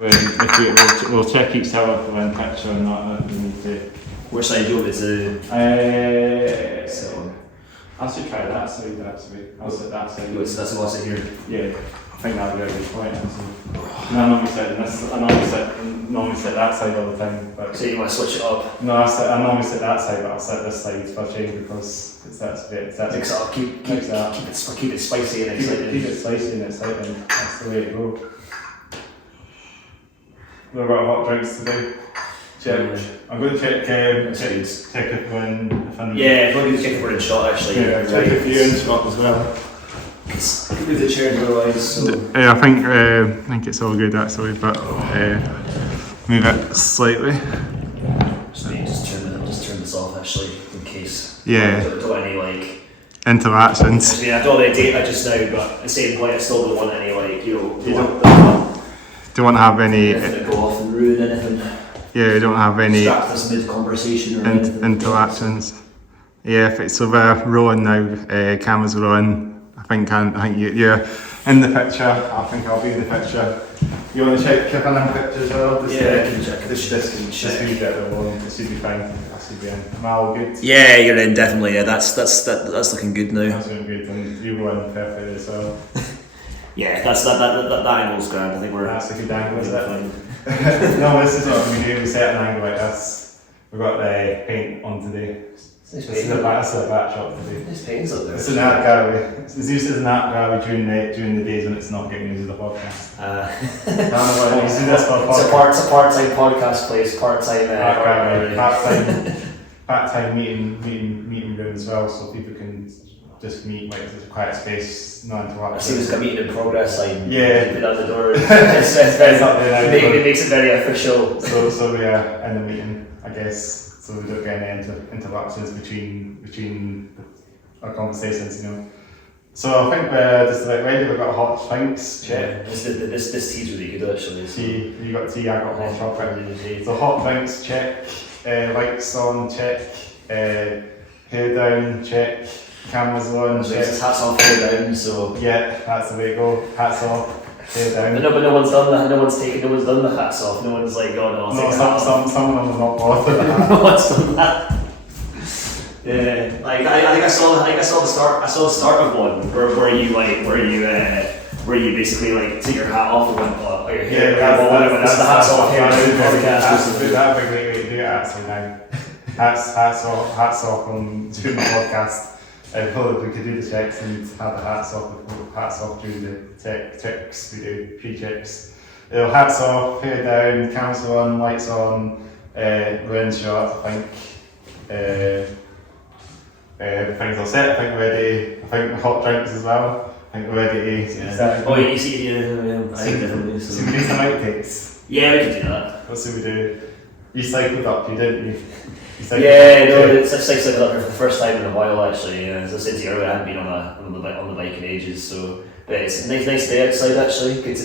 We'll check each tower for one picture and not we need to. Which side do you want me to? So I should try that side actually. I'll sit that side. That's the one side here. Yeah, I think that'll be a good point actually. And I normally sit that side all the time. But So you want to switch it up? no, I normally sit that side, but I'll sit this side for change because that's a bit. Mix it up. Keep it spicy and exciting. Keep it spicy and exciting. That's the way to go. We've got hot drinks to do. Check. I'm going to check if we're in. Yeah, if I do check if we're in shot actually. Yeah, check if you're in shot as well. Move the chair otherwise. So. Yeah, I think it's all good actually, but move it slightly. Just turn this off actually in case. Yeah. Don't want any like interactions. I mean, I don't want any data just now, but at the same point, I still don't want any like don't want to have any. Anything to go off and ruin anything. Yeah, you don't have any distract us mid-conversation or interactions. Yeah, if it's over rolling now, cameras are on. I think you're in the picture. I think I'll be in the picture. You want to check if I'm in the picture as well? Yeah, I can check. This can check. Just get it rolling. It should be fine. I should be in. Am I all good? Yeah, you're in definitely. Yeah, that's looking good now. That's looking good, and you were in perfect as well. Yeah, that angle's grand. I think we're. That's a good angle, is it? No, this is what we do. We set an angle like this. We've got the paint on today. This is a backshot today. There's paintings up there. It's an art gallery. It's used as an art gallery during the days when it's not getting used as a podcast. I don't know why you see this for a podcast. It's a part-time podcast place, part-time art gallery. Part-time meeting room as well, so people can just meet like there's a quiet space, not interrupt. I see there's a meeting in progress sign. Yeah. Keep it at the door. It makes it very official. So we are in the meeting, I guess. So we don't get any interruptions between our conversations, you know. So I think we're just about ready. We've got hot drinks, check. This tea's really good actually. Tea, you got tea, I got hot chocolate. So hot drinks, check. Lights on, check. Hair down, check. Cameras on, check. Hats off, hair down. So yeah, that's the way to go. Hats off. But no one's done that. No one's done the hats off. No one's like, oh no. No, some of them are not bothered. No one's done that. Yeah, like I think I saw the start. I saw the start of one where you basically like take your hat off and went, oh, your hair. That's the hats off hair down podcast. That'd be a great way to do it actually now. Hats off on doing the podcast. Probably we could do the checks and have the hats off during the checks. We do pre-checks. Hats off, hair down, cameras on, lights on, we're in shot, I think. Everything's all set, I think we're ready. I think hot drinks as well. I think we're ready to start. Oh, you see, yeah, I think definitely. So we do some outtakes. Yeah, we can do that. What's what we do? You cycled up, didn't you? Yeah, no, it's cycled up for the first time in a while actually. As I said to you earlier, I haven't been on the bike in ages, so but it's a nice day outside actually. Good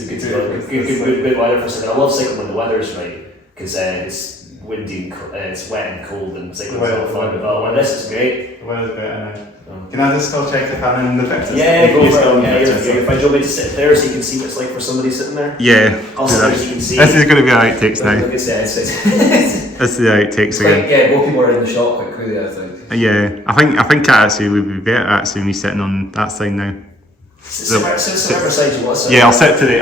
weather for cycling. I love cycling when the weather's right because it's windy, it's wet and cold, and cycling's a lot of fun. But when this is great. The weather's better now. Can I just still check if I'm in the pictures? Yeah, go for it. Yeah, if I do me to sit there so you can see what it's like for somebody sitting there. Yeah. I'll sit there so you can see. This is going to be outtakes now. Look, it's This is the outtakes again. Yeah, both people are in the shot quite quickly, I think. Yeah, I think it actually would be better actually when you're sitting on that side now. So whatever side you want. Yeah, I'll sit to the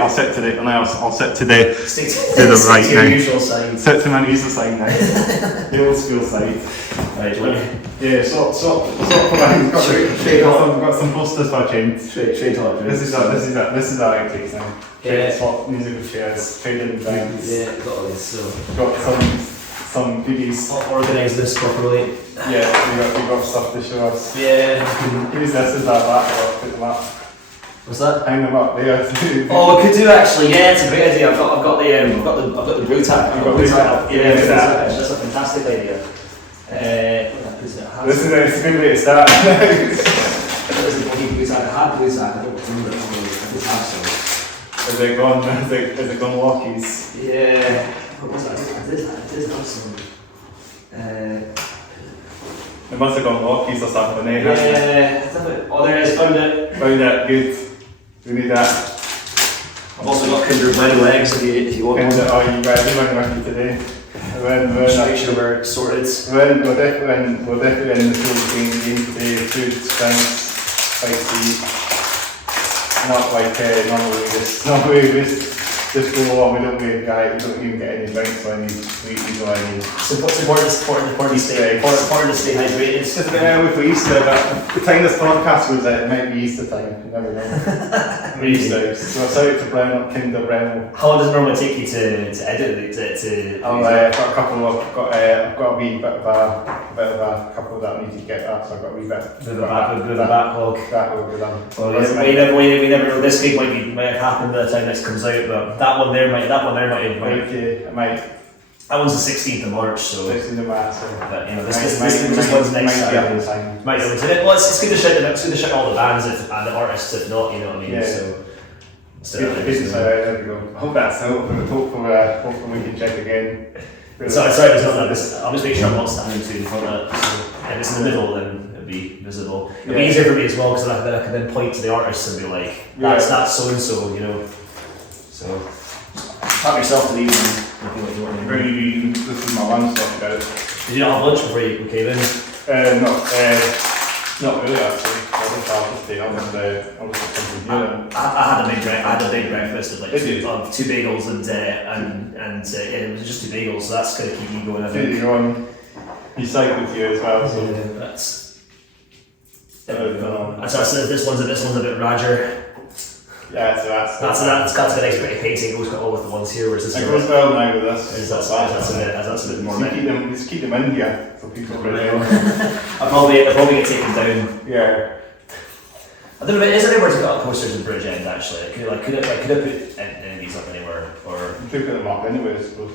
right now. Usual side. Sit to my usual side now. The old school side. Right, yeah, so got some posters for a change. Trade hard. This is our outtakes now. Yeah. Swap musical chairs, trading bands. Yeah, got all this. So got some goodies. Organise this properly. Yeah, we got stuff to show us. Yeah. Use this as our backdrop. Put them up. What's that? Hang them up there. Oh, we could do actually. Yeah, it's a great idea. I've got the blue tack. You've got blue tack. Yeah, that's a fantastic idea. This is a good way to start. There's a bloody blue tack. I had blue tack. I don't remember it. I did have some. Is it gone walkies? Yeah. What was that? I did have some. It must have gone walkies or something, eh? Yeah. Oh, there it is. Found it. Found it. Good. We need that. I've also got Kinder Bueno eggs if you want one. Oh, you guys, you went with me today. Just make sure we're sorted. We're definitely in the food game today. Food, strength, spicy. Not like normally we just go on, we don't even get any drinks or any sweeties or any. So what's important to stay hydrated. It's just a bit early for Easter, but the time this podcast was it might be Easter time, you never know. Easter. So sorry to brown up Kinder Bueno. How long does it normally take you to edit it? I've got a couple I've got a wee bit of a couple that I need to get up, so I've got a wee bit of a backlog. Backlog done. Well, we never know. This gig might have happened by the time this comes out, but that one there might. That one's the 16th of March, so. 16th of March. So. But you know, this one's next Saturday. Might go into it. Well, it's good to shout all the bands and the artists if not, you know what I mean. Yeah. So. There we go. I hope that's hopefully we can check again. Sorry, it's not that. I'll just make sure I'm not standing too in front of it. So if it's in the middle, then it'll be visible. It'll be easier for me as well because then I can then point to the artist and be like, that's so and so, you know. So help yourself to these and if you want to. This is my lunch stuff, guys. Did you not have lunch before you came in? Not really actually. I had a big breakfast of like two bagels and it was just two bagels, so that's gonna keep me going. I think. He cycled with you as well, so that's. This one's a bit Roger. Yeah, so that's got a nice pretty painting. Goes all with the ones here, whereas this goes well now with this. That's a bit more. Just keep them in here so people. I'll probably get taken down. Yeah. I don't know. Is there anywhere to put up posters in Bridgend actually? Could I put any of these up anywhere or? You could put them up anyway, I suppose.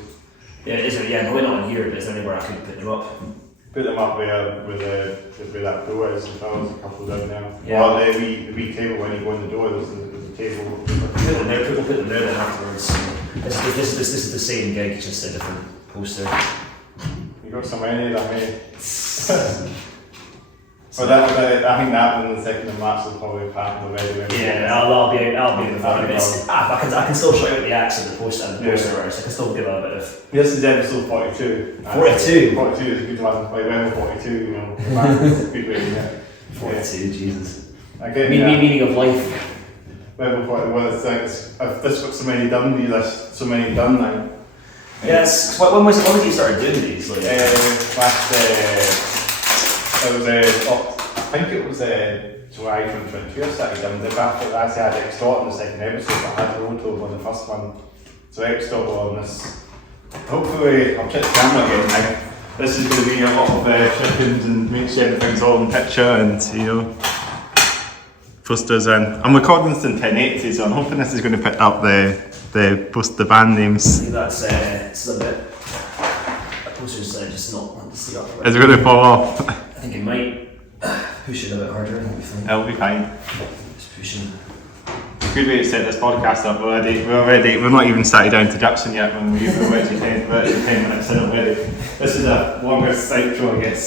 Yeah, is there? Yeah, probably not in here, but is there anywhere I could put them up? Put them up where that door is. If I was a couple down there. Yeah. Or the wee table when you go in the door. There's a table. We'll put them there then afterwards. This is the same gig, just a different poster. You got so many of them, eh? But I think that one, the 2nd of March, will probably have happened already. Yeah, I'll be in the front of it. I can still shout out the acts of the poster artist. I can still give a bit of. This is episode 42. 42? 42 is a good one. Like when 42, you know. It's a good way, yeah. 42, Jesus. Again, meaning of life. Level 41, it's like, I've just got so many done now. Yes, when did you start doing these? Like? I think it was July 2022 I started doing it. After I had X-Dot on the second episode, but I had Roto on the first one. So X-Dot on this. Hopefully, I'll check the camera again now. This is going to be a lot of chickens and make sure everything's all in picture and, you know, posters in. I'm recording this in 1080, so I'm hoping this is going to pick up the band names. I think that's it's a bit. That poster's just not wanting to see up. Is it going to fall off? I think it might. Push it a bit harder. It'll be fine. Just pushing. Good way to set this podcast up already. We're not even started our introduction yet when we're actually 10 minutes in already. This is the longest outro, I guess.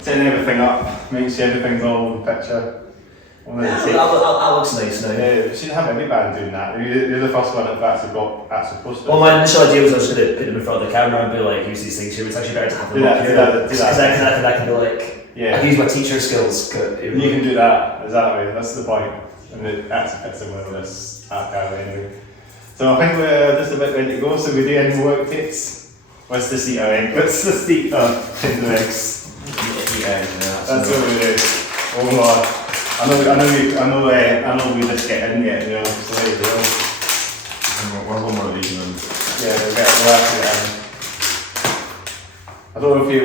Setting everything up, making sure everything's all in picture. That looks nice now. Yeah, we should have every band doing that. You're the first one that's actually got actual posters. Well, my initial idea was I was going to put them in front of the camera and be like, use these things here. It's actually better to have them up here. Because I can be like, I can use my teacher skills. You can do that, exactly. That's the point. And it actually fits in with this art gallery anyway. So I think we're just a bit ready to go. So we do any more outtakes? What's the seat egg? What's the seat of Kinder eggs? That's what we do. Oh Lord. I know we just get in yet, you know, so there you go. One more of these and then. Yeah, we'll actually get in. I don't know if you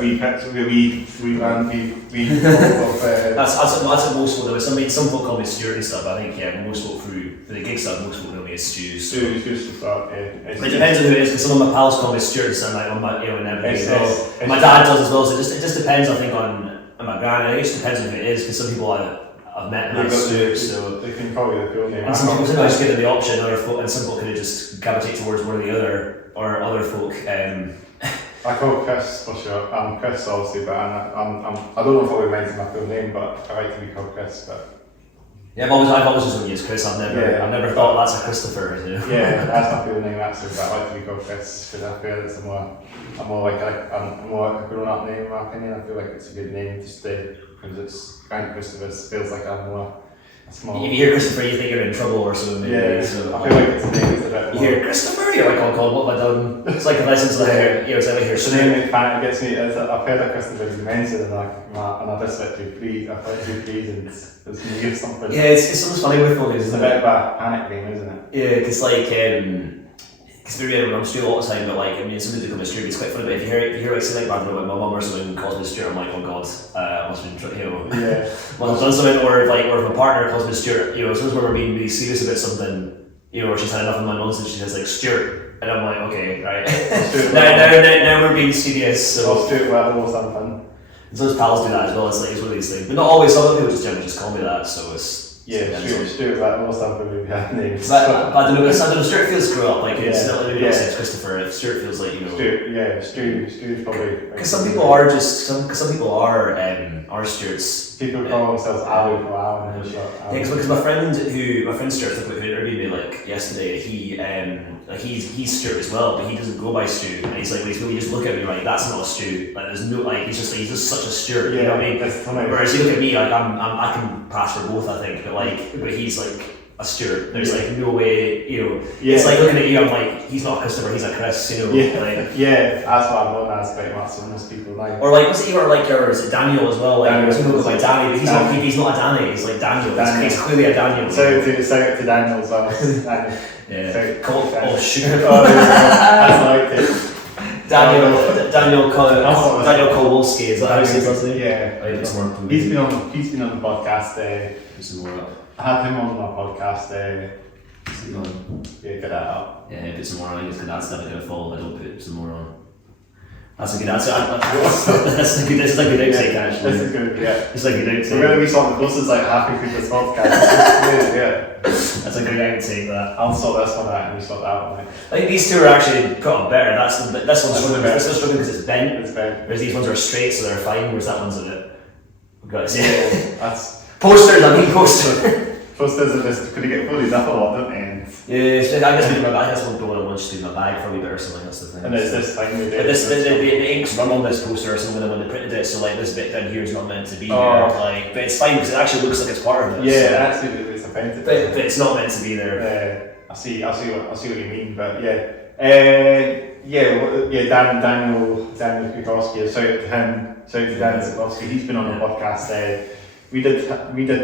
We picture, we ran, we That's what most folk do. Some folk call me Stuart and stuff. I think most folk for the gig stuff, most folk know me as Stu. So. It depends on who it is. Because some of my pals call me Stuart, and like on my and everything. My dad does as well. So it just depends. I think on my gran. I think it just depends on who it is. Because some people I've met and that's Stuart, so they can call you the full name. And some people sometimes give them the option, and some folk could just gravitate towards one or the other, or other folk. I call Chris for sure. I'm Chris obviously, but I don't know if I'll be mentioning my full name, but I like to be called Chris. But yeah, I've always just known you as Chris. I've never thought that's a Christopher. You know? Yeah, that's my full name actually, but I like to be called Chris because I feel it's a more like a grown up name in my opinion. I feel like it's a good name to stay because it's kind of Christopher feels like I'm more. Small. If you hear Christopher, you think you're in trouble or something. Yeah, so I feel like it's a name that's a bit more. You hear Christopher, you're like, oh god, what have I done? It's like the lessons that I hear, it's like I hear the name that gets me is I've heard of Christopher you mentioned and I just went to freeze, I played to freeze and it's me or something. Yeah, it's something funny with folk, it's a bit of a panic game, isn't it? Yeah, because like, because maybe I'm Stuart all the time, but like, I mean, somebody to call me Stuart, it's quite funny, but if you hear like, say like, I don't know, my mum or something calls me Stuart, I'm like, oh god, I must have been, yeah. Must have done something, or if my partner calls me Stuart, sometimes when we're being really serious about something, or she's had enough of my nonsense, she says like, Stuart, and I'm like, okay, right. now we're being serious, so. Stuart Weddle or something. And sometimes pals do that as well, it's like, it's one of these things, but not always, some people generally just call me that, so it's. Yeah, Stuart Weddle or something would be a name. But I don't know, Stuart feels screw up, like it's not like it's Christopher, if Stuart feels like, Stuart's probably. Because some people are just, some people are Stuarts. People call themselves Alan or Alan. Yeah, because my friend Stuart, who interviewed me like yesterday, he's Stuart as well, but he doesn't go by Stu. And he's like, when you just look at me, like that's not a Stu. Like there's no he's just such a Stuart. You know what I mean? Whereas you look at me, like I can pass for both, I think. But he's like a Stuart. There's like no way, It's like looking at you, I'm like, he's not a Christopher, he's a Chris, Yeah, that's what I'm known as pretty much. So most people like. Or like, was it you or like or is it Daniel as well? Like some people go by Danny, but he's not a Danny. He's like Daniel. He's clearly a Daniel. So to Daniel as well. Yeah. So, sugar. That's like it. Daniel Kowalski, is that how he says his name? Yeah. He's been on the podcast. I had him on my podcast. Get that up. Yeah, put some more on, because that's never going to fall if I don't put some more on. That's a good answer. That's a good outtake, actually. This is good, yeah. It's like a good outtake. We're going to be something close as like halfway through this podcast. Yeah. That's a good outtake, that. I'll sort this one out and you sort that one out. I think these two are actually put on better. This one's struggling because it's bent. Whereas these ones are straight, so they're fine, whereas that one's a bit. That's. Posters, I mean posters. Posters are just, could you get fully up a lot, don't they? Yeah, I guess we'll go on lunch to my bag for a wee bit or something, that's the thing. And there's this thing we do. But the ink's run on this poster or something when they printed it, so like this bit down here is not meant to be there. Like, but it's fine because it actually looks like it's part of it. Yeah, actually it's offensive. But it's not meant to be there. I see what you mean, but Daniel Kukowski, shout out to Daniel Kukowski, he's been on the podcast. We did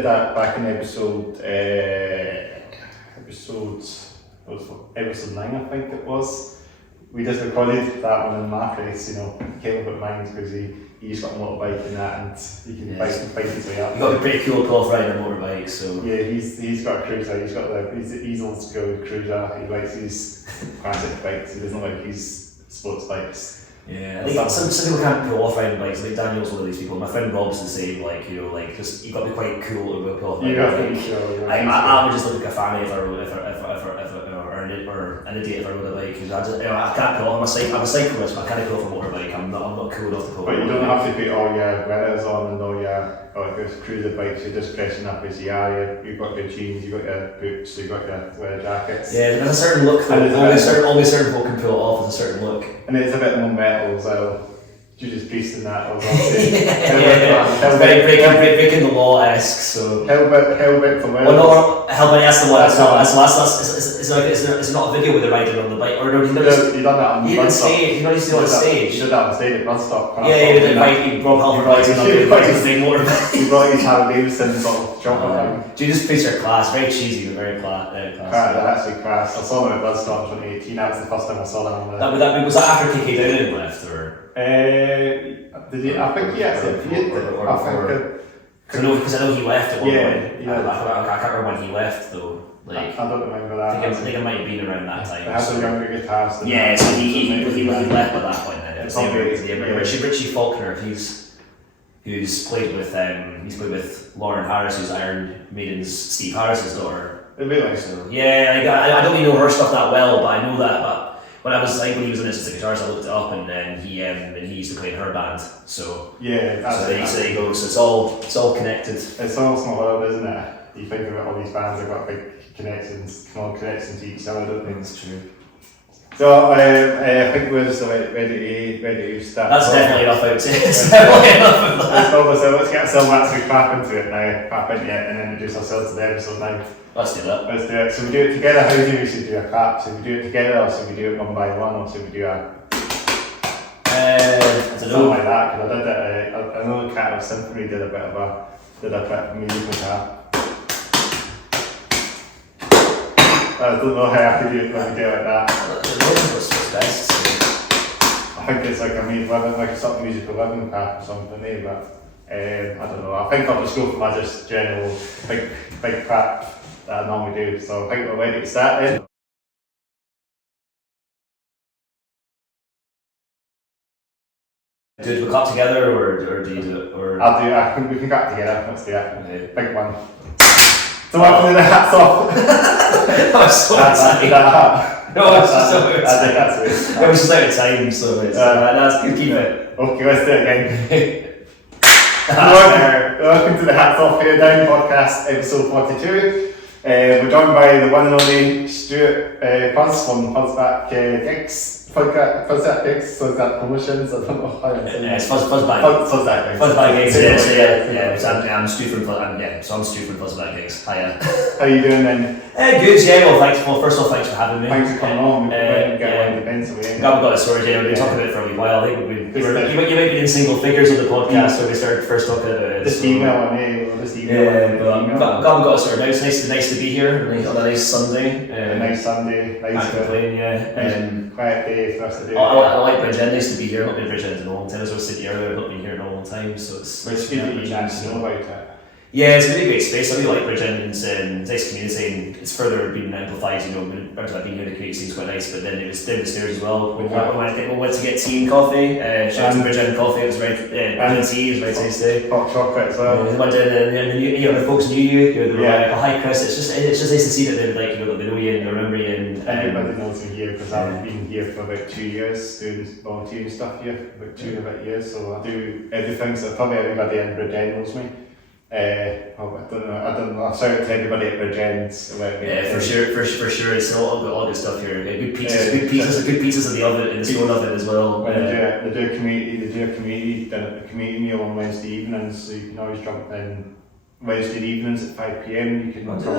that back in episode 9, I think it was. We just recorded that one in my place, came up with mine because he just got a motorbike and that, and he can bike his way up. You've got a pretty cool cloth riding a motorbike, so. Yeah, he's got a cruiser, he's old school cruiser, he likes his classic bikes, he doesn't like his sports bikes. Yeah, I think some people can't pull off riding bikes. Like Daniel's one of these people. My friend Rob's the same. Just you've got to be quite cool to pull off. I would just look like a fanny if I rode, or an idiot if I rode a bike. I can't pull off. I'm a cyclist, but I can't pull off a motorbike. I'm not cool enough to pull. But you don't have to put all your weathers on and all your cruiser bikes. You're just dressing up as you are. You've got your jeans, you've got your boots, you've got your leather jackets. Yeah, there's a certain look. Only certain people can pull it off. There's a certain look. And it's a bit more metal as well. Judas Priest in that, I was breaking the law-esque, so. Hellbent for Wells. Well, no, Hellbent, that's the one. It's not a video with the riding on the bike, or no, you done that on the bus stop. You know, he's on stage. You did that on stage at bus stop. He brought Halford riding on the big motorbike. He brought his Harley Davidson sort of jumping around. Judas Priest are class, very cheesy, but very class. They're actually class. I saw them at bus stop in 2018, that was the first time I saw them. Was that after KK Down left, or? Did he? I think he actually appeared. Because I know he left at one point. Yeah. I can't remember when he left though. Like, I don't remember that. I think it might have been around that time. They had a younger guitarist. Yeah, so he left at that point. Then. Probably, Richie Faulkner, who's played with Lauren Harris, who's Iron Maiden's Steve Harris's daughter. Really? So yeah, I don't really know her stuff that well, but I know that. But when he was in this as a guitarist, I looked it up, and then he used to play in her band. So yeah, that's there you go. So it's all connected. It's all small world, isn't it? You think about all these bands have got big connections, small connections to each other, don't they? It's true. So I think we're just ready to start. That's definitely enough outtakes. Definitely enough of that. So let's get ourselves actually crap into it now, crap into it, and then introduce ourselves to the episode now. Let's do that. Let's do it. So we do it together. How do we should do a clap? Should we do it together, or should we do it one by one, or should we do a something like that? Because I did it. I know Cat of Symphony did a bit of musical clap. I don't know how I could do it when we do it like that. What's best? I think it's like like something musical rhythm clap or something, but I don't know. I think I'll just go for my just general big clap that I normally do. So I think we're ready to start then. Do we clap together or do you do it? Or I think we can clap together. Let's do it. Okay. Big one. So I'm putting the hats off. I was so excited. No, it's just so excited. I think that's it. It was just out of time, so it's that's good. Keep it. Okay, let's do it again. Welcome to the Hats Off Here Down podcast, episode 42. We're joined by the one and only Stuart Fuzz from Fuzzback Gigs. Fuzzback Gigs, Fuzzback Promotions, I don't know how to say it. It's Fuzzback. Fuzzback Gigs. Fuzzback Gigs, yeah. I'm Stu from Fuzzback Gigs. Hiya. How you doing then? Good, yeah. Well, first of all, thanks for having me. Thanks for coming on. We get one of the events away. We've got a story, Jay. We've been talking about it for a wee while. I think you might be in single figures on the podcast when we started first talking about it. Just email me. But got a story now. It's nice to be here on a nice Sunday. A nice Sunday. Nice quiet day for us to do. I like Bridgend. Nice to be here. I've not been in Bridgend in a long time. As I was saying earlier, I've not been here in a long time. So it's good that you actually know about it. Yeah, it's a really great space. I really like Bridgend, and it's a nice community, and it's further been amplified. I've been here, the community seems quite nice, but then it was down the stairs as well. We went to get tea and coffee. Shout out to Bridgend Coffee. It was very and tea. It was very nice day. Hot chocolate as well. They went down, and the folks knew you. They were like, "Oh, hi, Chris." It's just nice to see that they they know you and they remember you. And everybody knows me here because I've been here for about 2 years doing volunteering stuff here, about 2 and a bit years. So I do everything. So probably everybody in Bridgend knows me. I don't know. I'll shout out to everybody at Bridgend. Yeah, for sure. It's all good stuff here. Good pizzas in the oven, in the stone oven as well. They do a community meal on Wednesday evenings, so you can always jump in Wednesday evenings at 5 PM. You can come down to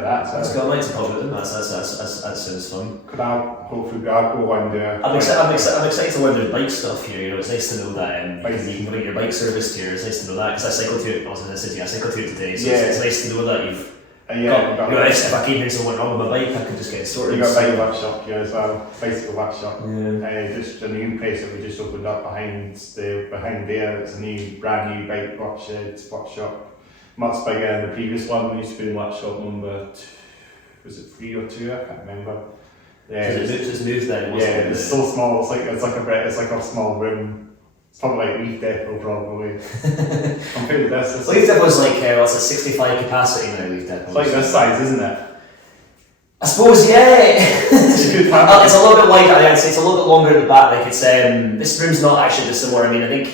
that. So that's got a nice to pub with them. That sounds fun. I'll go one day. I'm excited to learn their bike stuff here. You know, it's nice to know that you can get your bike serviced here. It's nice to know that because I cycled to it. I was in the city. I cycled to it today, so it's nice to know that you've. If I came here and something went wrong with my bike, I could just get it sorted. You got a bike workshop here as well, bicycle workshop. Just a new place that we just opened up behind there. It's a brand new bike workshop, much bigger than the previous one. We used to be in workshop number 3 or 2? I can't remember. Yeah, it's moved then. It's so small. It's like a small room. It's probably like Leaf Depot probably. Compared to this. Leaf Depot is like what's a 65 capacity now. Leaf Depot. It's like this size, isn't it? I suppose, yeah. It's a little bit wider. I'd say it's a little bit longer at the back. Like it's this room's not actually dissimilar. I mean, I think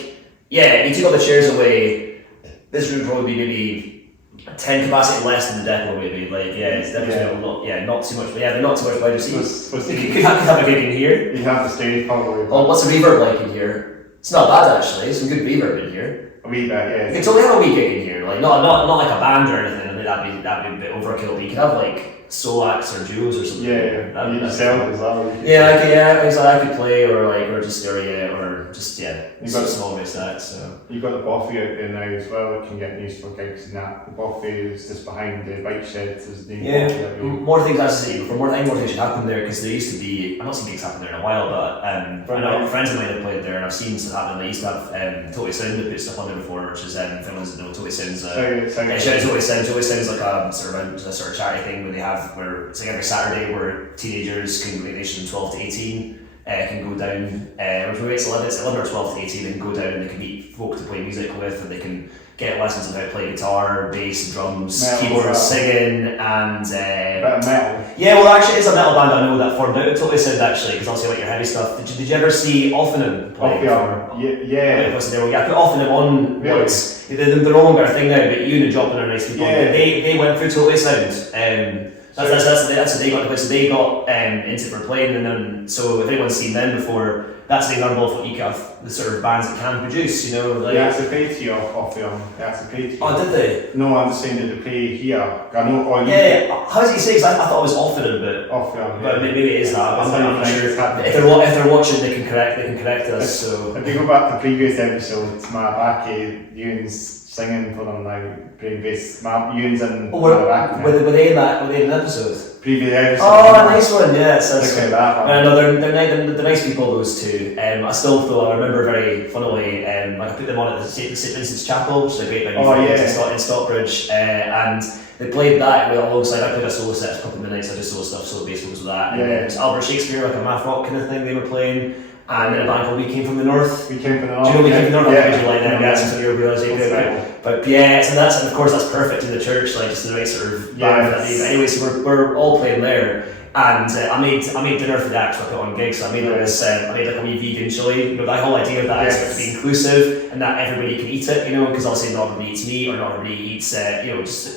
if you took all the chairs away, this room would probably be maybe 10 capacity less than the depot maybe. It's definitely not too much. But they're not too much wider. So you could have a gig in here. You have the stage probably. Oh, what's the reverb like in here? It's not bad actually. Some good reverb in here. A wee bit, yeah. You could totally have a wee gig in here. Like not like a band or anything. I mean, that'd be a bit overkill. But you could have like solo-acts or duos or something. Yourself as well. I could play or just small bass acts. So You've got the Buffy out there now as well. It can get used for gigs and that. The Buffy is just behind the bike sheds. More things as I say. More things should happen there because there used to be. I'm not seen gigs happen there in a while, but I know friends of mine have played there and I've seen stuff happen. They used to have Totally Sound that put stuff on there before, which is Finland's Totally Sound's. Totally Sound's like a sort of charity thing where it's like every Saturday where teenagers can be aged from 12 to 18 can go down, or maybe it's 11 or 12 to 18 and can go down and they can meet folk to play music with and they can get lessons on how to play guitar, bass, drums, keyboards, singing and... metal. Yeah, well actually it's a metal band I know that formed out of Totally Sound actually, because obviously like your heavy stuff. Did you ever see Offenham play? Yeah. I put Offenham on once. They're no longer a thing now, but you and Joplin are nice people. Yeah. They went through Totally Sound. That's what they got. So they got into for playing, and then so if anyone's seen them before, that's an example of what you get the sort of bands that can produce. You know, like it's a pay to you off them. That's a pay to you. Oh, did they? No, I'm saying that they play here. I know. How does he say? Because I thought it was Offenham, but maybe it is that. I'm not sure. If they're watching, they can correct us. So if you go back to previous episodes, my backy Ewan's singing for them now, playing bass. Ewan's in back. Were they in the episode? Previous episode. Oh, nice one, yes. That's no, they're nice people, those two. I still, though, I remember very funnily, I put them on at the St Vincent's Chapel, which is a great venue in Stockbridge, and they played that alongside. I played a solo set for a couple of minutes. I just solo stuff, solo bass vocals with that. And it was Albert Shakespeare, like a math rock kind of thing they were playing. And then a band called We Came From The North. We Came From The North. Do you know We Came From The North? Yeah. Did you like them? Yeah, some of your realisation. But yeah, so that's, and of course that's perfect in the church, like just the right sort of band for that. Anyway, so we're all playing there. And I made dinner for the act, so I put on gigs. So I made like a wee vegan chili. You know, that whole idea of that is to be inclusive and that everybody can eat it. You know, because obviously not everybody eats meat or not everybody eats. You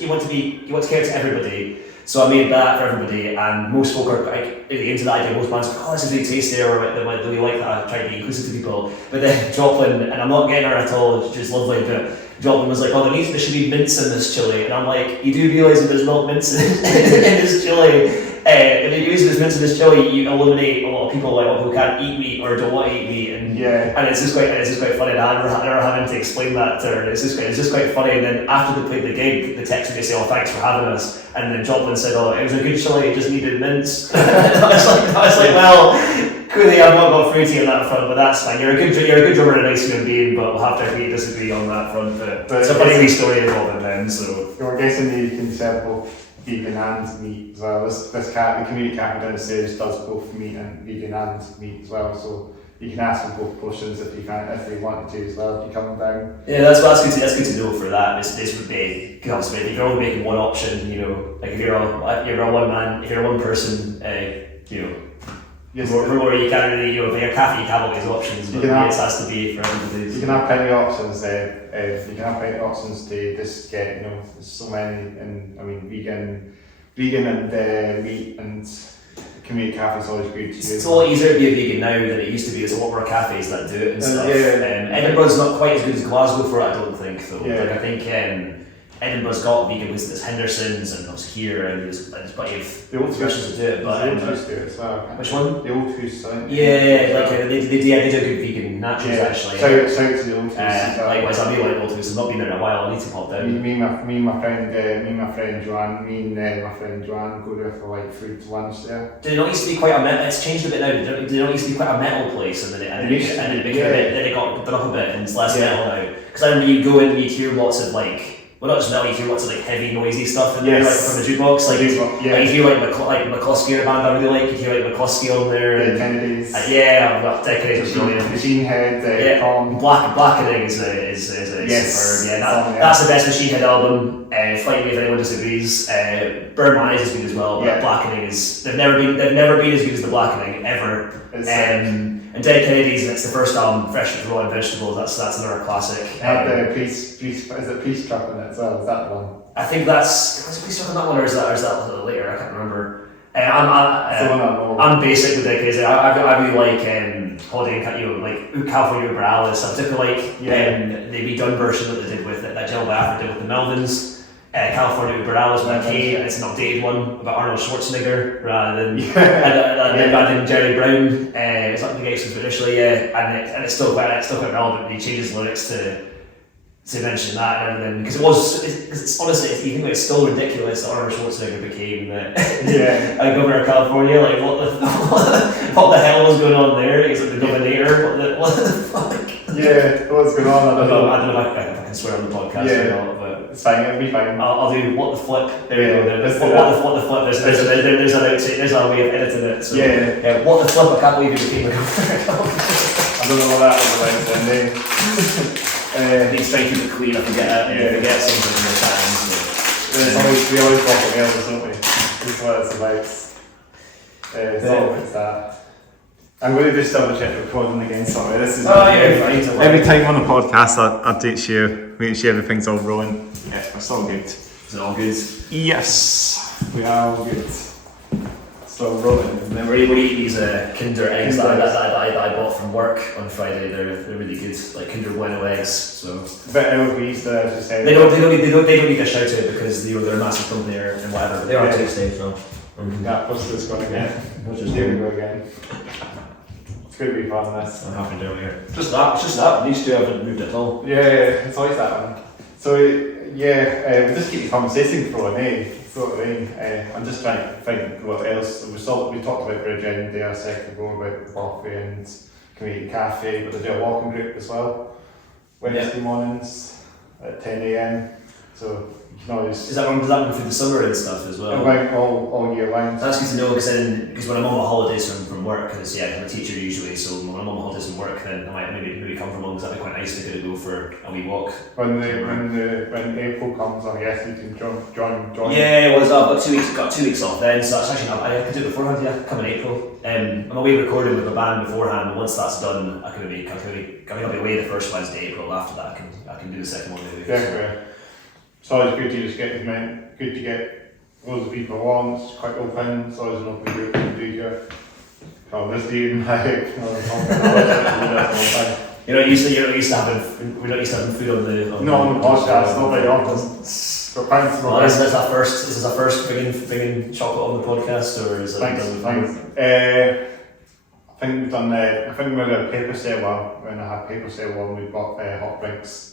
want to cater to everybody. So I made that for everybody, and most folk are like into that idea. Most bands are like, oh, this is really tasty, or they might really like that. I try to be inclusive to people. But then Joplin, and I'm not getting her at all, she's lovely, but Joplin was like, oh, there should be mince in this chili. And I'm like, you do realise that there's not mince in this chili. If you use mince in this chili, you eliminate a lot of people who can't eat meat or don't want to eat meat. And it's just quite funny. And I remember having to explain that to her. It's just quite funny. And then after they played the gig, the text would say, oh, thanks for having us. And then Joplin said, oh, it was a good chili, it just needed mince. I was like, well, clearly I've not got through to you on that front, but that's fine. You're a good drummer and a nice human being, but we'll have to agree disagree on that front. But it's a funny wee story involving them. So we're guessing you can sell both vegan and meat as well. This cat, the community cafe downstairs, does both meat and vegan and meat as well. So you can ask for both portions if you wanted to as well. If you come down. Yeah, that's good to know for that. This would be because if you're only making one option, you know, like if you're a one man, if you're a one person, you know. Yes, where you can't really, you know, if you're a cafe, you have all these options, but it has to be for everybody. You can have plenty of options there. You can have plenty of options to just get, you know, there's so many, and I mean, vegan and meat and community cafes always good to use. It's a lot easier to be a vegan now than it used to be. There's a lot more cafes that do it and stuff. Edinburgh's not quite as good as Glasgow for it, I don't think, though. Like, I think Edinburgh's got vegan places, there's Henderson's and there's here, and there's plenty of versions to do it. But the Auld Hoose do it as well. Which one? The Auld Hoose, I think. They do good vegan naturals actually. Shout to the Auld Hoose. Likewise, I really like Auld Hoose. I've not been there in a while. I need to pop down. Me and my friend Joanne go there for like food lunch there. Did it not used to be quite a metal? It's changed a bit now. Did it not used to be quite a metal place, and then it got done up a bit and it's less metal now? Because I remember you go in and you'd hear lots of like. Well, not just metal, you hear lots of like heavy, noisy stuff in there, like from the jukebox. Like you hear like McCluskey, a band I really like. You hear like McCluskey on there. And Kennedys. Well, Kennedys was brilliant. Machine Head. Blackening is superb. Yeah, that's the best Machine Head album. Fight me if anyone disagrees. Burn My Eyes is good as well, but Blackening is they've never been as good as the Blackening ever. And Dead Kennedys, and it's the first album, Fresh with Raw and Vegetables. That's another classic. The Peace Truck on it as well. Is that the one? I think was Peace Truck on that one, or is that a little later? I can't remember. I'm basic with Dead Kennedys. I really like Holiday in, you know, like California Borealis. I particularly like the redone version that they did with that Jill Baffert did with the Melvins. California with Borales when I came. It's an updated one about Arnold Schwarzenegger rather than Jerry Brown. It's not the Gangsters initially, and it's still quite relevant. He changes lyrics to mention that and everything because it's honestly you think it's still ridiculous that Arnold Schwarzenegger became a governor of California. Like what the hell was going on there? He's like the governor. What the fuck? Yeah, what's going on? I don't know if I can swear on the podcast or not, but it's fine. It'll be fine. I'll do what the flip. There you go. What the flip. There's an outtake. There's a way of editing it. So, what the flip? I can't believe he became a governor. I don't know what that was about. And then he's trying to keep it clean. I forget something in the time. We always talk about else, don't we? That's what it's about. It's all about that. I'm going to just double check the recording again. Sorry, this is every time on the podcast I update you, make sure everything's all rolling. Yeah, it's all good. Is it all good? Yes, we are all good. So rolling. And we're eating these Kinder eggs that I bought from work on Friday. They're really good, like Kinder Bueno eggs. So but LVs, as you say, they don't need a shout out because they're a massive company and whatever. But they are tasty. So that poster's going again. Which is here we go again. It's going to be fun. This. I'm happy doing it. Just that. These two haven't moved at all. Yeah, it's always that one. So we just keep the conversation flowing, sort of thing. I'm just trying to think what else. We talked about Bridgend there a second ago about the coffee and community cafe, but they do a walking group as well. Wednesday mornings at 10 AM. So you can always. Does that run through the summer and stuff as well? All year round. That's good to know because when I'm on my holidays from work, because I'm a teacher usually, so when I'm on my holidays from work, then I might maybe come from one because that'd be quite nice to go for a wee walk. When April comes, I guess you can join. Yeah, I've got 2 weeks off then, so that's actually I could do it beforehand. Yeah, come in April. I'm away recording with the band beforehand, but once that's done, I'll be away the first Wednesday of April. After that, I can do the second one maybe. Yeah. It's always good to just get good to get loads of people on. It's quite open. It's always an open group to do here. We're not used to having food on the podcast. Not very often. This is our first bringing chocolate on the podcast, or is it? Thanks. I think we've done. I think we had a paper sale one. When I had paper sale one, we bought hot drinks.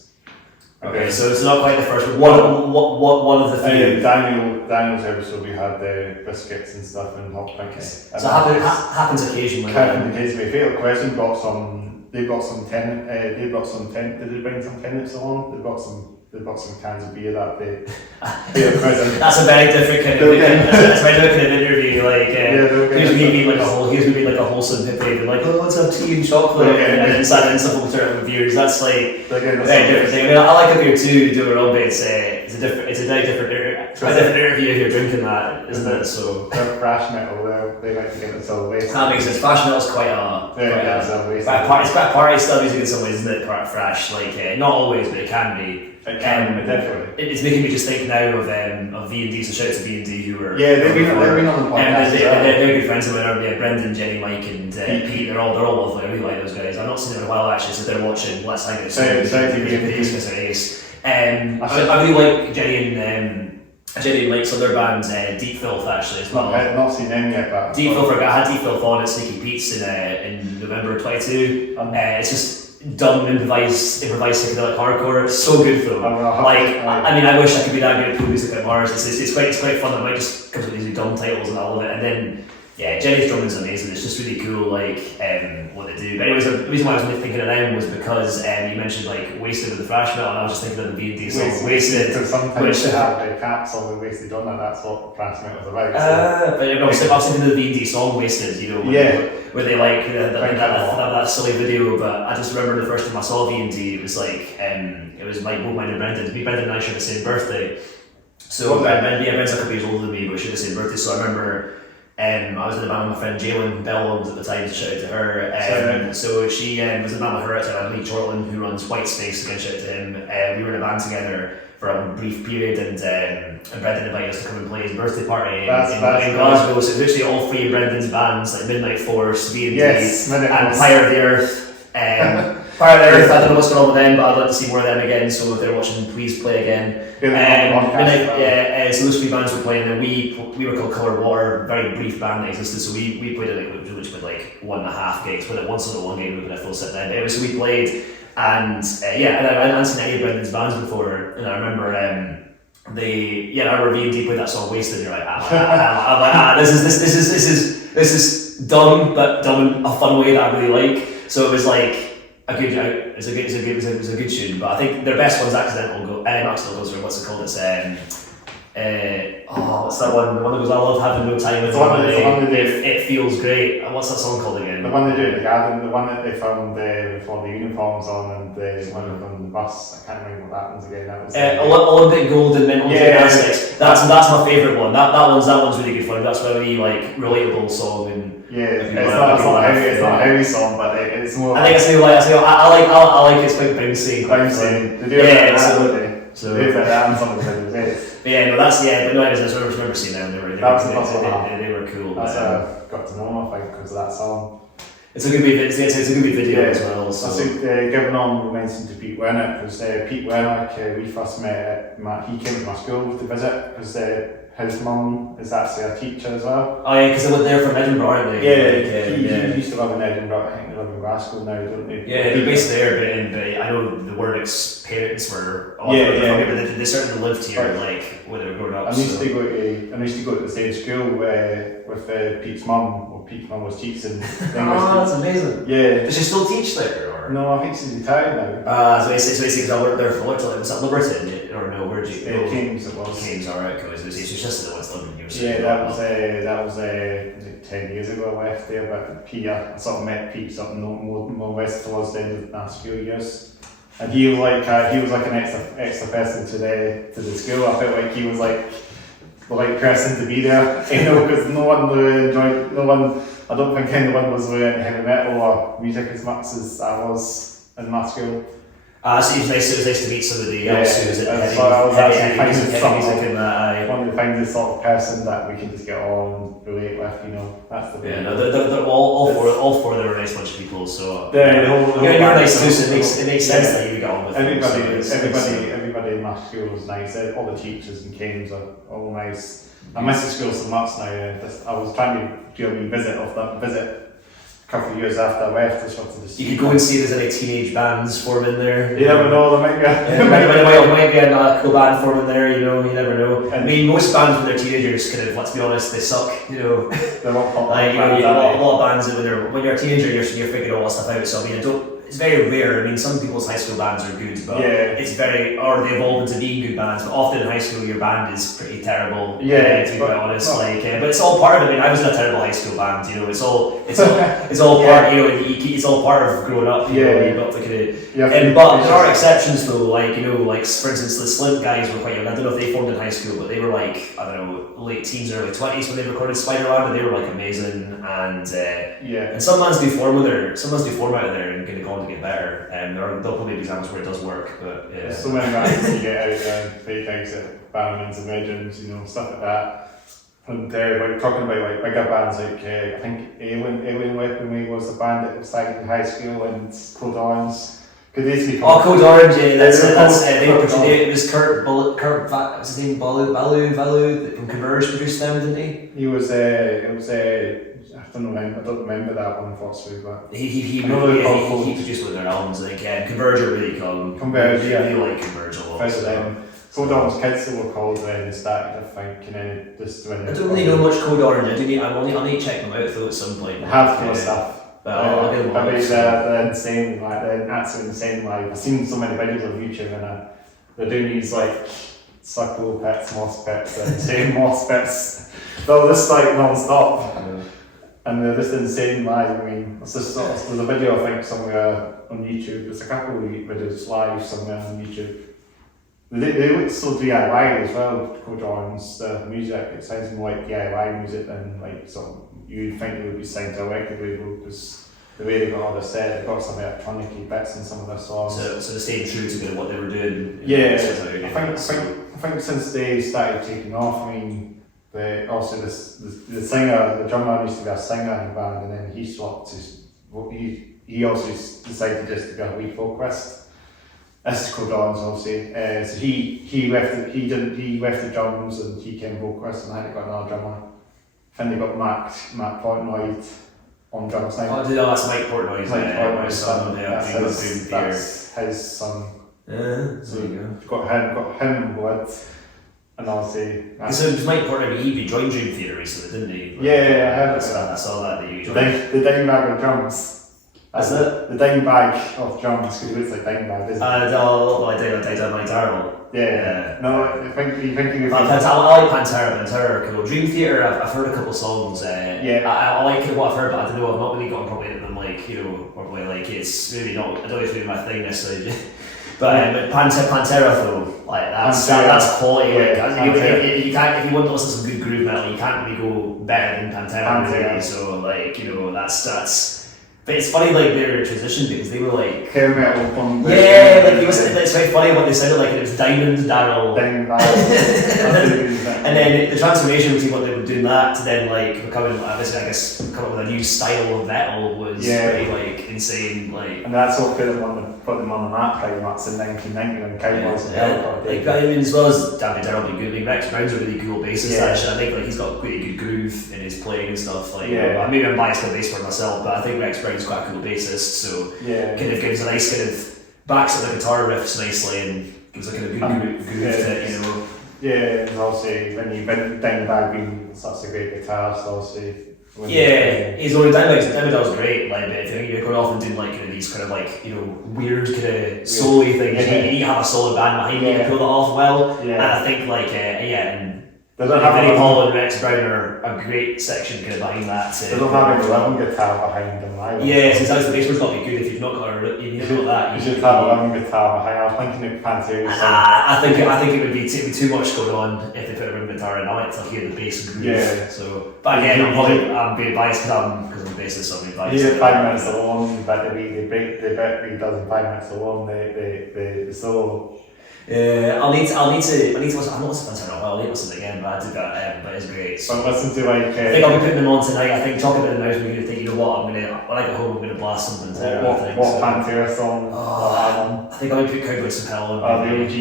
Okay, so it's not quite the first one. One of the few. Daniel's episode we had biscuits and stuff and hot drinks. Okay. So happens occasionally. Fatal question. They brought some tent. Did they bring some tenants along? They brought some cans of beer that day. That's a very different kind of that's a very different kind of interview. Like here's me being like a wholesome hippie and like, let's have tea and chocolate and then sat in some alternative beers. That's like a very different thing. I mean, I like a beer too, do it all, but it's a very different interview if you're drinking that, isn't it? So thrash metal, they like to get themselves wasted. That makes sense. Thrash metal's quite it's quite party style music in some ways, isn't it? Thrash, like not always, but it can be. Definitely. It's making me just think now of V&D, so shout out to V&D who are they've been on the podcast. They're good friends of mine. Brendan, Jenny, Mike, and Pete. They're all lovely. I really like those guys. I've not seen them in a while actually, so they're watching. Let's hang out. I really like Jenny and Mike's other band, Deep Filth actually as well. I've not seen them yet, but Deep Filth. I had Deep Filth on at Sneaky Pete's in November 22. It's just dumb improvised psychedelic hardcore. It's so good though. I wish I could be that good at cool music at Mars. It's quite fun. I might just come up with these dumb titles and I love it. And then Jenny's drumming's amazing. It's just really cool, what they do. But anyways, the reason why I was thinking of them was because you mentioned Wasted with the thrash metal, and I was just thinking of the B&D song Wasted. So sometimes they have caps on the Wasted on that's what thrash metal's about. But I was thinking of the B&D song Wasted, where they that silly video. But I just remember the first time I saw B&D, it was it was both mine and Brendan. Brendan and I share the same birthday. So Brendan's a couple years older than me, but we share the same birthday. So I remember I was in the band with my friend Jalen Bell at the time, shout out to her. So she was in the band with her at the time, Lee Chortland, who runs White Space, again shout out to him. We were in a band together for a brief period, and Brendan invited us to come and play his birthday party in Glasgow. So it was literally all three of Brendan's bands, like Midnight Force, V&D, and Fire of the Earth. Fire Earth, I don't know what's going on with them, but I'd like to see more of them again. So if they're watching, please play again. So those 3 bands were playing, and we were called Colour Water, very brief band that existed. So we played which played like 1.5 gigs, played it once on the 1 gig, we played a full set then. Anyway, so we played, and I hadn't seen any of Brendan's bands before, and I remember I remember V&D played that song Wasted, and you're like, I'm like, this is dumb, but dumb in a fun way that I really like. So it was like it was a good tune. But I think their best one's Accidental Goes, or what's it called? It's what's that one? The one that goes, I love having no time with it feels great. And what's that song called again? The one they do in the garden, the one that they filmed before the uniforms on, and the one on the bus. I can't remember what that one's again. That was Olympic Gold and Mental Gymnastics. That's my favourite one. That one's really good fun. That's a really like relatable song and. Yeah, it's not a heavy song, but it's more. I think it's really I like it's quite bouncy. They do it absolutely. So they do it on some of the videos. I just remember seeing them. They were cool. Got to know them, I think, because of that song. It's a good video as well. So. I think giving on mention to Pete Bueno, because Pete Bueno, we first met he came to my school to visit, because his mum is actually a teacher as well. Oh yeah, because they were there from Edinburgh, aren't they? He used to live in Edinburgh. I think they live in Glasgow now, don't they? Yeah, they're based there, but I know the Wordicks' parents were but they certainly lived here, like when they were growing up. I used to go to the same school with Pete's mum. Well, Pete's mum was teaching. That's amazing. Yeah. Does she still teach there? Or? No, I think she's retired now. So basically, I worked there for what? Was that Liberton? Or no, where'd you go? Kings, it was. Kings, alright, because it's just the West London University. Yeah, that was 10 years ago I left there, but I sort of met Pete something more west towards the end of the last few years. And he was like an extra person to the school. I felt like he was like the right person to be there, because I don't think anyone was really into heavy metal or music as much as I was in my school. So it was nice to meet somebody else who was into heavy music and that. One of the things is sort of person that we can just get on and relate with, that's the thing. They're all four of them are a nice bunch of people, so you're nice too, so it makes sense that you get on with everybody in my school was nice. All the teachers and Kanes are all nice. I miss the school so much now. I was trying to do a wee visit a couple of years after I left. Just wanted to see. You could go and see if there's any teenage bands forming there. You never know, there might be might be a cool band forming there, you never know. I mean, most bands when they're teenagers kind of, let's be honest, they suck, They're not popular. A lot of bands when you're a teenager, you're figuring all that stuff out. So I mean, it's very rare. I mean, some people's high school bands are good, but they evolve into being good bands. But often in high school, your band is pretty terrible. To be quite honest, but it's all part of it. I mean, I was in a terrible high school band. It's all part. It's all part of growing up. You've got to kind of. But there are exceptions though. Like for instance, the Slint guys were quite young. I don't know if they formed in high school, but they were like, I don't know, late teens, early 20s when they recorded Spiderland, and they were like amazing. And some bands do form out of there and kind of go on to get better. And there'll probably be examples where it does work, but yeah. There's so many bands you get out there, big things like Farmhouse and Bridgend, stuff like that. And talking about like bigger bands like I think Alien Weaponry was a band that started in high school, and Code Orange. Code Orange, it was Kurt, what's his name, Balu from Converge produced them, didn't he? He was I don't remember that one unfortunately, but he produced one of their albums, I think. Converge are really cool. Converge, I like Converge a lot. Code Orange Kids they were called when they started, I think, I don't really know much Code Orange. I'll need to check them out though at some point. They have cool stuff. But I'll get them on. They're insane, they're absolutely insane. I've seen so many videos on YouTube, and they're doing these like circle pits, moss pits, and insane moss pits. They're just like non-stop. And they're just insane live. I mean, there's a video I think somewhere on YouTube. There's a couple of videos live somewhere on YouTube. They look so DIY as well. Code Orange, the music, it sounds more like DIY music than like you'd think it would be signed to a record label, because the way they got all this set, they've got some electronic bits in some of their songs. So they stayed true to what they were doing. Yeah, I think since they started taking off, I mean. The singer, the drummer used to be a singer in the band, and then he swapped he he also decided just to be a wee vocalist. This is CODON's obviously. So he left the drums and he came vocalist, and I think they got another drummer. I think they got Matt Portnoy on drums now. Oh, that's Mike Portnoy's Portnoy's son. That's his son. Yeah, So there you go. got him in blood, and obviously. So was Mike Portnoy, he joined Dream Theater recently, didn't he? Yeah, I heard I saw that you joined. The dime bag of drums. That's it? The dime bag of drums, because it looks like dime bag, isn't it? I did my Daryl. Yeah. No, I think you would. I like Pantera. Pantera are cool. Dream Theater, I've heard a couple songs. I like what I've heard, but I don't know. I've not really gotten probably into them. Probably like it's really not. I don't know if it's really my thing necessarily. But Pantera though, like that's quality. You can't, if you want to listen to some good groove metal, you can't really go better than Pantera. Really. So that's. But it's funny, like their transition, because they were like hair metal punk. It's very funny what they sounded like. It was Diamond Daryl. And then the transformation between what they were doing that to then like becoming, obviously, I guess, come up with a new style of metal was pretty like insane. Like, and that's what put them on the map pretty much in 1990 when Cowboys and Hell. As well as David Daryl being good, Rex Brown's a really cool bassist. Actually, I think like he's got really good groove in his playing and stuff. Like, maybe I'm biased to bass for myself, but I think Rex Brown's quite a cool bassist. So kind of gives a nice kind of backs up the guitar riffs nicely and gives a kind of good groove to it, you know. Yeah, and obviously when you've been down bag being such a great guitarist, obviously. He's already Dimebag was great. Like, if you're going off and doing like these kind of like weird kind of solo-y things, you need to have a solid band behind you to pull that off well. And I think and Vinnie Paul and Rex Brown are a great section kind of behind that. They don't have any rhythm guitar behind them either. Yeah, so the bassman's got to be good if you've not got that. You should have a rhythm guitar behind. I was thinking of Pantera. I think it would be too much going on if they put a rhythm guitar in. I like to hear the bass and groove. Yeah. So, but again, I'm being biased because I'm a bassist, so I'm being biased. You get 5 minutes alone, but the bit he does in 5 minutes alone, the solo. I'll need to listen. I'm not listening to it. I'll need to listen again, but I did that. But it's great. So listen to like. I think I'll be putting them on tonight. I think talking about them now is going to think, you know what, when I get home, I'm going to blast something. What Pantera song? I think I'll be putting Cowboys of Hell on. The OG,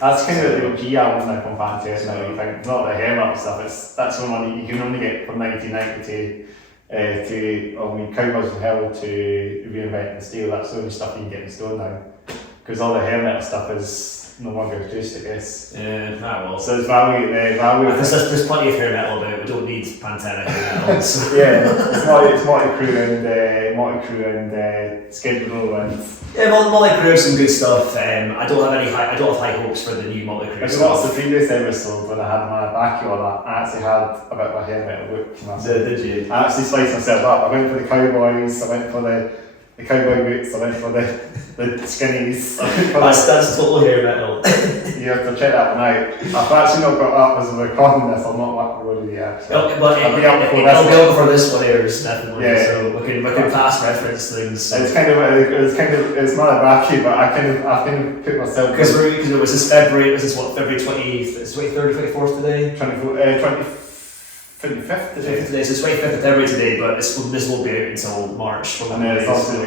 That's kind of the OG album now from Pantera. Now you think not the hair metal stuff. That's one you can only get from 1990 to Cowboys of Hell to Reinventing Steel. That's the only stuff you can get in Stone now. Because all the hair metal stuff is no longer produced, I guess. Well. So there's value. There's plenty of hair metal about it. We don't need Pantera hair metal. So. It's Motley Crue and Schedule and. Yeah, Motley Crue has some good stuff. I don't have high hopes for the new Motley Crue stuff. I watched the previous episode when I had my back on that. I actually had a bit of a hair metal look. Did you? I actually sliced myself up. I went for the Cowboys. I went for the cowboy boots. I went for the skinnies. That's total hair metal. You have to check that one out. I've actually not got up as we're recording this. I'm not uploaded yet. But it'll be up before this one airs, definitely. Yeah. So we can fast reference things. It's it's not a backy, but I kind of put myself because it was this February. Was this what February 23rd, 24th today? 25th today. So it's 25th of February today, but this won't be out until March. And then it's also we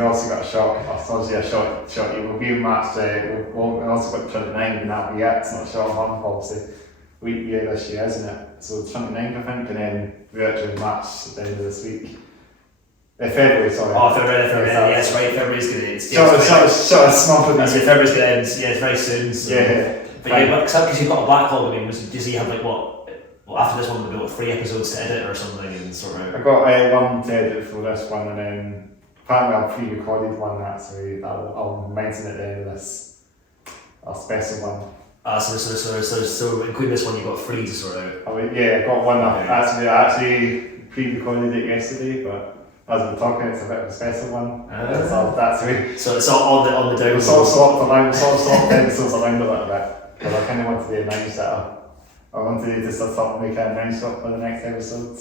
also got a shot. Obviously a shot. You will be in March. We also got 29, and that'll be it. It's not a shot month, obviously. Week this year, isn't it? So 29th, I think, and then we're actually in March at the end of this week. February, sorry. Oh, February. Yeah, that's right. February's good. It's February's good end. Yeah, it's very soon. So. Yeah. But except because you've got a backlog. I mean, does he have like what? Well, after this one, we'll be 3 episodes to edit or something and sort of. I got one to edit for this one, and then apparently I've pre-recorded one actually. I'll mention at the end of this. A special one. So including this one, you got 3 to sort out. I got one. I actually pre-recorded it yesterday, but as we're talking, it's a bit of a special one. That's me. So it's all on the down. We sort of swapped episodes around a little bit because I kind of wanted to announce that. I wanted to just make an announcement for the next episode.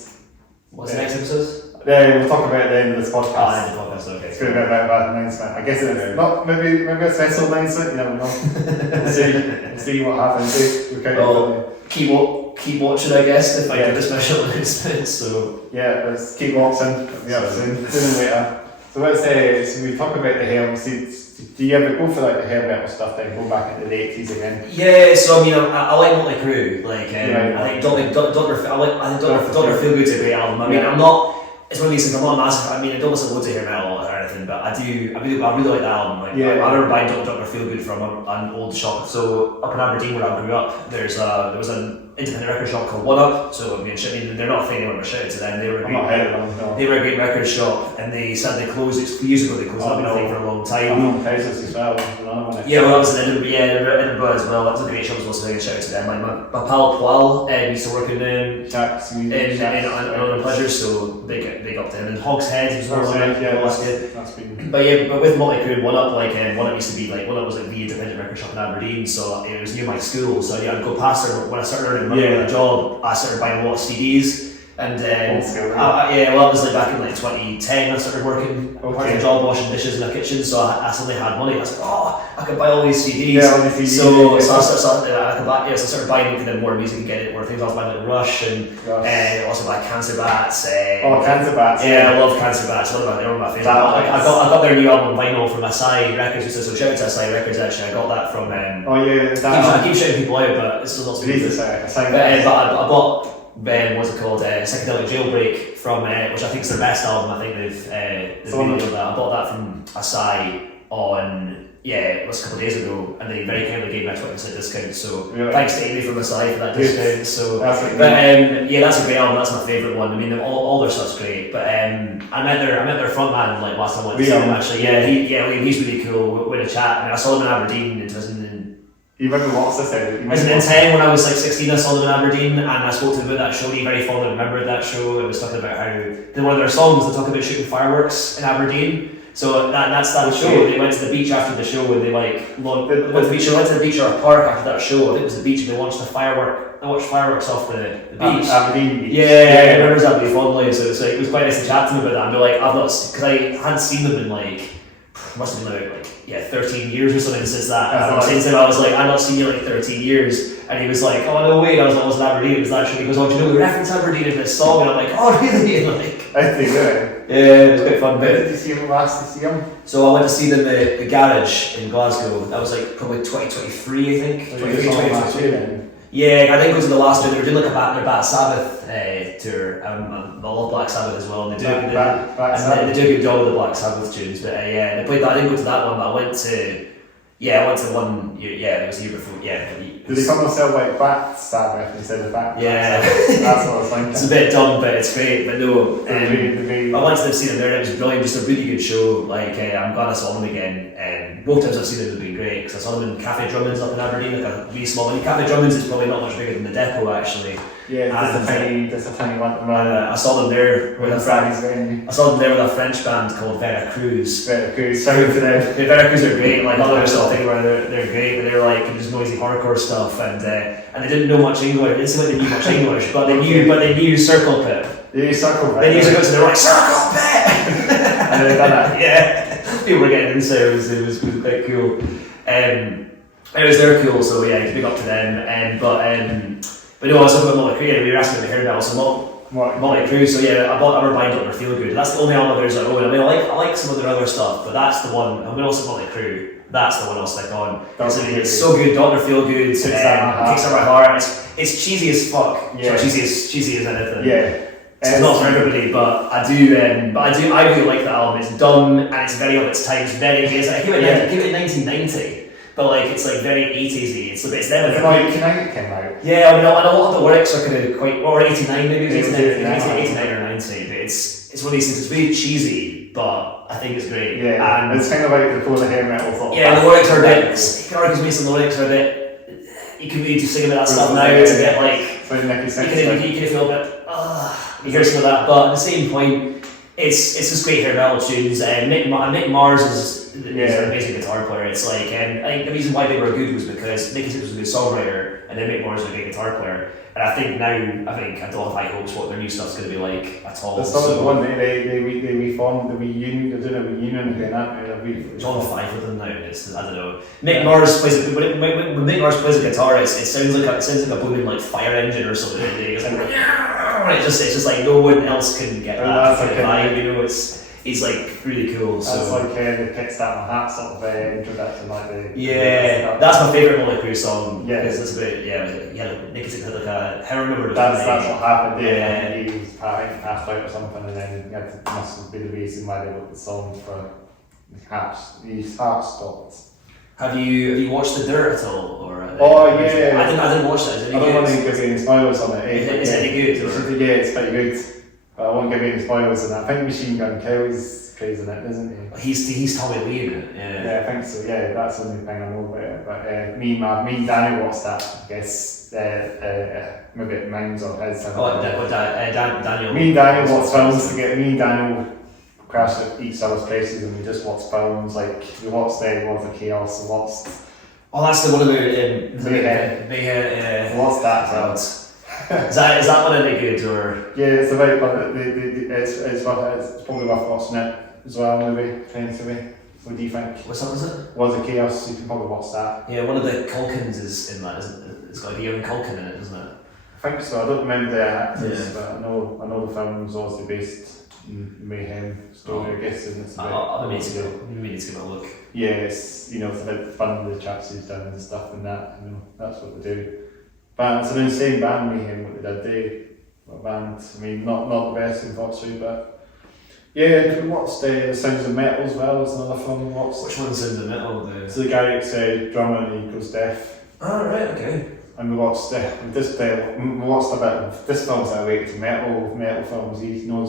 What's the next episode? Yeah, we'll talk about at the end of this podcast. Okay. It's going to be a bit of an announcement. I guess it's not maybe a special announcement. You never know. We'll see what happens. Keep keep watching, I guess, if I do the special announcements. So yeah, let's keep watching. Yeah, sooner or later. So let's say, so we talk about the helm. Do you ever go for like the hair metal stuff then, go back into the 80s again? Yeah, so I mean, I like Motley Crue. Like, I think Dr. Feelgood's a great album. I mean, I'm not. It's one of these things. I'm not a massive. I mean, I don't listen to loads of hair metal or anything, but I really like that album. Like, I remember buying Dr. Feelgood from an old shop. So up in Aberdeen where I grew up, there was an independent record shop called One Up. So I mean, they're not a thing anyone was shouting to them. They were They were a great record shop, and they said they closed. It's years ago. They closed. I've been a thing for a long time. I know Texas as well. Yeah, well, that was in Edinburgh. Yeah, Edinburgh as well. That was a great shop. I was also saying, shout out to them. My pal Poil used to work in on Pleasure, so big up to him. And Hogshead was one of them. That's been. But with Motley Crue, One Up used to be like, One Up was like the independent record shop in Aberdeen, so it was near my school. So I'd go past there when I started earning money with a job. I started buying a lot of CDs. And that was like back in like 2010. I started working part of the job washing dishes in a kitchen, so I suddenly had money. I was like, I could buy all these CDs. Yeah, all these CDs. So I started buying more music and getting it more things. I was buying like Rush and also buy Cancer Bats. Cancer Bats. Yeah, I love Cancer Bats. They're one of my favourite. I got their new album vinyl from Asai Records. So shout out to Asai Records. Actually, I got that from. I keep shouting people out, but it's still not so good. But I bought. What's it called? Psychedelic Jailbreak from, which I think is their best album. I think they've videoed that. I bought that from Asai on, it was a couple of days ago, and they very kindly gave me a 20% discount. So thanks to Amy from Asai for that discount. So, that's a great album. That's my favourite one. I mean, all their stuff's great. But I met their front man like last time I went to see them. Actually, he's really cool. We had a chat. I mean, I saw him in Aberdeen in You remember what's this out? I was in 10 when I was like 16. I saw them in Aberdeen, and I spoke to them about that show. He very fondly remembered that show. It was talking about how one of their songs they talk about shooting fireworks in Aberdeen. So that's that show. They went to the beach after the show, and they went to the beach or a park after that show. I think it was the beach, and they watched fireworks off the beach. Aberdeen Beach. Yeah, I remember that really fondly. So it was quite nice to chat to them about that. And be like, because I hadn't seen them in must have been about 13 years or something since that. And I was saying to him, I was like, I've not seen you in 13 years. And he was like, oh no wait, I was in Aberdeen, it was that show. He goes, do you know we reference Aberdeen in this song? And I'm like, oh really? I think it was quite fun. Where did you see him last to see him? So I went to see them at the Garage in Glasgow. That was probably 2023, I think. 2022. Yeah, I think it was the last tour. They were doing their Bad Sabbath tour. I love Black Sabbath as well, and they do a good job with the Black Sabbath tunes. But they played that. I didn't go to that one, but I went to one. It was the year before. Did they come and sell like Bat Sabbath instead of Bat? Yeah, that's what I was thinking. It's a bit dumb, but it's great. But no, I went to see them there. And it was brilliant. Just a really good show. I'm glad I saw them again. Both times I've seen them have been great because I saw them in Cafe Drummond's up in Aberdeen, like a really small. Cafe Drummond's is probably not much bigger than the Depot actually. Yeah, there's a tiny one. I saw them there with a French band called Veracruz. Sorry for them. Veracruz are great. Like other sort of thing where they're great, but they're like just noisy hardcore stuff, and they didn't know much English. It didn't seem like they knew much English, but they knew Circle Pit. They knew Circle Pit. They knew Circle Pit. They were like Circle Pit. And they done that. Yeah, people were getting into it. It was quite cool. They're cool. So yeah, big up to them. But no, I was talking about Motley Crue, and we were asking about the hair metal, so Motley Crue, so yeah, I remember buying Dr. Feelgood. That's the only album there's like, I mean, I like some of their other stuff, but that's the one, I'm going to also Motley Crue, that's the one I'll stick on. It's so good, Dr. Feelgood, kicks at my heart, it's cheesy as fuck, cheesy as anything. Yeah. It's not for everybody, but I really like that album. It's dumb, and it's very of its time, it's very, I came out in 1990. But it's very 80s-y. It's never Can I came out? Yeah, I know a lot of the lyrics are kind of quite, or 89 maybe, 89 or 90. But it's one of these things. It's really cheesy, but I think it's great. Yeah, and it's kind of like before the hair metal thought. Yeah, the lyrics are a bit. You can argue with some of the lyrics are a bit. You can really just sing about that stuff now. It's a bit you can feel a bit. You hear some of that, but at the same point, it's just great hair metal tunes. Mick Mars is an amazing guitar player. It's I think the reason why they were good was because Nick was a good songwriter, and then Mick Mars is a great guitar player. And I think now, I don't have high hopes what their new stuff's going to be like at all. It's not the one they reformed the reunion. They're doing a reunion again, aren't they? There's only 5 of them now. I don't know. Mick Mars plays when Mick Mars plays a guitar, it sounds like a booming like fire engine or something. It's just like no one else can get that kind of vibe. You know, he's like really cool. That's so like the Kickstart My Hat sort of introduction, like the that's my favourite Motley Crue song. Yeah, it's about Nicky had like a I remember that's what happened. Yeah, he was passed out or something, and then must be the reason why they wrote the song for his heart stopped. Have you watched The Dirt at all? Yeah. I didn't watch that. Is it I don't want to give you any spoilers on it. Is it any good? Yeah, it's pretty good. But I won't give you any spoilers on that. I think Machine Gun Kelly's crazy in it, isn't he? He's Tommy Lee in it. Yeah, I think so. Yeah, that's the only thing I know about it. But me and Danny watched that. I guess maybe mine's or his. Daniel. Me and Daniel watched films together. Me and Daniel crashed at each other's places, and we just watched films. Like we watched Lords of Chaos. We watched. Oh, that's the one about Mayhem. What's that about? Is that one any good or? Yeah, it's about it's probably worth watching it as well. Maybe potentially. What do you think? What song is it? Lords of Chaos. You can probably watch that. Yeah, one of the Culkins is in that, isn't it? It's got a young Culkin in it, doesn't it? I think so. I don't remember the actors, but I know the film was obviously based in Mayhem story. I guess, and it's about. We need to give it a look. Yeah, it's it's about the fun the chaps who's done and stuff and that. That's what they do. But it's an insane band, Mayhem. What they did, band. I mean, not the best in Foxtrot, but yeah. We watched the Sounds of Metal as well. It's another film we watched. Which one's Sounds of Metal? It's the guy that's drummer and he goes deaf. Oh right, okay. And we watched a bit of this film's that way to metal films.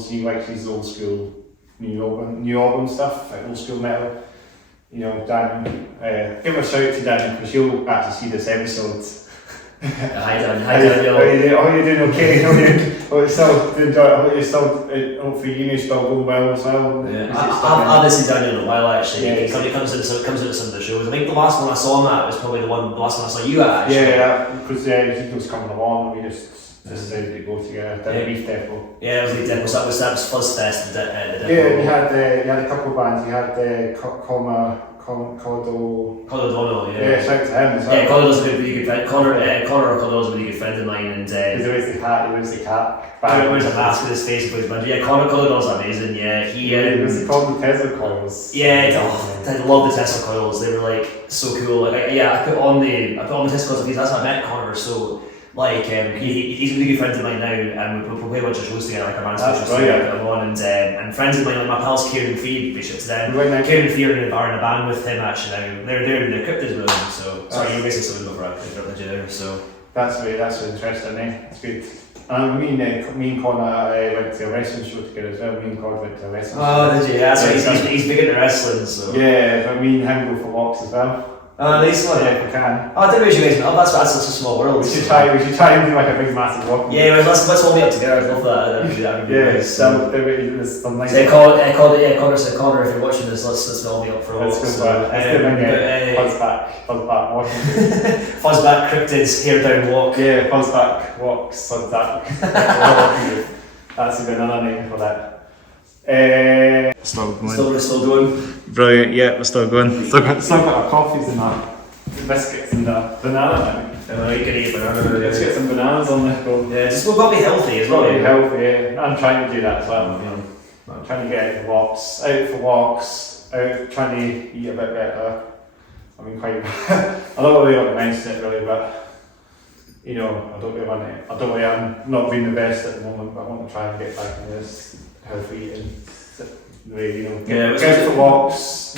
He likes his old school new album stuff, like old school metal. Daniel, give a shout out to Daniel because you'll actually see this episode. Hi Daniel. You're doing okay. Hopefully you're still going well as well. Yeah. I haven't seen Daniel in a while actually. Yeah, he comes into some of the shows. I think the last one I saw him at was probably the last one I saw you at actually. Yeah, because he was coming along and we just decided to go together. The Beef Depot. Yeah, it was the Depot. So that was Fuzz Fest. The Depot. Yeah, we had a couple of bands. We had Codo, yeah. Yeah, shout out to him as well. Yeah, Codo's a really good friend. Connor Codo's a really good friend of mine, and he wears the hat. He wears the cap. He wears a mask with his face with his band. Yeah, Connor Codo's amazing. Yeah, he was called the Tesla coils. Yeah, I love the Tesla coils. They were like so cool. Like I put on the Tesla coils because that's how I met Connor. So. Like he's a really good friend of mine now, and we play a bunch of shows together, like a band shows together, and friends of mine, like my pals Kieran and Fee, big shit to them. Kieran and Fee are in a band with him actually now. They're in the cryptids with him, so sorry, you're basically still in the there. So that's really interesting, eh? It's good. Me and Connor went to a wrestling show together as well. Me and Connor went to a wrestling show. Oh, did you? Yeah, so he's big into wrestling, so yeah. But me and him go for walks as well. Oh, nice one. Yeah, if we can. Oh, I didn't realise you guys. That's such a small world. We should try and do like a big massive walk. Yeah, let's all meet up together. I'd love that. That'd be yeah, nice. There's some nice. Connor said, Connor, if you're watching this, let's all meet up for a walk. Let's go. Fuzzback walking. Fuzzback cryptids here down walk. Yeah, Fuzzback walks. Fuzzback. That's even another name for that. Still going. Brilliant, yeah, we're still going. Still got our coffees and our biscuits and the banana now. You can eat banana. Let's get some bananas on the go. Yeah, we've got to be healthy as well. Be healthy, yeah. I'm trying to do that as well. I'm trying to get out for walks, out trying to eat a bit better. I mean, I don't really want to mention it really, but I don't really want to. I'm not being the best at the moment, but I want to try and get back in this healthy eating. Go for walks,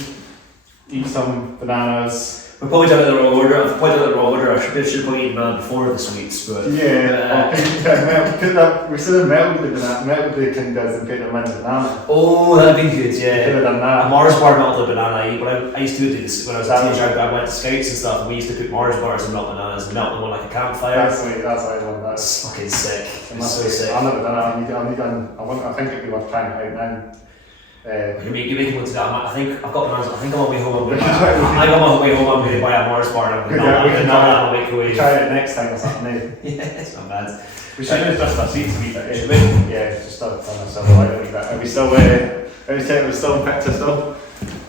eat some bananas. We've probably done it in the wrong order. I should probably eat banana before the sweets, but we should have melted the Kinders and put them in the banana. Oh, that'd be good. Yeah. Could have done that. A Mars bar melted banana. I used to do this when I was a teenager. I went to scouts and stuff. And we used to put Mars bars and melt bananas and melt them on like a campfire. That's what I love. That. It's fucking sick. It's so sick. I've never done it. I think it'd be worth trying it out now. You're making one today. I think I've got bananas. I think I'm on my way home. I I got my way home, I'm going to buy a Morris bar, I'm going to knock that on my way away. Try it next time or something, eh? Yeah, it's not bad. We should have just a sweet bit, should we? Yeah, just done ourselves like that. Are we still, are we still in picture still?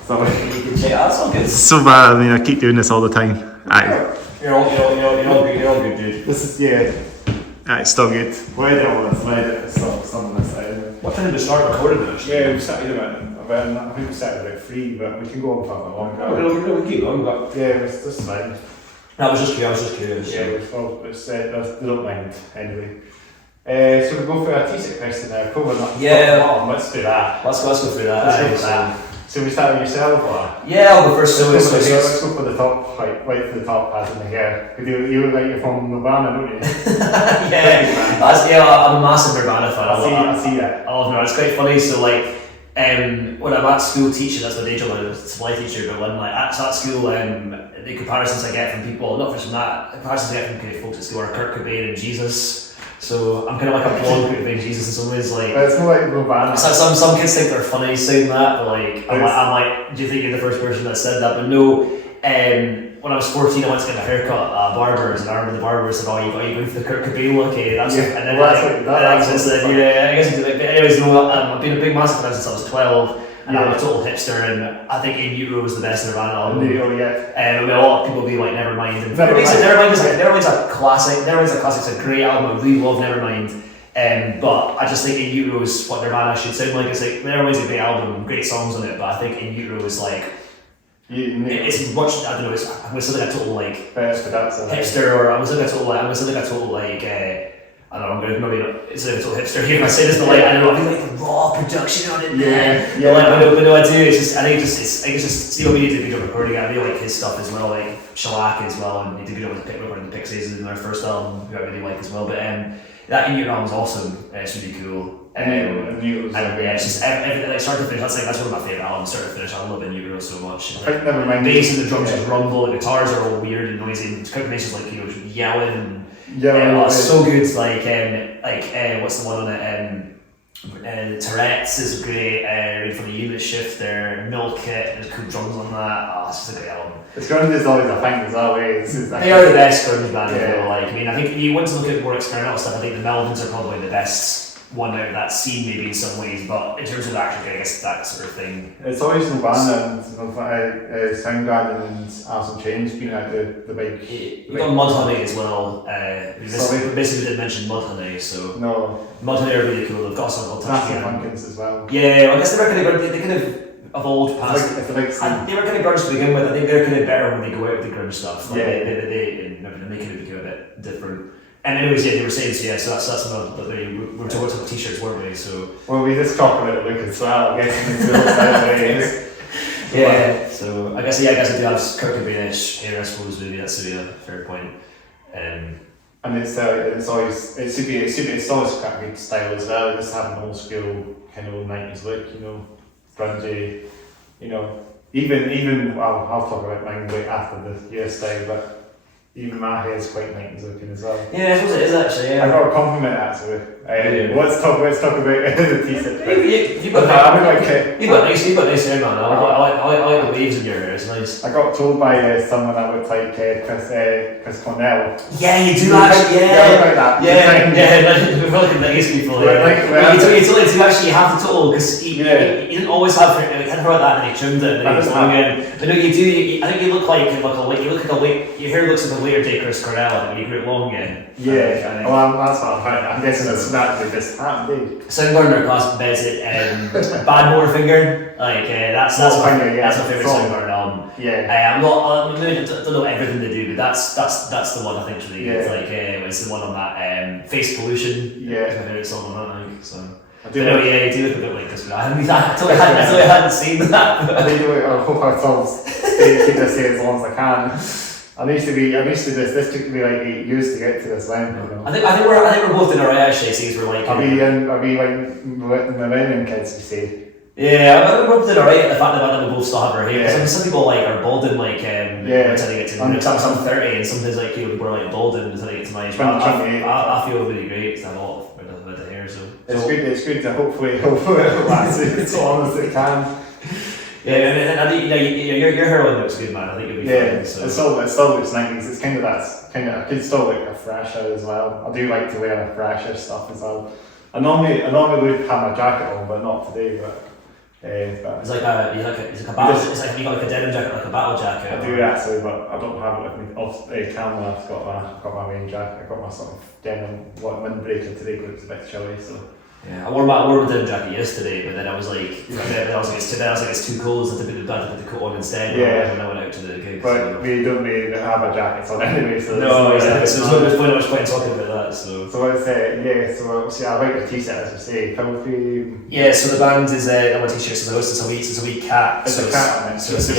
So, You can check, that's all good. it's so bad, I mean, I keep doing this all the time. Aye. You're all good, dude. This is, it's still good. We'll edit all this, it's still on this side. What time did we start recording this? Yeah, we started about, I think we started about 3, but we can go on for a long time. We keep going, but... Yeah, it's just fine. I was just curious. Yeah, they don't mind, anyway. So we go for a T-shirt question now, probably not. Yeah. Let's do that. Let's go through that. Let's go for that. So we start with yourself, or? Yeah, I'll go first. Let's go for the top, right to the top, as in the hair. You look like you're from Nirvana, don't you? I'm a massive Nirvana fan. I see that. I love Nirvana. It's quite funny. So when I'm at school teaching, that's my day job. I'm a supply teacher. But when at school, the comparisons I get from people, not just from that, comparisons I get from kind of folks at school are Kurt Cobain and Jesus. So I'm kind of like a blonde Kurt Cobain Jesus in some ways. But it's more like Nirvana. Some kids think they're funny saying that, but I'm like, do you think you're the first person that said that? But no. When I was 14, I went to get a haircut at Barber's, and I remember the barber said, "Oh, you going for the Kurt Cobain look?" And then I guess. But anyways, I've been a big massive fan since I was 12. And I'm a total hipster, and I think In Utero was the best Nirvana album. And a lot of people be like Nevermind. And Nevermind's a classic. Nevermind's a classic. It's a great album. I really love Nevermind. But I just think In Utero is what Nirvana should sound like. It's like Nevermind's a great album, great songs on it. But I think In Utero is like it's much. I don't know. I'm gonna sound like a total like hipster, or I'm gonna sound like a total like. I don't know, I'm going to it's a little hipster here if I say this, but like, I don't know, I feel like the raw production on it. But no, I do. It's just, I think it's just Steel Media did a good job recording it. I really like his stuff as well, like Shellac as well, and he did a good job with recording the Pixies in their first album, who I really like as well. But that In Utero album is awesome. It's really cool. It's just everything, like start to finish. That's one of my favorite albums, start to finish. I love In Utero so much. Like, the bass and the drums just rumble, the guitars are all weird and noisy, and Combination's like yelling and. It's so good. What's the one on it? Tourette's is great. From the Unit Shifter, Milk It, there's cool drums on that. It's just a great album. Grunge is always a thing as well. They are the best Grunge band. I think if you want to look at more experimental stuff, I think the Melvins are probably the best one out of that scene, maybe in some ways. But in terms of actually, I guess that sort of thing, it's always Nirvana and Soundgarden and Alice in Chains being like the big. We've got Mudhoney as well. We basically did mention Mudhoney, so no. Mudhoney are really cool. They've got a song called Touch Again. Pumpkins as well. Yeah, I guess they kind of evolved past. They were kind of grunge to begin with. I think they're kind of better when they go out with the grunge stuff. They kind of became a bit different. And anyways, they were saying so that's another. We were talking about t-shirts, weren't we? So we just talked about the look as well. So I guess I do have Kurt Cobain-ish hair. I suppose maybe that's a fair point. And it's always quite a good style as well. Just having an old school kind of old 90s look, grungy, even I'll talk about mine way after the hairstyle, but. Even my hair is quite 90s looking as well. Yeah, I suppose it is actually. Yeah. I got a compliment actually. Let's talk about the t-shirt. You've got nice hair, man. I like the waves in your hair. It's nice. I got told by someone that looked like Chris Cornell. Yeah, you do actually. We're looking at nice people. You actually have the total because he didn't always have. He had heard that and he trimmed it and then he was long again. But no, you do. I think you look like a late. Your hair looks like a later day Chris Cornell when you grew it long again. Yeah. That's what I'm guessing that's naturally just happened. Soundgarden are classic beds it. Bad Motorfinger. That's my favourite Soundgarden album. Yeah. I don't know everything they do, but that's the one I think is really good. It's the one on that Face Pollution. Yeah. It's my favourite song on that, I think. So. You do look a bit like this, but I hadn't seen that. I hope our songs keep this here as long as I can. I used to this took me like 8 years to get to this level. I think we're both in alright actually, since we're like. Are we like millennium kids, you say? Yeah, I think we're both in alright. The fact that we both still have our hair. Yeah. Some people are balding until they get to. I'm 30, and sometimes people are balding until they get to my age. I feel really great because I have a lot of the hair. So it's good to hopefully last as long as it can. Yeah, I mean, your heroin looks good, man. I think you'll be fine. So. It still looks 90s. It's kind of I could still look a fresher as well. I do like to wear a fresher stuff as well. I normally would have my jacket on, but not today. But it's like a battle. It's like you got like a denim jacket, like a battle jacket. I do actually, but I don't have it with me. Off camera, I've got my main jacket. I got my sort of denim windbreaker today, but it's a bit chilly, so. Yeah, I wore my denim jacket yesterday, but then I was like, it's too cold, so I had to put the coat on instead. When I went out to the gig. But so. we don't have our jackets on anyway, so. No, exactly. So there's no much point talking about that. So what's so I like the t-shirt, as you say. Filthy. Yeah, so the band is on my t-shirt. So it's a wee cat. It's a cat. So it's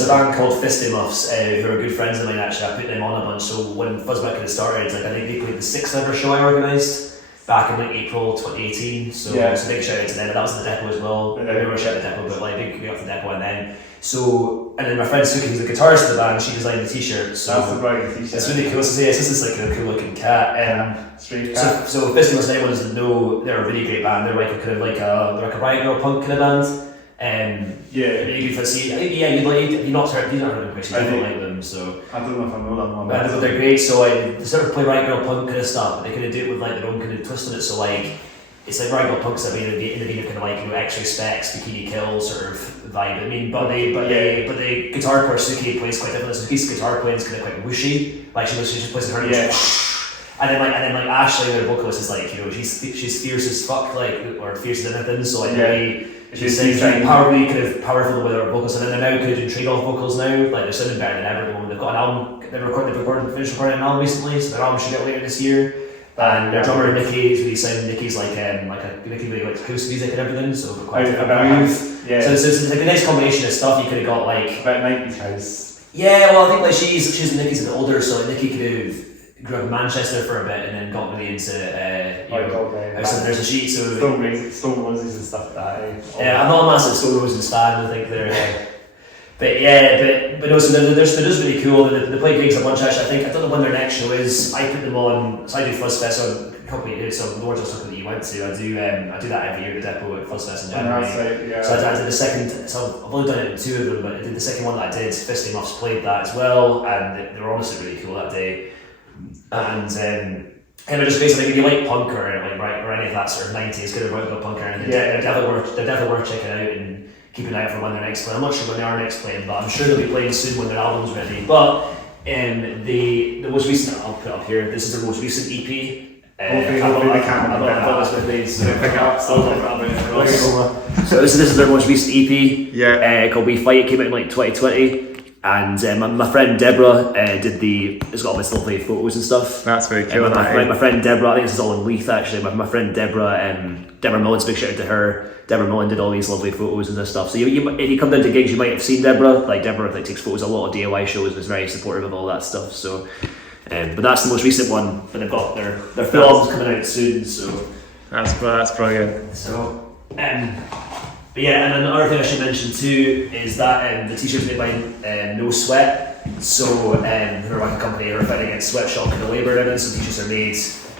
a band called Fisty Muffs, who are good friends of mine. Actually, I put them on a bunch. So when Fuzzback had started, like I think they played the 6th ever show I organised. Back in like April 2018, so it's a big shout out to them. That was in the depot as well. I never shout out the depot, but like big up the depot and then. So and then my friend Suki, who's the guitarist of the band, she designed the t-shirt. So that's the brilliant t-shirt. It's really cool. So yeah, this is like a cool looking cat. Straight cat. So Fisty Muffs, anyone doesn't know, they're a really great band. They're like a kind of like a riot girl punk kind of band. Really good for see. You've not heard them questions. I don't like them, so I don't know if I know them. But they're great. So they sort of play riot girl punk kind of stuff, but they kind of do it with like their own kind of twist on it. So like it's like riot girl punks that in the vein of kind of like X-Ray Specs, Bikini Kill sort of vibe. I mean, but the guitar player Suki plays quite different. Suki's guitar playing is kind of quite whooshy. Like she just plays her. And then like Ashley, their vocalist, is like she's fierce as fuck, like or fierce as anything. So like she sings like powerful with her vocals, and then they're now good in trade-off vocals now. Like they're sounding better than ever at the moment. They've got an album. They've finished recording an album recently, so their album should get later this year. And their drummer Nikki is really sound. Nikki's like Nikki really likes house music and everything, so quite different groove. Yeah. So it's like a nice combination of stuff. You could have got like about 90s house. Yeah, well I think like Nikki's a bit older, so like, Nikki could have grew up in Manchester for a bit and then got really into there's a sheet so Stone Roses and stuff like that. Yeah, I'm not a massive Stone Roses fan. I think they're but no, so they're just really cool. They play gigs a bunch actually. I don't know when their next show is. I put them on. So I do Fuzz Fest on a couple of years. So the Warsaw stuff that you went to, I do that every year at the depot at Fuzz Fest in January. So I did the second. So I've only done it in 2 of them, but I did the second one that I did. Fisty Muffs played that as well, and they were honestly really cool that day. And they're just basically if you like punk or any of that sort of 90s kind of rock punk or anything, they're definitely worth checking out and keep an eye out for when they're next playing. I'm not sure when they are next playing, but I'm sure they'll be playing soon when their album's ready. But the most recent, I'll put up here, this is their most recent EP. So this is their most recent EP. Called We Fight. It came out in like 2020. And my friend Deborah it's got all this lovely photos and stuff. That's very cool. My friend Deborah, I think this is all in Leith actually. My friend Deborah Mullins, big shout out to her. Deborah Mullins did all these lovely photos and stuff. So if you come down to gigs, you might have seen Deborah. Like Deborah takes photos of a lot of DIY shows and is very supportive of all that stuff. So, but that's the most recent one. But they've got their full album's coming out soon. So that's brilliant. So But yeah, and another thing I should mention too is that the t-shirts made by No Sweat. So who are like a company who are fighting against sweatshop kind of labour and everything. So t-shirts are made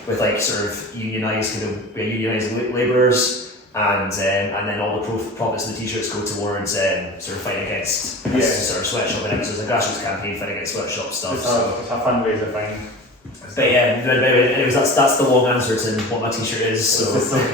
with like sort of unionised labourers, and then all the profits of the t-shirts go towards sort of fighting against sort of sweatshop and everything. So it's a grassroots campaign fighting against sweatshop stuff. It's a fundraiser thing. But yeah, anyways, that's the long answer to what my t-shirt is. So it's like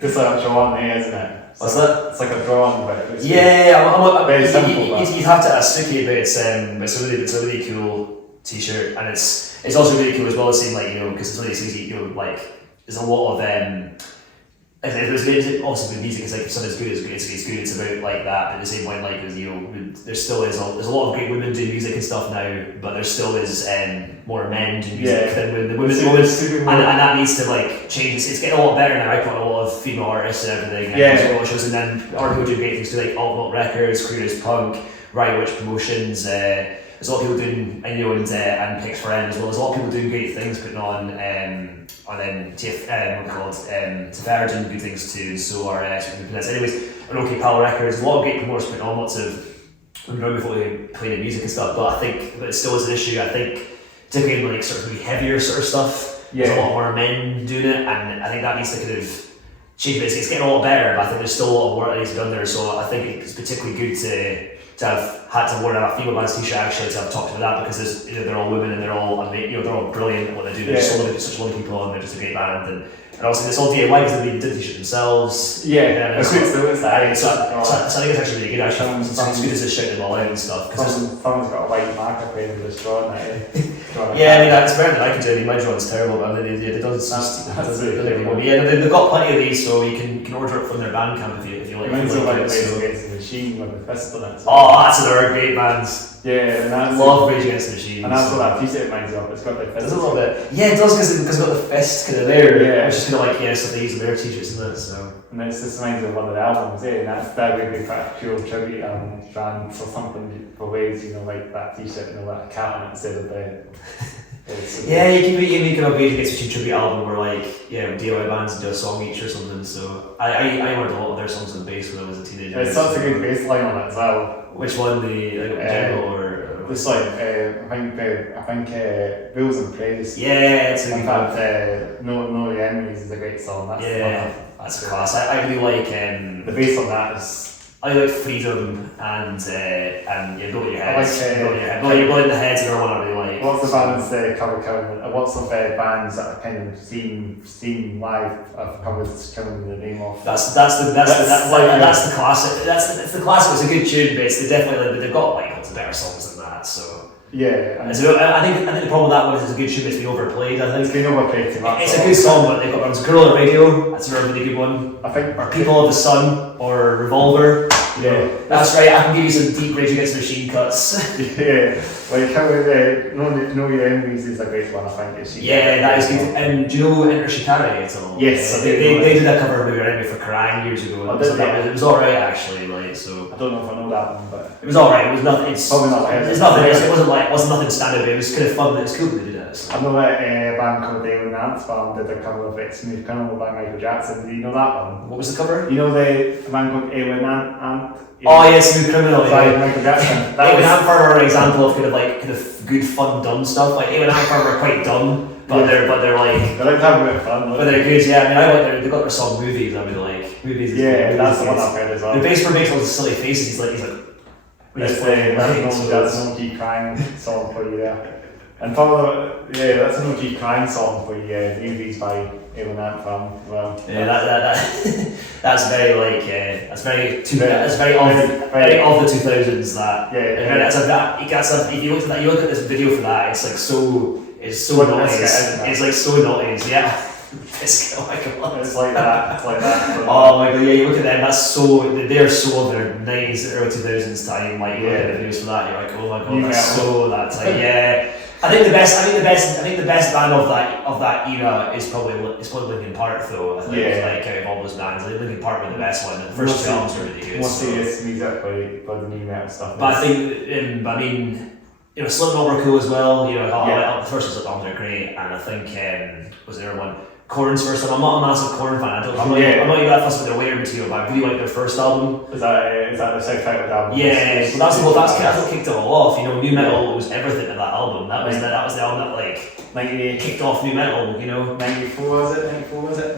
it's like a drawing there, isn't it? What's that? It's like a drawing, but it's very simple. You'd have to ask Suki, but it's a really cool t-shirt, and it's also really cool as well. It seems like because it's really easy. Like there's a lot of It's obviously music is like if something's good, it's good. It's about like that. But at the same point, like there still is there's a lot of great women doing music and stuff now, but there still is more men doing music than women. And that needs to like change. It's getting a lot better now. I put a lot of female artists and everything. And then artists doing great things too, like Alt Records, Queer Punk, Riot Witch Promotions. There's a lot of people doing, and Picks for End as well. There's a lot of people doing great things, putting on Taverge and good things too. And so are anyways, an OK Pal Records. A lot of great promoters putting on lots of before they play the music and stuff. But I think it still is an issue. I think particularly in like sort of really heavier sort of stuff. There's a lot more men doing it, and I think that needs to kind of changed, but it's getting a lot better, but I think there's still a lot of work that needs to be done there, so I think it's particularly good to have had to wear a female band's t-shirt actually to have talked about that, because there's, they're all women and they're all brilliant at what they do. There's such lovely people and they're just a great band, and obviously it's all DIY because they did the t-shirt themselves. Yeah, so I think it's actually really good actually. It's good to just shout them all out and stuff. Someone's got a white marker pen and just drawing that. Yeah, I mean that's better than I can do. I mean, my drawing's terrible, but it does. Yeah, they've got plenty of these, so you can order it from their Bandcamp if you like. Reminds me of like Rage Against the Machine with the fist on it. Oh, that's another great bands. Yeah, and that's love Rage Against the Machine. And that's what that t-shirt reminds me of. It's got like fist. Does a little bit. Yeah, it does because it's got the fist kind of there. Yeah, which is kind of like stuff they use in their t-shirts, isn't it? So. And it's just reminds me of one of the albums, and that would be quite a pure tribute band for something for ways, like that t-shirt, that cat on it instead of the. Yeah, you can make a Rage Against the Machine tribute album where DIY bands do a song each or something. So I learned a lot of their songs on bass when I was a teenager. It's such a good bass line on it as well. Which one, the general or? It's like I think Bills and Praise. Yeah, it's a good one. In fact, No the Enemies is a great song. That's a class. I really like the bass on that is. I like Freedom and Go With Your Heads. Go With the Heads are one I really like. Lots of bands cover lots of bands that are kind of seen live have covers coming the name of. That's the classic. That's the classic. It's a good tune, but they've got lots of better songs than that. So. Yeah, so I think the problem with that one is it's a good tune, but it's been overplayed. I think it's been overplayed too much. It's a good song, but they've got there's Girl on the Radio. That's a really good one. I think, or People of the Sun, or Revolver. Yeah, that's right. I can give you some deep Rage Against the Machine cuts. Yeah, like how Know Your Enemies is a great one. I think it's that is good. And do you know Enter Shikari at all? Yes, they did a cover of Know Your Enemy for Kerrang years ago. It was alright actually. So I don't know if I know that one, but it was alright. It was nothing. It's probably not. It's nothing. It wasn't nothing standard. But it was kind of fun. It was cool that they did it. So. I know that a band called Dale Nance did a cover of Smooth Criminal by Michael Jackson. Do you know that one? What was the cover? You know the band called Ewan Ant. Oh yeah, Smooth Criminal. By Michael Jackson. Ewan Ant are an example of kind of good fun dumb stuff. Like Ewan Ant are quite dumb. But they're like having a bit of fun. But they're good, yeah. I mean, I like they've got their song Movies. I mean, like Movies. That's the one I've heard as well. The bass player makes all the silly faces. He's like. That's an OG Crying song for you there. And that's an OG Crying song for you. Movies by Ewan Ant from that's very that's very of the 2000s. If you look at this video for that, it's so noise. It's like so noise, yeah. It's like that. It's like that. Oh my god, yeah, you look at them, they're so of their 90s, early 2000s time, you look at the videos for that, you're like, oh my god, that's so that time, yeah. I think the best band of that era is probably Linkin Park though. I think out of all those bands, Linkin Park were the best one. The first two albums were really good. More serious music by the new metal stuff. But I think, Slipknot were cool as well. The first two albums are great, and I think was the other one. Korn's first album. I'm not a massive Korn fan. I'm not even that fussed with their later material, but I really like their first album. Is that the self-titled album? Yeah, so that's what kicked it all off. New metal was everything in that album. That was the album that 98 kicked off new metal. 94 was it?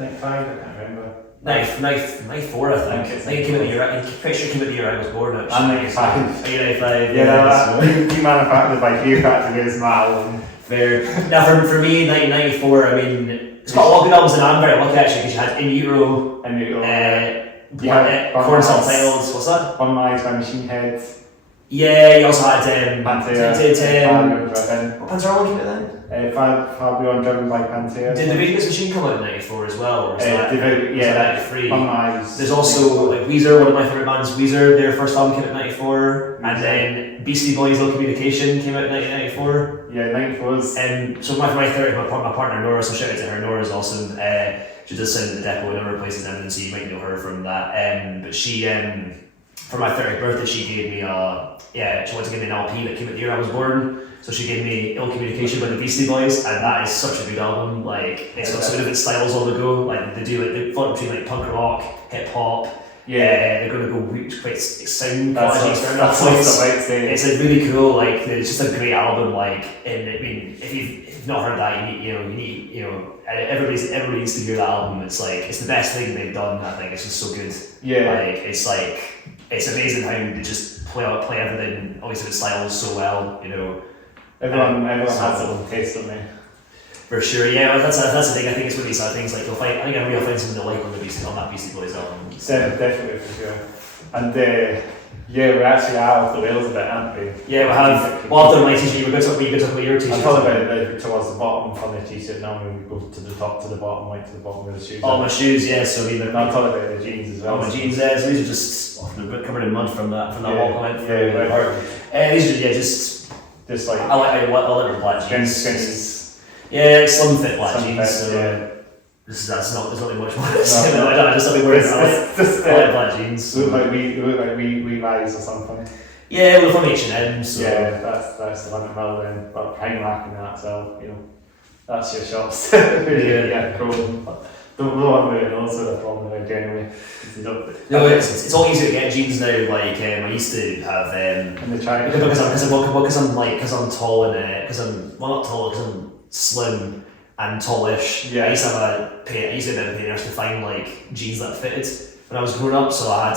95? I can't remember. 94, I think. I think it came out the year. I'm pretty sure it came out the year I was born. I'm 95. Are you 95? Yeah, demanufactured by Fear Factory is my album. Fair. Now, for me, 1994, I mean, it's got a lot of good albums, and I'm very lucky actually because you had In Utero, Korn Subtitles. What's that? Unlies by Machine Heads. Yeah, you also had Pantera. What Pantera one came out then? Fabio Driven by Pantera. Did the Rage Against the Machine come out in 94 as well? Or was that 93? Unlies. There's also Weezer, one of my favourite bands, Weezer, their first album came out in 94, and then Beastie Boys' Ill Communication came out in 1994. Yeah, 94 was. So my 30th, my partner Nora, so shout out to her, Nora's awesome. She does sound at the depot in other places, and so you might know her from that. But she, for my 30th birthday, she gave me she wanted to give me an LP that came out the year I was born. So she gave me Ill Communication by the Beastie Boys, and that is such a good album. It's got so many different styles on the go. They do they flip between punk rock, hip hop. They're going to go quite sound quality. It's like really cool. Like it's just a great album. Like, and I mean, if you've not heard that, everybody needs to hear that album. It's like it's the best thing they've done. I think it's just so good. Yeah. Like it's amazing how they just play everything. Obviously, the styles so well. Everyone has their own taste, don't they? For sure, yeah. That's the thing. I think it's one of these sort of things. Like I think I'll find something to like on the Beastie Boys album. Definitely for sure. And we're actually out of the rails a bit, aren't we? Yeah, we have. Well, I've done my t-shirt. We're going to talk about your t-shirt. I'm talking about it towards the bottom from the t-shirt. Now we go to the top to the bottom, right to the bottom of the shoes. Oh, my shoes, yeah. So I'm talking about the jeans as well. Oh, my jeans, so these are just often a bit covered in mud from that walk I went through. These are just like I like black jeans. Yeah, slim fit black jeans. There's not really much more to say. I just love wearing black jeans. Look like we rise or something. Yeah, we're from H&M. So. Yeah, that's the one at Melbourne, but Primark and that, so that's your shops. Yeah, cool. Don't know what I'm wearing also the problem with anyway. No, it's all easy to get jeans now. Like I used to have because I'm tall and because I'm not tall, because I'm slim and tallish. Yeah. I used to have a pain in the rush to find like jeans that fitted when I was growing up. So I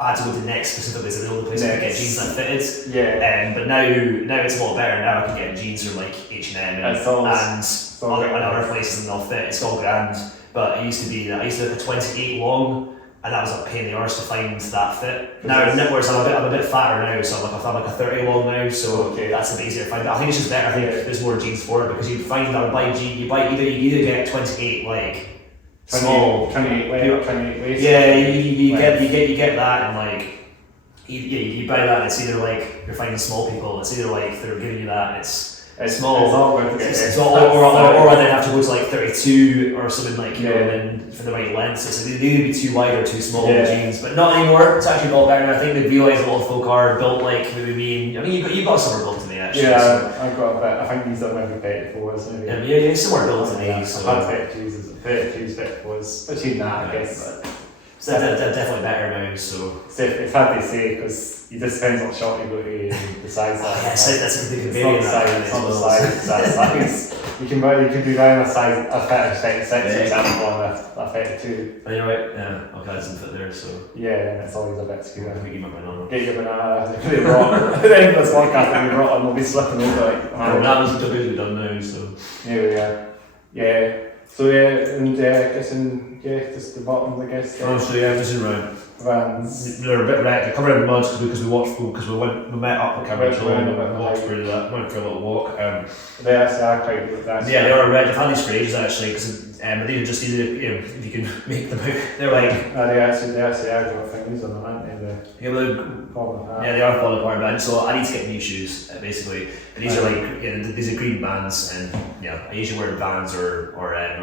had to go to Next specifically, so the only place I could get jeans that fitted. Yeah. But now it's a lot better. Now I can get jeans from like H&M and other places and they'll fit. It's all grand. But I used to have a 28 long, and that was a pain in the arse to find that fit. Now, whereas I'm a bit fatter now, so I'm like a 30 long now, so that's a bit easier to find. But I think it's just better. I think there's more jeans for it because you find that you either get 28 like small, 28 waist. Yeah, you get that, and like you buy that. And it's either like you're finding small people. It's either like they're giving you that. And it's small. It's all going to get or I then have to go to like 32 or something like and then for the right length. So they either be too wide or too small jeans, but not anymore. It's actually got better. I think they've realised a lot of folk are built like maybe me. I mean, you've got a similar build to me actually. Yeah, so. I've got a bit. I think these are maybe 34s maybe. Yeah, similar build to me. So. I've had 32s, 34s, between that I guess. So they're definitely better now. So it's hard to say because it just depends what shot you go to and the size. That's a big It's not the size, it's that size. You can be wearing a size, a 36 example on a 32. Oh, you're right. Yeah, okay, that doesn't fit there. So yeah, it's always a bit scary. Get your banana. Get your banana. They rot. The end of this podcast, when we rot, and we'll be slipping over like. That was basically done now. So here we are. Yeah. So just the bottoms, I guess. So this is right. Vans. They're a bit wrecked. They're covered in mud because we met up at Cambridge Hall and went for a little walk. They actually are quite good. Yeah, they are red. I've had these for ages actually because they are just either if you can make them out. They're like they actually are got things on them, aren't they? They are falling apart, man. So I need to get new shoes basically. But these are like these are green Vans, and I usually wear Vans or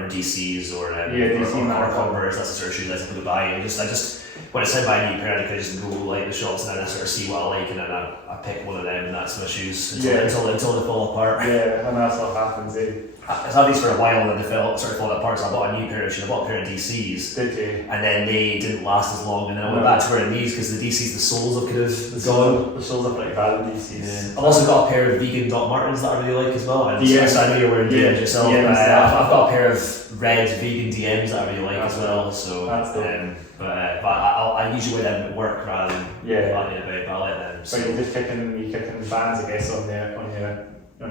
DCs or Converse. That's the sort of shoes I typically buy. I just when I send by a new pair, I can just go like the shops and then I sort of see what I like, and then I pick one of them, and that's my shoes until they fall apart. Yeah, and that's what happens. I've had these for a while and then they sort of falling apart, so I bought a new pair of shoes. I bought a pair of DCs. Did you? And then they didn't last as long, and then I went back to wearing these because the DCs, the soles have kind of gone. The soles are pretty bad in DCs. Yeah. I've also got a pair of vegan Doc Martens that I really like as well. And I know you're wearing DMs yourself. I've got a pair of red vegan DMs that I really like as well. So, but I usually wear them at work rather than about, but I like them. So you're just kicking Vans, I guess, on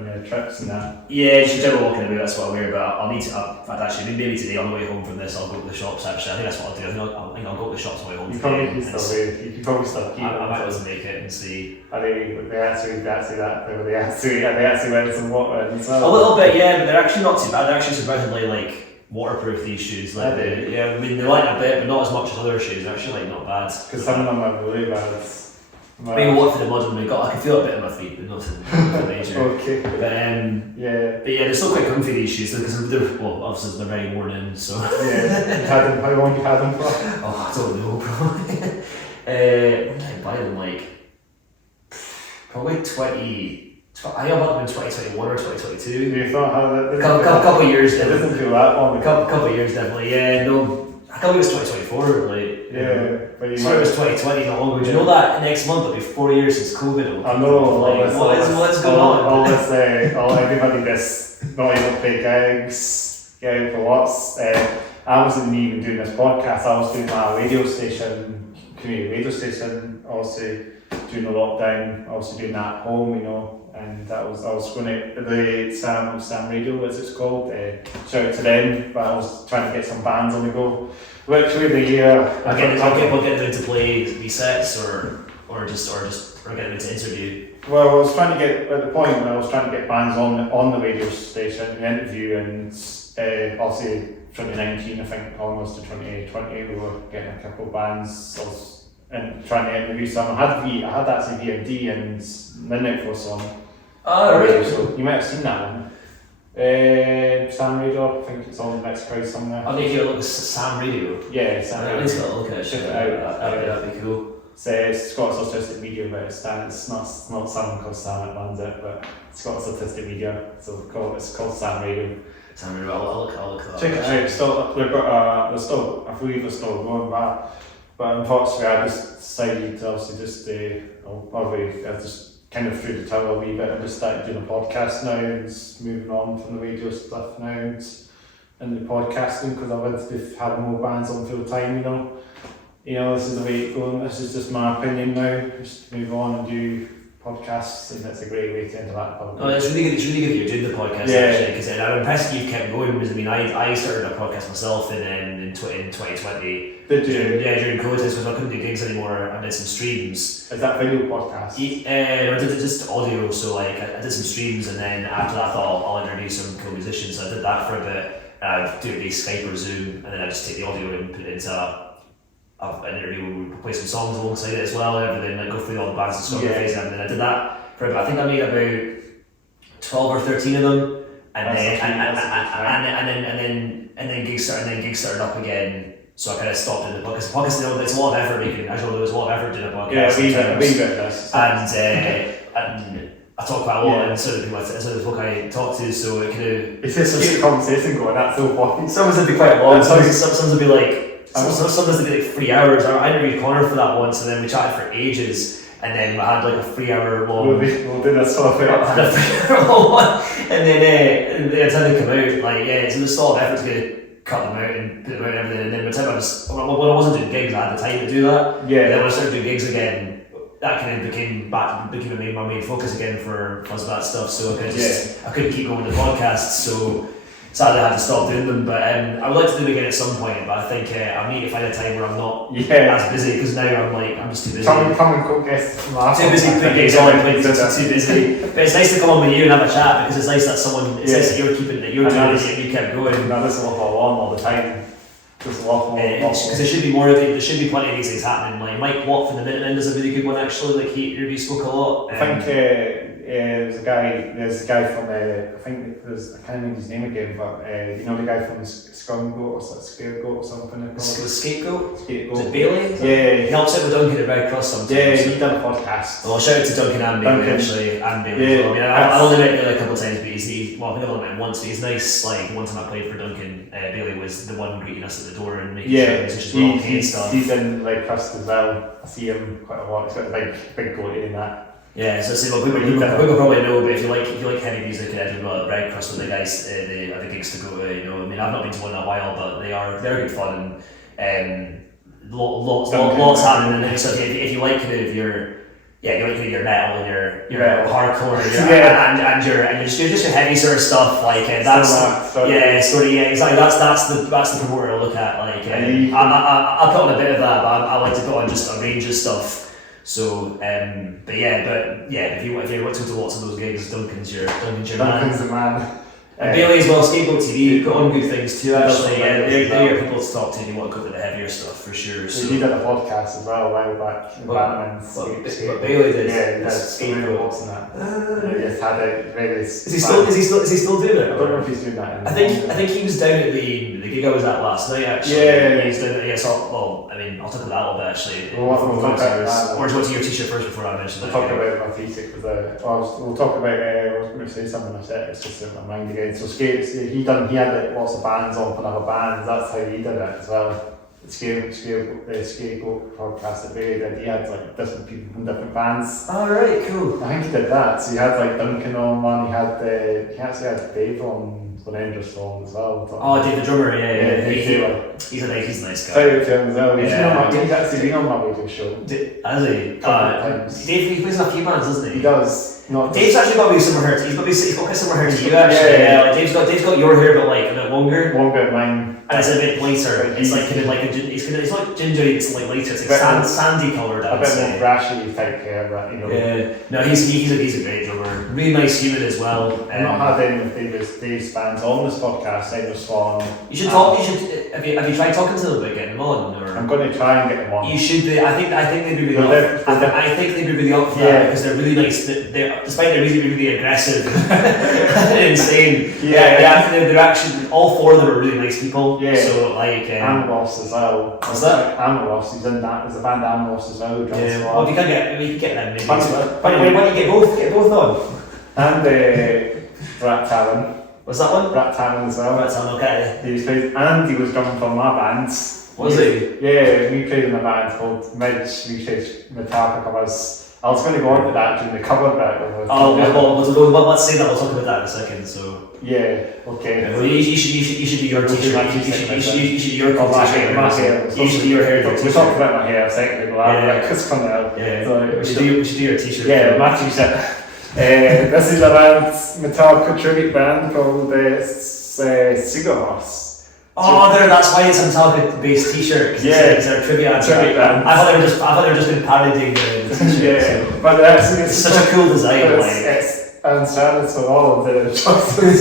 your trips and that? Yeah, just general walking about, that's what I wear, but I'll need to, in fact actually, maybe today on the way home from this I'll go to the shops actually. I think that's what I'll do. I think I'll go to the shops on the way home you today. You can probably still keep I might as well make it and see. Are they actually wearing some water as well? A little bit, yeah, but they're actually not too bad. They're actually surprisingly like waterproof, these shoes. Like I mean they light a bit, but not as much as other shoes. They're actually like not bad. Because some of them are really bad. Maybe walk for the mud and I can feel a bit in my feet, but nothing major. Okay. But they're still quite comfy, these shoes, because obviously they're very worn in. So how long you had them for? Oh, I don't know, probably. When did I buy them? Like probably 20. I bought them in 2021 or 2022. You thought a couple of years. It doesn't feel that long. A couple of years definitely. Yeah, no. I can't believe it was 2024. Like it Yeah, but you So it was 2020 not long ago. Do you know that next month it'll be 4 years since COVID? I know, What's going on? All this, everybody that's not able to play gigs, getting for lots. I wasn't even doing this podcast, I was doing my radio station, community radio station, obviously during the lockdown, obviously doing that at home, and I was going to the Sam Radio, as it's called, shout out to them, but I was trying to get some bands on the go. Literally the year. Are people getting them to play these sets or just getting them to interview? Well, I was trying to get, at the point when I was trying to get bands on the radio station, an interview, and obviously 2019, I think almost to 2020, we were getting a couple of bands and trying to interview some. I had actually VMD and Midnight Force on. Oh, really? So you might have seen that one. Sam Radio, I think it's on the next crowd somewhere. Oh, you look at Sam Radio? Yeah, Sam Radio. I need to look at it. Check it out. That'd be cool. It's Scots Autistic Media, but it's not someone called Sam that runs it, but Scots Autistic Media, so it's called Sam Radio. Sam Radio, I'll look at that. Check it out. I believe they're still going back, but unfortunately I just decided to obviously I just kind of threw the towel a wee bit and just started doing a podcast now and just moving on from the radio stuff now and the podcasting, because I wanted to have more bands on full time, this is the way it's going. This is just my opinion now. Just move on and do podcasts, and that's a great way to enter that podcast. Oh, it's really good. It's really good that you're doing the podcast, actually, because I'm impressed that you've kept going. Because I started a podcast myself in 2020. Did you? During COVID, because I couldn't do gigs anymore. I did some streams. Is that video podcast? I did just audio. So I did some streams, and then after that, I thought I'll introduce some cool musicians. So I did that for a bit. I'd do it via Skype or Zoom, and then I just take the audio and put it into an interview where we play some songs alongside it as well, and everything, go through all the bands and discographies, and then I did that for a bit. I think I made about 12 or 13 of them, and then gigs started up again. So I kind of stopped doing the podcast. Podcast, it's a lot of effort making. As you know, there's a lot of effort doing a podcast. Yeah, we bit this. And I talk quite a lot, and so do the folk I talk to. So it kind of it's just a conversation going. That's so funny. Sometimes it'd be quite long. Sometimes it'd be like. Sometimes it'd be like 3 hours. I interviewed Connor for that once, and then we chatted for ages, and then I had like a 3 hour long. We'll do that sort of thing. I had a 3 hour long one, and then by the time they come out, so there's still a lot of effort to cut them out and put them out and everything. And then by the time when I wasn't doing gigs, I had the time to do that. Yeah. And then when I started doing gigs again, that kind of became my main focus again for Fuzz that stuff. So I couldn't keep going with the podcasts. So sadly, I had to stop doing them, but I would like to do them again at some point. But I think I need to find a time where I'm not as busy, because now I'm just too busy. Come and cook guests. Too busy putting gigs on, too busy. But it's nice to come on with you and have a chat, because it's nice that it's nice that you're doing it and you kept going. Now there's a lot on all the time. There's a lot more. Because there should be more of it. There should be plenty of these things happening. Like Mike Watt from the Minutemen is a really good one, actually. Like he spoke a lot. I think there's a guy from I can't remember his name again, but the guy from the Scum Goat or Scapegoat or something. The Scapegoat? Scapegoat. Is it Bailey? Yeah. He helps out with Duncan at Red Cross sometimes. Yeah, he done a podcast. Well, shout out to Duncan and Bailey actually, and Bailey as well. I mean, I've only met Bailey a couple of times, but I think I've only met him once, but he's nice. Like, one time I played for Duncan, Bailey was the one greeting us at the door and making sure the musicians were okay and stuff. He's in like Crust as well. I see him quite a lot. He's got a big goatee in that. Yeah, so people probably know, but if you like heavy music and Edinburgh, Red Cross with the guys, the gigs to go to, I mean, I've not been to one in a while, but they're good fun, and lots happening. And so if you like kind of your metal and your hardcore and your just your heavy sort of stuff, like exactly. That's the promoter I look at. Like I put on a bit of that, but I like to put on just a range of stuff. So, if you want to go to lots of those gigs, Duncan's your man. And Bailey as well, Scapegoat TV, put on good things too, actually. They're your people to talk to if you want to go to the heavier stuff, for sure. So he did a podcast as well, a while back, in Batman's. But Bailey did. Yeah, he did Scapegoats and that. He just had it really. Is he still doing it? I don't know if he's doing that anymore. I think he was down at the gig I was at last night, actually. Yeah. He's down at, I'll talk about that a little bit, actually. We'll talk about that. Or do you want to your t-shirt first before I mention that? We'll talk about my t-shirt, because we'll talk about, I was going to say something I said, it's just in my mind again. So Skates, he had like lots of bands on for other bands, that's how he did it as well. Scapegoat podcast that they did. He had like different people from different bands. Oh right, cool. I think he did that. So he had like Duncan on one. He actually had Dave on an Ender's song as well. Oh, Dave the drummer, yeah. He's a nice guy. Shout out to him as well. He's actually been on my radio show. Has he? Dave, he plays in a few bands, doesn't he? He does. Dave's actually got me similar hair. He's got similar hair to you actually. Yeah. Like Dave's got your hair, but like a bit longer. Longer than mine. And it's a bit lighter. It's like it's like ginger. It's like lighter. It's like sandy coloured. A bit more brashy type hair, but you know. Yeah. No, he's a great drummer. Really nice human as well. I've not had any of Dave's bands on this podcast. I just saw him. You should talk. Have you tried talking to them about getting them on? Or? I'm going to try and get them on. You should. I think they'd be really up. I think they'd be really up for that because they're really nice. Despite their music being really aggressive and insane. They're actually all four of them are really nice people. Yeah. So like Amros as well. What's that? Amros, he's in that. There's a band Amros as well. Yeah. Well, if you can get them maybe. But why don't you get both on? And Rat Talon. What's that one? Rat Talon as well. Rat Talon, okay. He was drumming for my band. Was he? Yeah, we played in a band called Midge. We played Metallica covers. I was going to go on to that during the cover bit. Let's say that. We'll talk about that in a second. So yeah, okay. Well, you should do your t-shirt. You should do your t-shirt. You should do your hair. We talked about my hair a second ago. It's coming out. Yeah. So we should do your t-shirt. Yeah, my t-shirt. This is a band, Metallica tribute band called Cigarros. Oh, that's why it's a Metallica based t-shirt. Yeah, it's a tribute band. I thought they were just been parodying the t-shirt. Yeah, so. but it's such a cool design. And standards for all of the justice.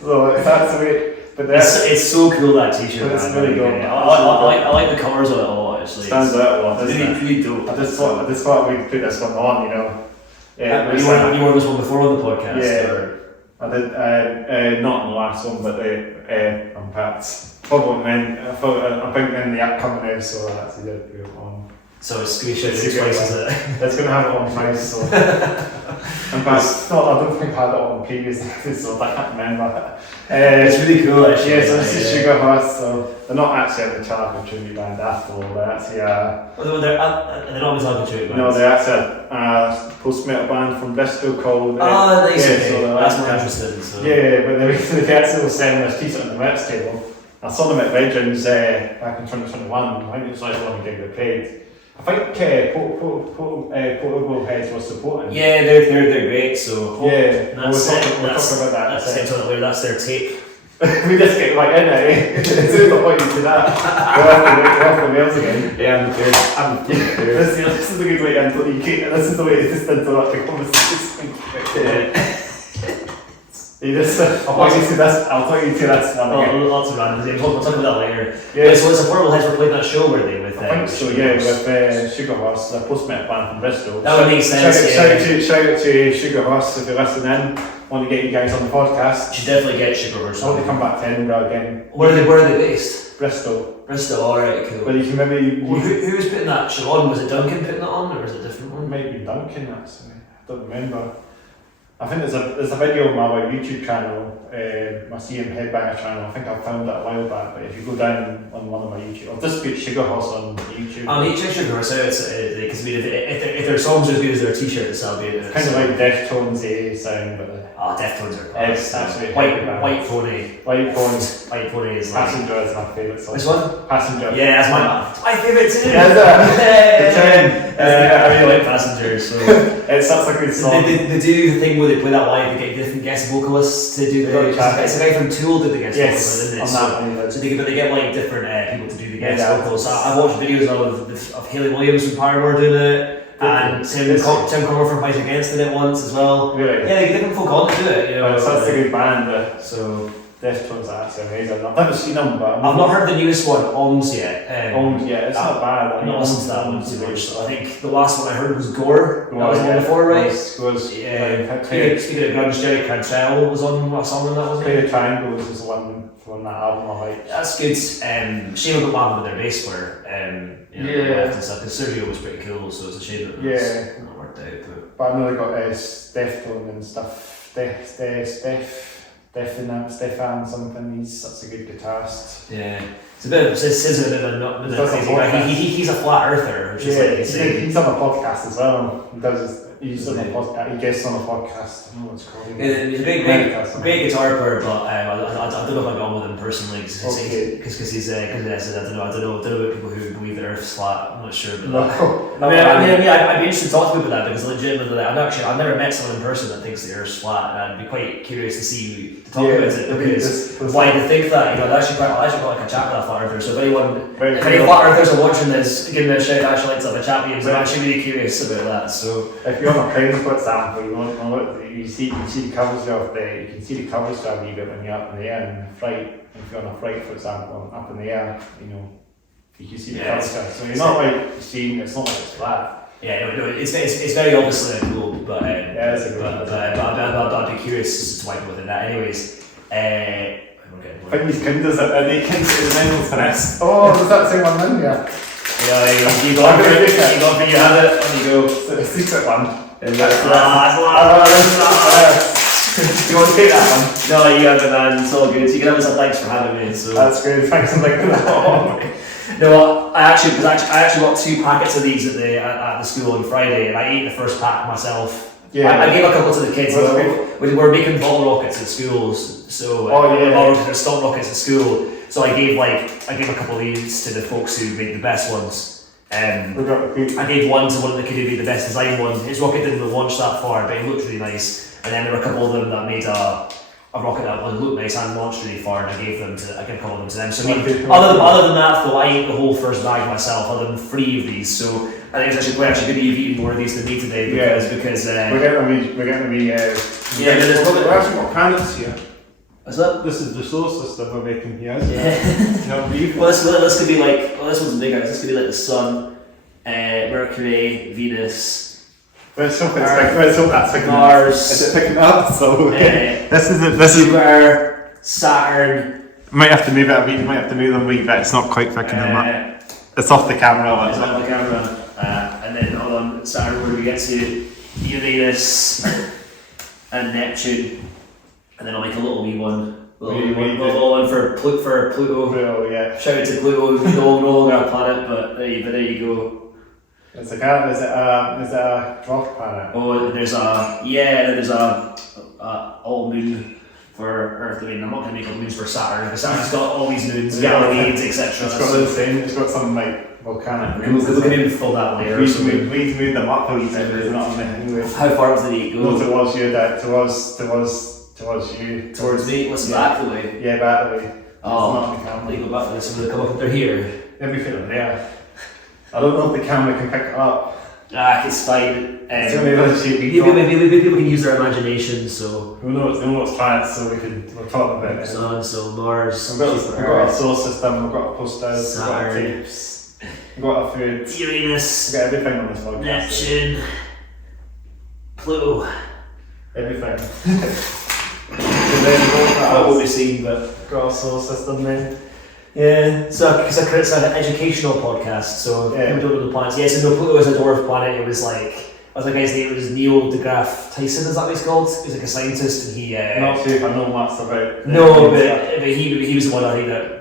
So that's the way. But it's so cool that t-shirt. It's really good. I like the colours of it a lot. Actually, stands out a lot. Really dope. I just thought we'd put this one on. You know. Yeah, you wore this one before on the podcast. Yeah. Or? I did not in the last one, but I'm perhaps probably I think in the upcoming episode I actually did put it on. So it's going to show twice, is it? It's going to have it on twice, so. In fact, I don't think I had it on previous episodes, I can't remember. It's really cool actually. Yeah, so this is Sugar Horse, so they're not actually a Metallica tribute band after all, they're actually they're not a Metallica tribute band? No, they're actually a post-metal band from Bristol called... nice, yeah, okay. So that's more interesting. So. Yeah, but they actually were selling this t-shirt on the merch table. I saw them at Bridgend back in 2021, I think it was like the one gig they played. I think Motorbike was supporting. Yeah, they're great. So yeah, we'll talk about that. That's their tape. We just get right in there. As soon as I point you to that, we're off the rails again. Yeah, I'm curious. This is a good way to until you keep. This is the way to just interrupt the conversation. I'll point you to this. Lots of random things. We'll talk about that later. Yeah. So it's a Portable Heads were playing that show, were they? With I think so. Yeah, with Sugar Horse, the post-metal band from Bristol. That would make sense. Shout out to Sugar Horse if you're listening. Want to get you guys on the podcast? You should definitely get Sugar Horse. I want to come back to Edinburgh again. Where are they based? Bristol. Alright, cool. But you can maybe. Who was putting that show on? Was it Duncan putting that on, or was it a different one? Maybe Duncan actually. I don't remember. I think there's a video on my YouTube channel, my CM Headbanger channel. I think I found it a while back, but if you go down on one of my YouTube, I'll just put Sugar Horse on YouTube. I'll need to check Sugar Horse out, because if their songs are as good as their t-shirts, that'll be it. It's kind of like deftones sound, but deftones are it's actually White Pony. White Pony is like... Passenger is my favourite song. This one? Passenger. Yeah, that's my favourite too. Yeah, is it? I really like Passenger, so... It's such a good song. They do the thing where they play that live, they get different guest vocalists to do the... It's a guy from Tool did the guest vocals, isn't it? So they get like different people to do the guest vocals. So I've watched videos of Hayley Williams from Paramore doing it. And Tim Comer from Fight Against did it once as well. Really? Yeah, they get different folk on to do it. You know, it's such a good band. So Deftones are actually amazing. I've never seen them, but I've not heard the newest one, Ohms, yet. It's not bad. I've not listened to that one too much. So I think the last one I heard was Gore. That was the one before, right? Gore's, yeah. Speaking of Grunge, Jerry Cantrell was on a song on that, wasn't it? Play the Triangles is the one from that album I like. That's good. Shame about what happened with their bass player. And stuff. Because Sergio was pretty cool, so it's a shame that it's not worked out. But I know they got Deftone and stuff. Stefan something. He's such a good guitarist. Yeah. It's a bit of, it's a bit of a crazy guy. He's a flat earther, which is like he's on a podcast as well. He's on a podcast. He guests on a podcast. I don't know what it's called. He's a great guitar player, but I don't know if I got on with him personally because he's I don't know about people who believe the Earth's flat. I'm not sure about that. I'd be interested to talk to people about that because legitimately, I've never met someone in person that thinks the Earth's flat, and I'd be quite curious to see to talk about it because why they think that. I'd actually like a chat with a flat earther. So if any flat earthers are watching this, give me a shout. I'd actually like to have a chat with you. So I'm actually really curious about that. So if you're on a plane, for example, you see the covers of you can see the covers of you when you're up in the air and flight. If you're on a flight, for example, up in the air, you can see the covers. So you're not like seeing. It's not like it's flat. Yeah, no, it's very obviously a globe, but it's a globe. I'd be curious as to why people think that. Anyways, I think these kind they can see the mental finesse. Oh, does that say one in? Yeah. Yeah, you go for it. You have it. On you go. It's a secret one. Do you want to take that one? No, you have it, man. It's all good. You can have some thanks for having me. So that's good. Thanks for making that. No, I actually got 2 packets of these at the school on Friday, and I ate the first pack myself. Yeah, I gave a couple to the kids. We're making bottle rockets at schools, so bottle rockets, stock rockets at school. So I gave a couple of these to the folks who made the best ones. I gave one to one of the kids who made the best design one. His rocket didn't launch that far, but it looked really nice. And then there were a couple of them that made a rocket that looked nice and launched really far, and I gave a couple of them to them. So other than that, though, I ate the whole first bag myself, other than 3 of these. So I think it's actually quite good that you've eaten more of these than me today because we're getting to be we're actually got planets here. Is that? This is the solar system we're making here. Well, this could be like this one's bigger. This could be like the Sun, Mercury, Venus. Let's hope that's picking Mars. Is it picking up? So this is Jupiter, Saturn. Might have to move it a bit. Might have to move them a wee bit. It's not quite picking them up. It's off the camera. It's off the camera. And then on Saturn, where we get to Uranus and Neptune, and then I'll make a little wee one. Little one for Pluto. Pluto, yeah. Shout out to Pluto. No longer a planet, but there you go. Is it a dwarf planet? Oh, there's a all moon for Earth. I mean, I'm not going to make up moons for Saturn because Saturn's got all these moons, Ganymedes, etc. It's got the same. It's got some like volcanic moons. We can even fill that layer. We need to move them up a wee bit. Anyway. How far did it go? No, towards you. Towards you. Towards me. What's back the way? Yeah, back the way. Oh, they go back the way. So they come up. They're here. Let me fit them there. I don't know if the camera can pick it up. It's fine. People can use their imagination, so... Who knows planets, so we're talking about it. Sun, so Mars, we've got a solar system, we've got a posters, we've got tapes, we've got a food. Uranus, we've got everything on this podcast. Neptune, Pluto. Everything. And then what we've seen, but... Got a solar system then. Yeah, so it's an educational podcast, so people don't know the planets. Yeah, so Pluto is a dwarf planet. It was like, what's that guy's name? It was Neil deGrasse Tyson, is that what he's called? He's like a scientist, and he... I'm not sure if I know much about... No, but he was the one I think that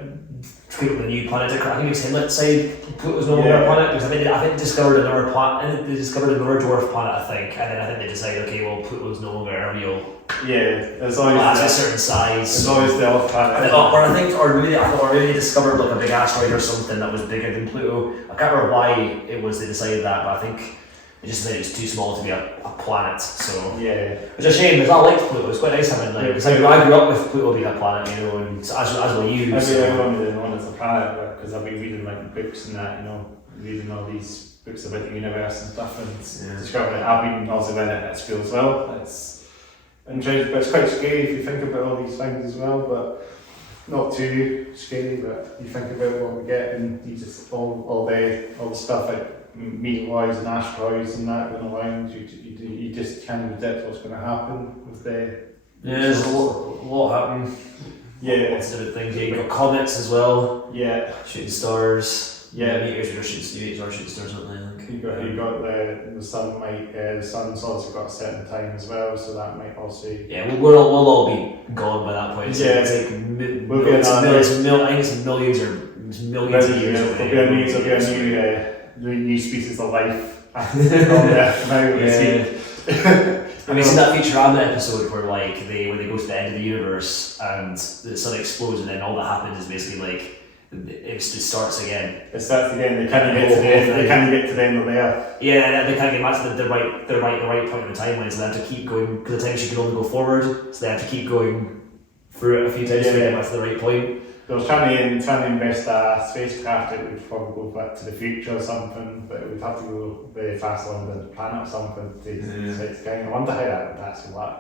came up with a new planet. I think it was him that said Pluto's no longer a planet, because I think they discovered another planet, they discovered another dwarf planet, I think, and then I think they decided, okay, well, Pluto's no longer a real... Yeah, there's always a certain size. There's always the other planet. Or maybe they discovered like a big asteroid or something that was bigger than Pluto. I can't remember why it was they decided that, but I think they just said it was too small to be a planet. So yeah, which is a shame because I liked Pluto. It's quite nice having because I grew up with Pluto being a planet, and as will you. Everyone didn't know it's a planet because I've been reading like books and that, reading all these books about the universe and stuff, and discovering it. I've been also read it at school as well. It's interesting, but it's quite scary if you think about all these things as well, but not too scary, but you think about what we get and you just all the stuff like meteoroids and asteroids and that going around, you just can't predict what's going to happen with the... Yeah, there's a lot happening. Yeah. Lots of different things. Yeah, you've got comets as well. Yeah. Shooting stars. Yeah, meteors are shooting stars, aren't they? You got the sun the sun's also got a certain time as well, so that might also. Yeah, we'll all be gone by that point. So yeah, it's like I think it's millions or millions of years away. There'll be a new species of life on Earth now. Have you seen that Futurama episode where like when they go to the end of the universe and the sun explodes and then all that happens is basically like it starts again. It starts again. They can't get to the end. They can't get to the end of there. Yeah, they can't get back to the right point in the timeline. So they have to keep going because the time machine can only go forward. So they have to keep going through it a few times to get back to the right point. They were trying to invest a spacecraft that would probably go back to the future or something, but it would have to go very fast along the planet or something to kind of wonder how that would actually work.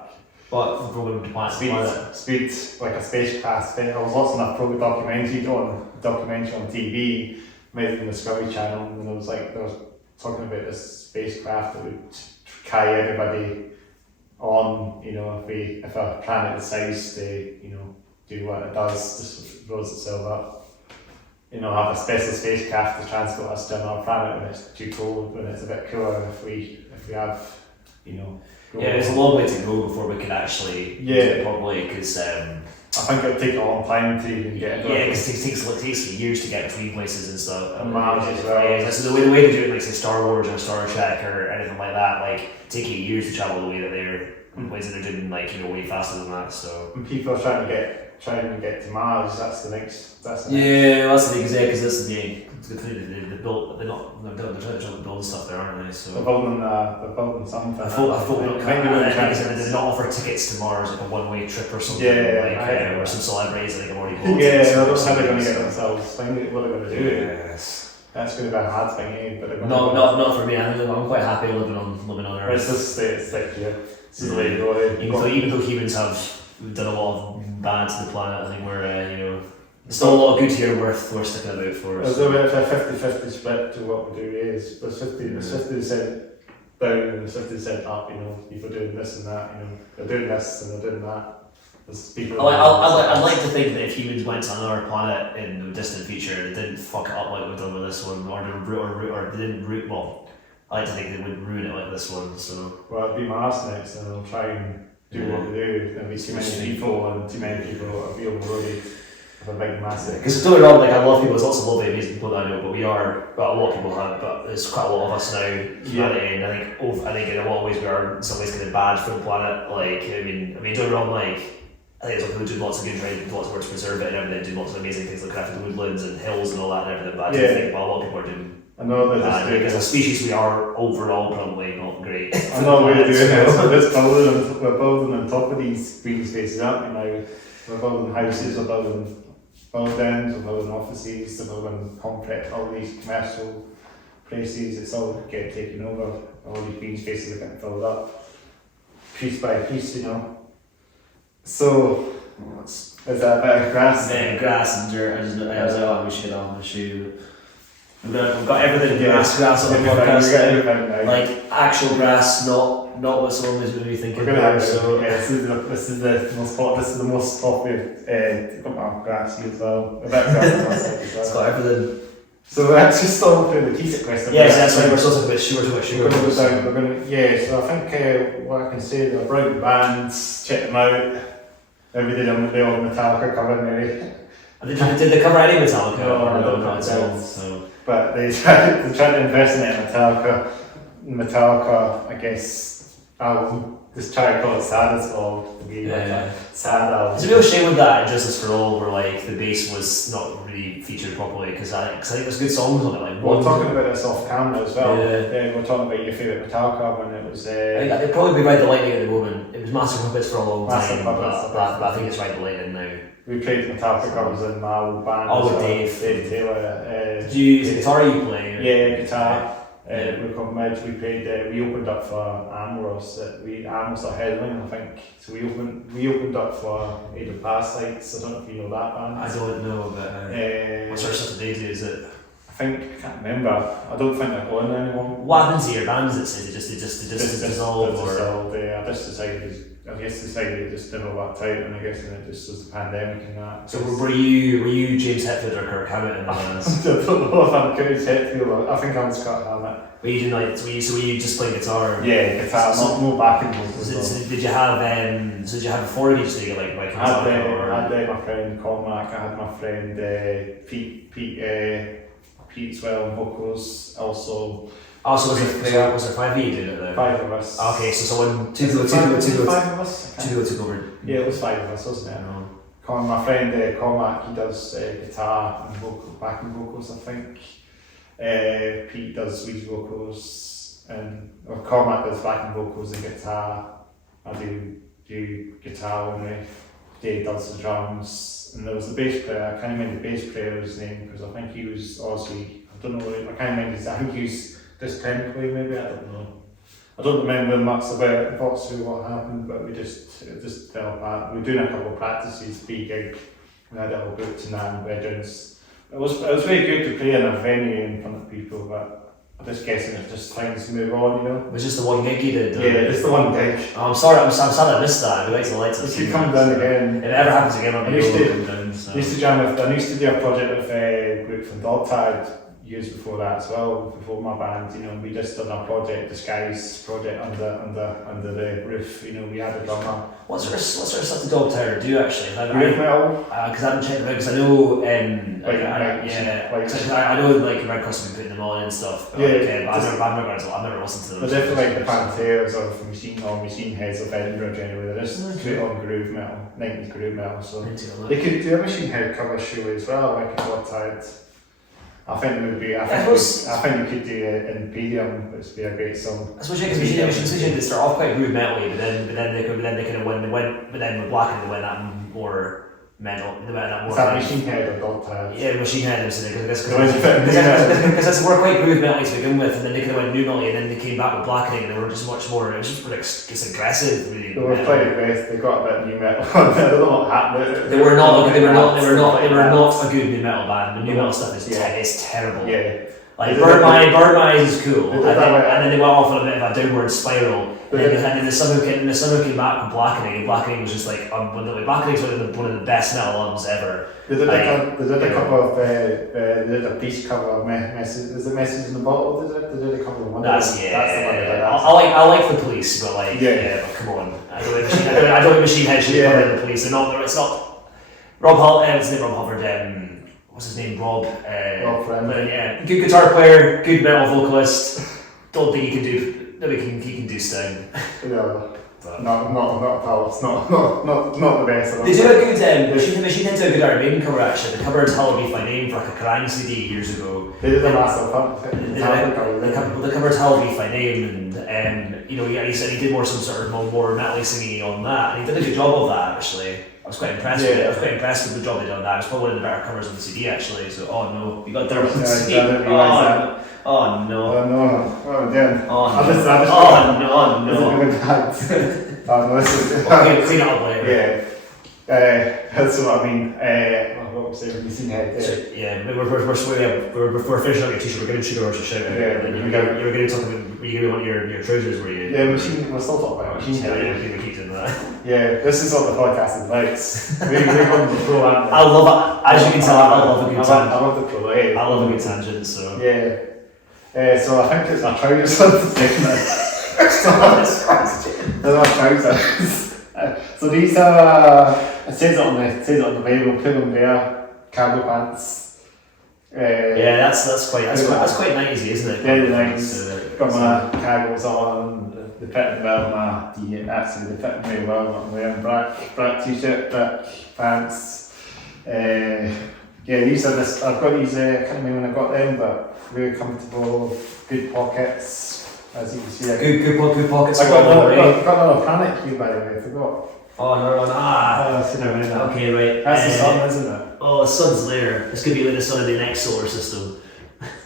But probably to planet speed like a spacecraft. I was watching a documentary on TV made from the Discovery Channel, and it was like they were talking about this spacecraft that would carry everybody on. You know, if a planet decides to do what it does, just blows itself up. You know, have a special spacecraft to transport us to another planet when it's too cold, when it's a bit cooler. If we have, it's a long way to go before we can actually do it properly. Because I think it'll take a long time to even get. Because it takes years to get between places and stuff. And Mars as well. So the way to do it, like say Star Wars or Star Trek or anything like that, like taking years to travel the way that they're ways that they're doing, way faster than that. So and people are trying to get to Mars. That's the next. That's the thing. Because this is they're trying to build stuff there, aren't they? So they're building something. I thought they're not offer tickets to Mars, like a one-way trip or something. Or some celebrities have already bought. That's how they're going to get themselves. What they're going to do. Yes. That's going to be a hard thing, but not for me. I'm quite happy living on Earth. It's just it's like this is the way to go. Even though humans have done a lot of bad to the planet, I think we're still a lot of good here worth sticking about for us. There's a bit of a 50-50 split to what we do is. There's 50% down and there's 50% up, people doing this and that, they're doing this and they're doing that. There's people I'd like to think that if humans went to another planet in the distant future, they didn't fuck it up like we've done with this one, or they didn't root, I like to think they wouldn't ruin it like this one, so. Well, it'll be Mars next and they'll try and do what they do. There'll be too many people and too many people will be overloaded. A big massive. Because don't get me wrong, a lot of people, there's lots of lovely, amazing people that I know, but a lot of people have, but there's quite a lot of us now. And I think in a lot of ways we are in some ways kind of bad for the planet. I mean, don't get me wrong, I think there's people who do lots of good, lots of work to preserve it and everything, do lots of amazing things like after the woodlands and hills and all that and everything. But I do think a lot of people are doing. I know that as a species, we are overall probably not great. I know we're doing it. We're building on top of these green spaces, aren't we? Now we're building houses, we're building buildings, we're building offices, we're building concrete, all these commercial places. It's all getting taken over. All these green spaces are getting filled up, piece by piece, So, is that a bit of grass? Grass and dirt. I was like, we should get on the shoe. We've got everything grass on the podcast now. Actual grass, not what someone was maybe thinking. We're gonna have this is the most popular grass here as well. A bit of grass on It's got everything. So let's just start through the t-shirt question. Yes, that's right. We're still talking about sugar. So I think what I can say, they're bright bands. Check them out. Maybe they don't the old Metallica cover maybe. Did they cover any Metallica? No, not so. But they tried to impersonate Metallica, I guess. I'll just try to call it sad as well. Sad album. It's a real shame with that Justice for All where the bass was not really featured properly because I think there's good songs on it. We're talking about this off camera as well. Yeah, we're talking about your favourite Metallica when it was. I think they'd probably be Ride the Lightning at the moment. It was Massive Puppets for a long time, but I think it's Ride the Lightning now. We played Metallica covers in my old band. Oh, with Dave Taylor. Is it guitar you play? Yeah, guitar. We opened up for Amorous. Amorous are headlining, I think. So we opened up for Age of Past Lights. I don't know if you know that band. I don't know, but what sort of stuff do they do? Is it? I I can't remember. I don't think they're going anymore. What happened to your bands? They just dissolved, or dissolved. I just decided just never worked out, and I guess it just was the pandemic and that. So were you James Hetfield or Kirk Hammett in the bands? I don't know if I'm James Hetfield. I think I'm Scott Hammett. Were you just playing guitar? Yeah, guitar, no backing vocals. So did you have four of each? Did you like I had my friend Cormac. I had my friend Pete as well on vocals. Also was there 5 of you doing it there? 5 of us. Okay, so someone two people took over. Yeah, it was 5 of us, wasn't it? My friend Cormac, he does guitar and backing vocals, I think. Pete does lead vocals, and Cormac does backing vocals and guitar. I do guitar only. Dave does the drums, and there was the bass player. I can't remember the bass player's name because I think he was Aussie. I don't know. I can't remember. I think he was distemporary, maybe. I don't know. I don't remember much about what happened, but it just fell apart. We were doing a couple of practices, pre-gig. We had it all booked in that in Bridgend. It was very good to play in a venue in front of people, but I'm just guessing it's just time to move on, you know. It was just the one gig you did? Yeah, just the one gig. Oh, I'm sorry I missed that. I'd like to like to see it come down again. If it ever happens again, I'll be able to come down. I used to jam with, I used to do a project with a group from Dogtag years before that as well, before my band, you know. We just done a disguise project under the roof, you know. We had a drummer. What sort of stuff did Dogtag do actually? Groove metal. Because I haven't checked them out, because I know, I know like Red Cross have been putting them on and stuff. But I've never listened to them. They're definitely like the Panthers of Machine Heads of Edinburgh generally. They're just put on groove metal, 90s groove metal. So they could do a Machine Head cover show as well, like a Dogtag. I think it would be. I think you could do Imperium, which would be a great song. Especially because they start off quite groove metal, but then they kind of went, but then with Black and they went that more metal. They went that more. Is that Machine Head or Dogtag? Yeah, Machine Head. Because they were quite groove metal to begin with, and then they kind of went new metal, and then they came back with Blackening, and they were just much more. It was just aggressive, really. They were quite aggressive. They got a bit of new metal. I don't know what happened. They were not a good new metal band. The new metal stuff is terrible. Yeah. Like Burn My Eyes is cool, and then they went off on a bit of a downward spiral. And then the summer came back with Blackening, and Blackening was just like Blackening's one of the best metal albums ever. They did a couple of they did a Beast cover of Message. Is it Message in the Bottle? They did a couple of ones. That's the one that I like the Police, but but come on, I don't think Machine Head should be covering the Police. It's not Rob Halford. What's his name? Rob Friend. Good guitar player, good metal vocalist. Don't think he can do Sting. Yeah. Not Palace, not the best. They do a good Machine Head do a good Iron Maiden cover actually. They covered Hallowed Be My Name for like a Kerrang CD years ago. They did a massive pump. They covered Hallowed Be My Name, and he said he did some sort of more metal singing on that, and he did a good job of that actually. I was quite impressed with it. I was quite impressed with the job they done that. It was probably one of the better covers on the CD actually. So you got there on the CD. Oh no. Oh damn. Okay, clean it up later. Yeah. That's what I mean. What was it? Machine Head. We're finishing up your t-shirt. We're giving Sugar Rush a shout out. You were going to talk about. Were you going to want your trousers? Were you? Yeah, we're still talking about Machine Head. Yeah, we keep doing that. Yeah, this is what the podcast is like. We're going to pro. I love it. As you can tell, I love a good tangent. I love the pro. I love a good tangent. So yeah. So I think it's my trousers on the segment. They're not trousers. So these are, it says it on the label, put them there, cargo pants. That's quite 90s, isn't it? Very nice. Got my cargos on, they fit well, they fit me well. I'm wearing black t-shirt, black pants. These are I've got these, I can't remember when I got them, but very comfortable, good pockets. As you can see, good pockets. I got another Panic here, by the way. I forgot. Oh no! Okay, right. That's the sun, isn't it? Oh, the sun's there. This could be like the sun of the next solar system.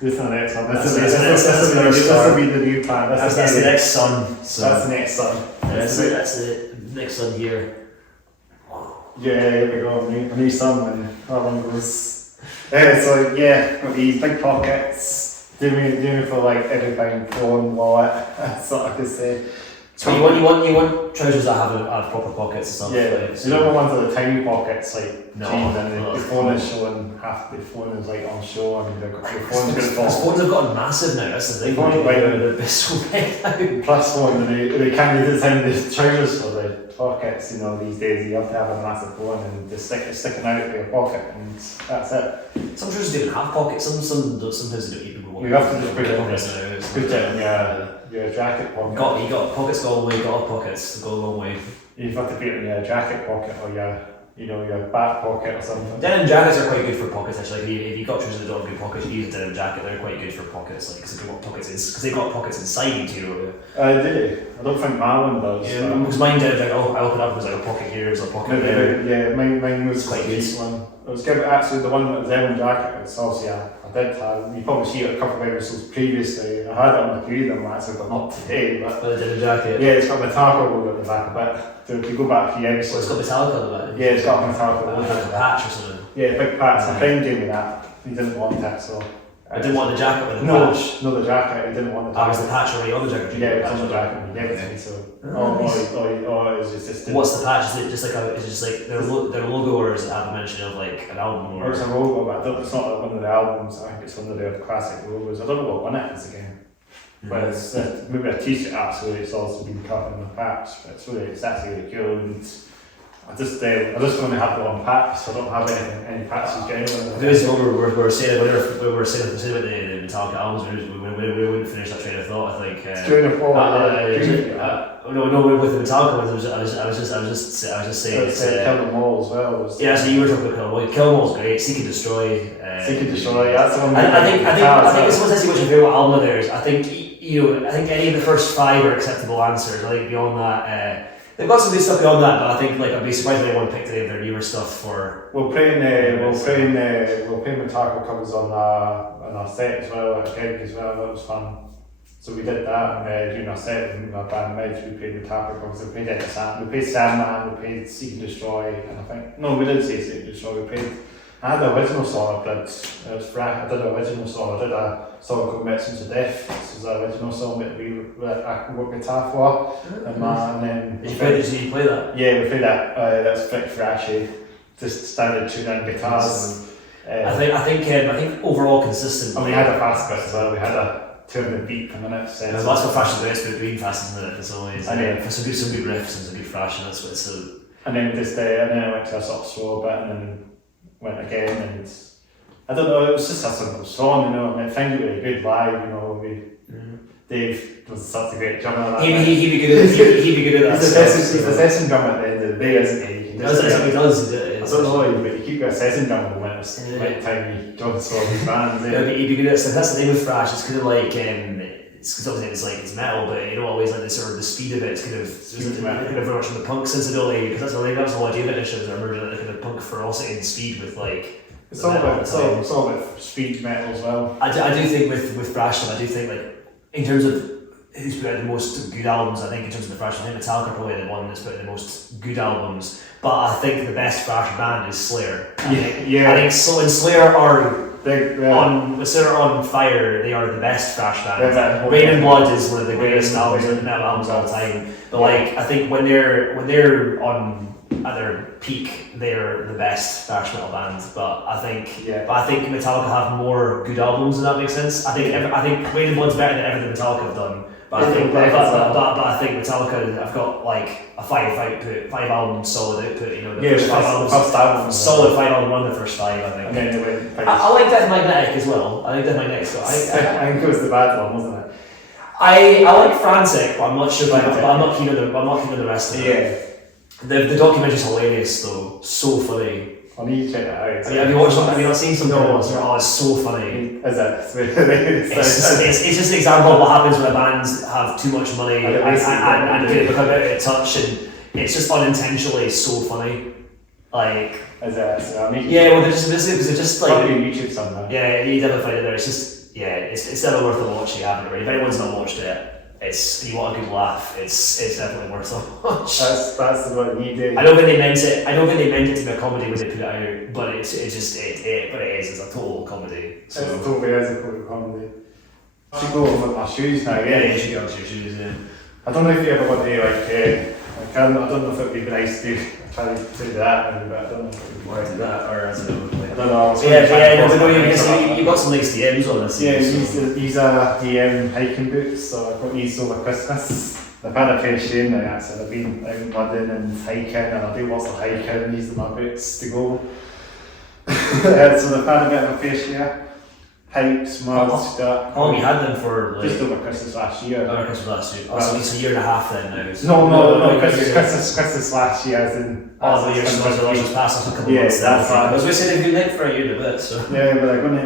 This is the next one. This will be the new planet. That's the next sun. So that's the next sun. That's the next sun here. Yeah, here we go. A new sun when that one goes. So yeah, got these big pockets. Do me for like everything, phone, wallet. That's what I could say. So you want trousers that have proper pockets and stuff. Yeah, like, you don't want ones with the tiny pockets like No, jeans, and no. the phone is showing half the phone is like on show, and your phone's going to Because fall. phones have gotten massive now. That's the thing. Phones, Like, like- they're so big now. Plus one, they can't design the trousers for the pockets, these days. You have to have a massive phone and just sticking out of your pocket, and that's it. Some trousers don't even have pockets. Some don't, sometimes they don't even want You have to just put it in pockets this- now. It's Put like- it in your jacket pocket. You got pockets go a long way, got off pockets go a long way. You have to put it in your jacket pocket or your back pocket or something. Denim jackets are quite good for pockets actually. If you got trousers that don't have good pockets, you use a denim jacket. They're quite good for pockets, like because they've got pockets because they've got pockets inside. Do they? I don't think my one does. Yeah, because mine denim jacket. I open up and there's like a pocket here, there's a pocket there. Yeah, mine was Quite quite good. decent one. It was good. Actually, the one that was denim jacket, it's obviously I did have. You probably see it a couple of episodes previously. I had it on a few of them actually, but not today. But But the denim jacket. yeah, it's got Metallica logo at the back of it. So if you go back a few So episodes, it's got Metallica on the back. yeah, it's got Metallica logo. Like a patch or something. Yeah, big patch. My friend gave me that. He didn't want it, so. I didn't want the jacket with the patch. No, the jacket. He didn't want the Ah, jacket. was the patch already on the jacket? Yeah, it's on the jacket. He gave it to me, so. Oh, nice. It was just. What's the patch? Is it just like is it just like their logo, or is it have a mention of like an album? Or Or it's a logo, but it's not one of the albums. I think it's one of their classic logos. I don't know what one it is again. But it's maybe a t-shirt actually. It's also been cut in the patch. But it's actually really cool. And I just only have the one patch, so I don't have any patches generally. There is what we were saying about the Metallica albums. We wouldn't finish that train of thought. I think. Train of thought. No, with the Metallica ones, I was just saying. It's Kill Them All as well. Yeah, so you were talking about Kill Them All. Kill Them All is great. Seek and Destroy. Seek and Destroy. That's the one. I think this one's actually what your favourite album of theirs. I think any of the first 5 are acceptable answers. I think beyond that. They've got some good stuff beyond that, but I think I'd be surprised if anyone picked any of their newer stuff for. We'll play Metallica covers on our set as well, at a gig as well. That was fun. So we did that, and during our set with our band Meds, we played Metallica covers. We played Enter Sandman, we played Sandman, we played Seek and Destroy, and I think we did say Seek and Destroy. We played. I had the original song I did. It was I did the original song. I did a song called Medicine to Death. This is the original song that I wrote guitar for. And then Did you play that? yeah, we played that. That's Frick Thrashy, just standard tuning guitars. I think overall consistent. And we had a fast bit as well. We had a 200 beat per minute. Yeah, that's what Thrash is best about being fast, isn't it? It's always for some good riffs and some good thrash, and that's what it's. And then I went to a sort of slow bit, and then went again, and I don't know. It was just a simple song, I find it really good live. Dave was such a great drummer. He'd be good at that. He's a session drummer at the end of the day, isn't he? He does. I don't know, but you keep your session drummer when it's like time you don't solve his bands. Yeah, but he'd be good at stuff. That's the name of thrash. It's kind of like it's obviously it's metal, but always like the sort of the speed of it. It's kind of very much from the punk sensibility, because that's the whole idea of it. Is they're merging the kind of punk ferocity and speed with like. It's all about speed metal as well. I do think with thrash, I do think like in terms of who's put out the most good albums, I think in terms of the thrash, I think Metallica are probably the one that's put out the most good albums. But I think the best thrash band is Slayer. I think Slayer are. Slayer on Fire, they are the best thrash band. Rain and Blood is one of the greatest albums, metal albums of all time. But I think when they're on at their peak, they're the best thrash metal band. But I think Metallica have more good albums. Does that make sense? I think Rain and Blood's better than everything Metallica have done. But I think Metallica have got like a 5 album solid output. The first 5 albums, solid 5 album run. The first 5, I think. And then they went. I like Death Magnetic as well. I think Death Magnetic's got. I think it was the bad one, wasn't it? I like Frantic, but I'm not sure. But I'm not keen on the rest of it. Yeah. The documentary's hilarious though. So funny. I need to check that out. Have you watched? Have you not seen some videos? Oh, it's so funny. Is it? It's just an example of what happens when bands have too much money and kind of become out of touch, and it's just unintentionally so funny. Like. Is it? Yeah, well, they're just like. Probably on YouTube somewhere. Yeah, you definitely find it there. It's just it's never worth a watch. You haven't already. If anyone's not watched it, it's you want a good laugh. It's definitely worth a watch. That's what you do. I don't think they meant it. I don't think they meant it to be a comedy when they put it out, but it is. It's a total comedy. So. It's totally is a total comedy. I should go with my shoes now. Yeah, you should get onto your shoes. Yeah. I don't know if you ever want to I don't know if it would be nice to try to do that, but I don't know if it would be Or do that, or I don't know. I don't know. You've got some nice DMs on this. Yeah, these are DM hiking boots, so I got these over Christmas. I've had a pair of shoes now, actually. I've been out in London and hiking, and I do lots of hiking, and these are my boots to go. So I've had a bit of a pair of shoes. Hikes, mud, stuff. How long you had them for? Just over Christmas last year. Over Christmas last year. Oh, so it's a year and a half then now. So no, Christmas last year, as in. Oh, the year's just passed us a couple of months. That's right. I was going to say they've been there for a year and a bit, so. Yeah, but I'm going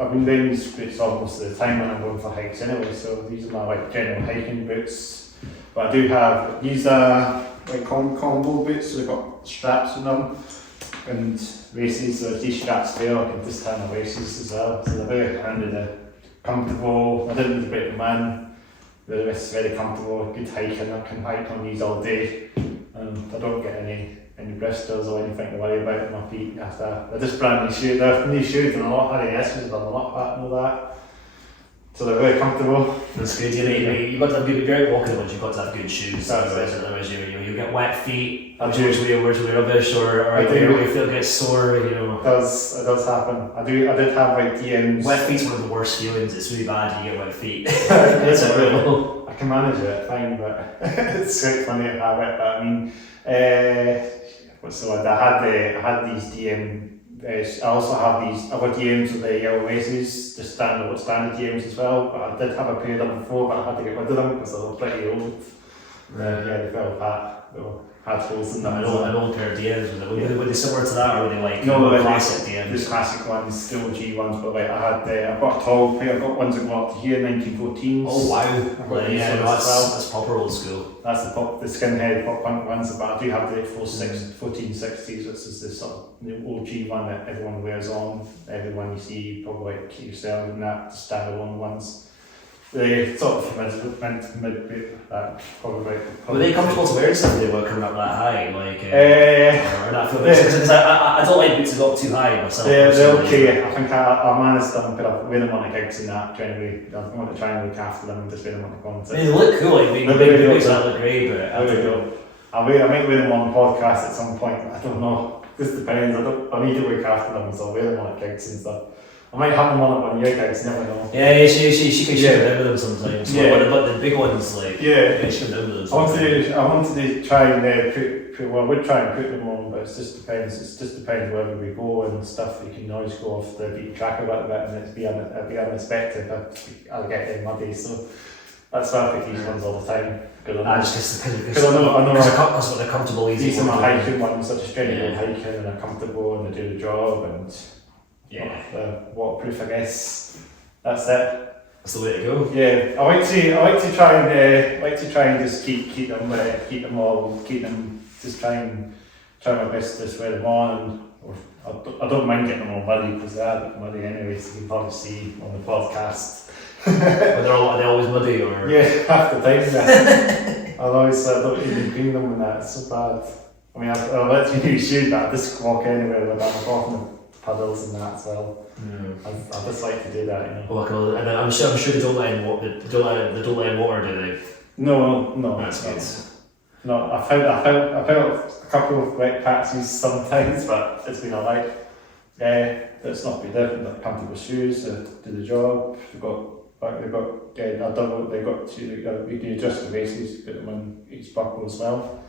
I've been doing these boots almost at the time when I'm going for hikes anyway, so these are my like general hiking boots. But I do have, these are like combo boots, so they've got straps in them. And races, so these straps there, I can just tie my races as well. So they're very handy, they're comfortable. I didn't need to break them in. They're very comfortable, good hiking. I can hike on these all day. And I don't get any blisters or anything to worry about in my feet after. They're just brand new shoes. They're new shoes and a lot had issues with them, a lot fat and all that. So they're very comfortable. That's good. You've got to have good, very walking ones. You've got to have good shoes. Otherwise you get wet feet. Which is really rubbish, or you feel gets sore. You know. It does happen. I did have like DMs. Wet feet's one of the worst feelings. It's really bad. You get wet feet. It's horrible. I can manage it fine, but it's quite funny to have it. But I mean, I had these DM. I also have these other DMs with the yellow laces, the standard DMs as well. But I did have a pair of them before, but I had to get rid of them because they were pretty old. They fell apart. They had holes in them. An old pair of DMs. Were they similar to that, or were they like classic DMs? The classic ones, the OG ones. But like I've got a tall pair. I've got ones that go up to here, 1914s. Oh wow! That's proper old school. That's the skinhead pop punk ones, but I do have the 1460s, which is the sort of the OG one that everyone wears on. Everyone you see, probably like yourself and that, the standalone ones. They sort of mid probably. Were they comfortable to wear stuff they were coming up that high? Like, or not feel because I don't like boots that go up too high myself. They're okay. I think I manage them, but I wear them on the gigs and that generally. I want to try and look after them and just wear them on the concerts. They look cool, like the big boots that look great, but I might wear them on podcast at some point. I don't know. Just depends. I need to look after them, so I'll wear them on gigs and stuff. I might have them on your gigs, never know. Yeah, she can shoot down with them sometimes. Yeah. But the big ones, like, shoot down with them. I wanted to try and I would try and put them on, but it just depends wherever we go and stuff. You can always go off the beat track a little bit and it'd be unexpected. I'll get in muddy, so that's why I pick these ones all the time. Because I know that's what they're comfortable, easy. These are my hiking ones, they're just generally hiking and they're comfortable and they do the job and waterproof, I guess. That's it. That's the way to go. Yeah, I like to try and just keep them just try my best to wear them on. And I don't mind getting them all muddy because they are muddy anyway, so you can probably see on the podcast. Are they always muddy or? Yeah, half the time. Yeah. I don't even clean them and that. It's so bad. I mean, I'll let you new shoes, but I just walk anywhere with them off the puddles and that as well. I just like to do that, you know. Oh, cool. And I'm sure they don't let in water. They don't let in water, do they? No. That's good. No, I felt a couple of wet patches sometimes, but it's been alright. It's not been different. They're comfortable shoes, they do the job. You can adjust the bases, put them on each buckle as well.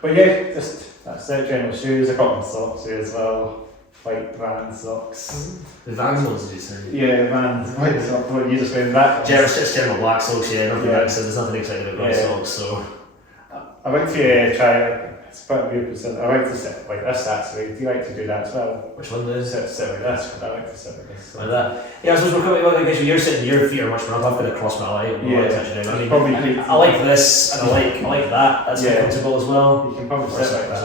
But yeah, that's it. General shoes. I got my socks here as well. White Vans socks. The Vans ones, did you say? Yeah, Vans. White socks. What, you just wearing that? Just general black socks, nothing exciting. There's nothing exciting about black socks, so. I like to try, it's quite a weird percent. I like to sit like this actually. Do you like to do that as well? Which one is? Sit like this, but I like to sit like this. Like that? Yeah, I suppose we're coming, I guess you're sitting, your feet are much more up, I've got to cross my leg. I like this, and I like that, that's comfortable as well. You can probably sit like that.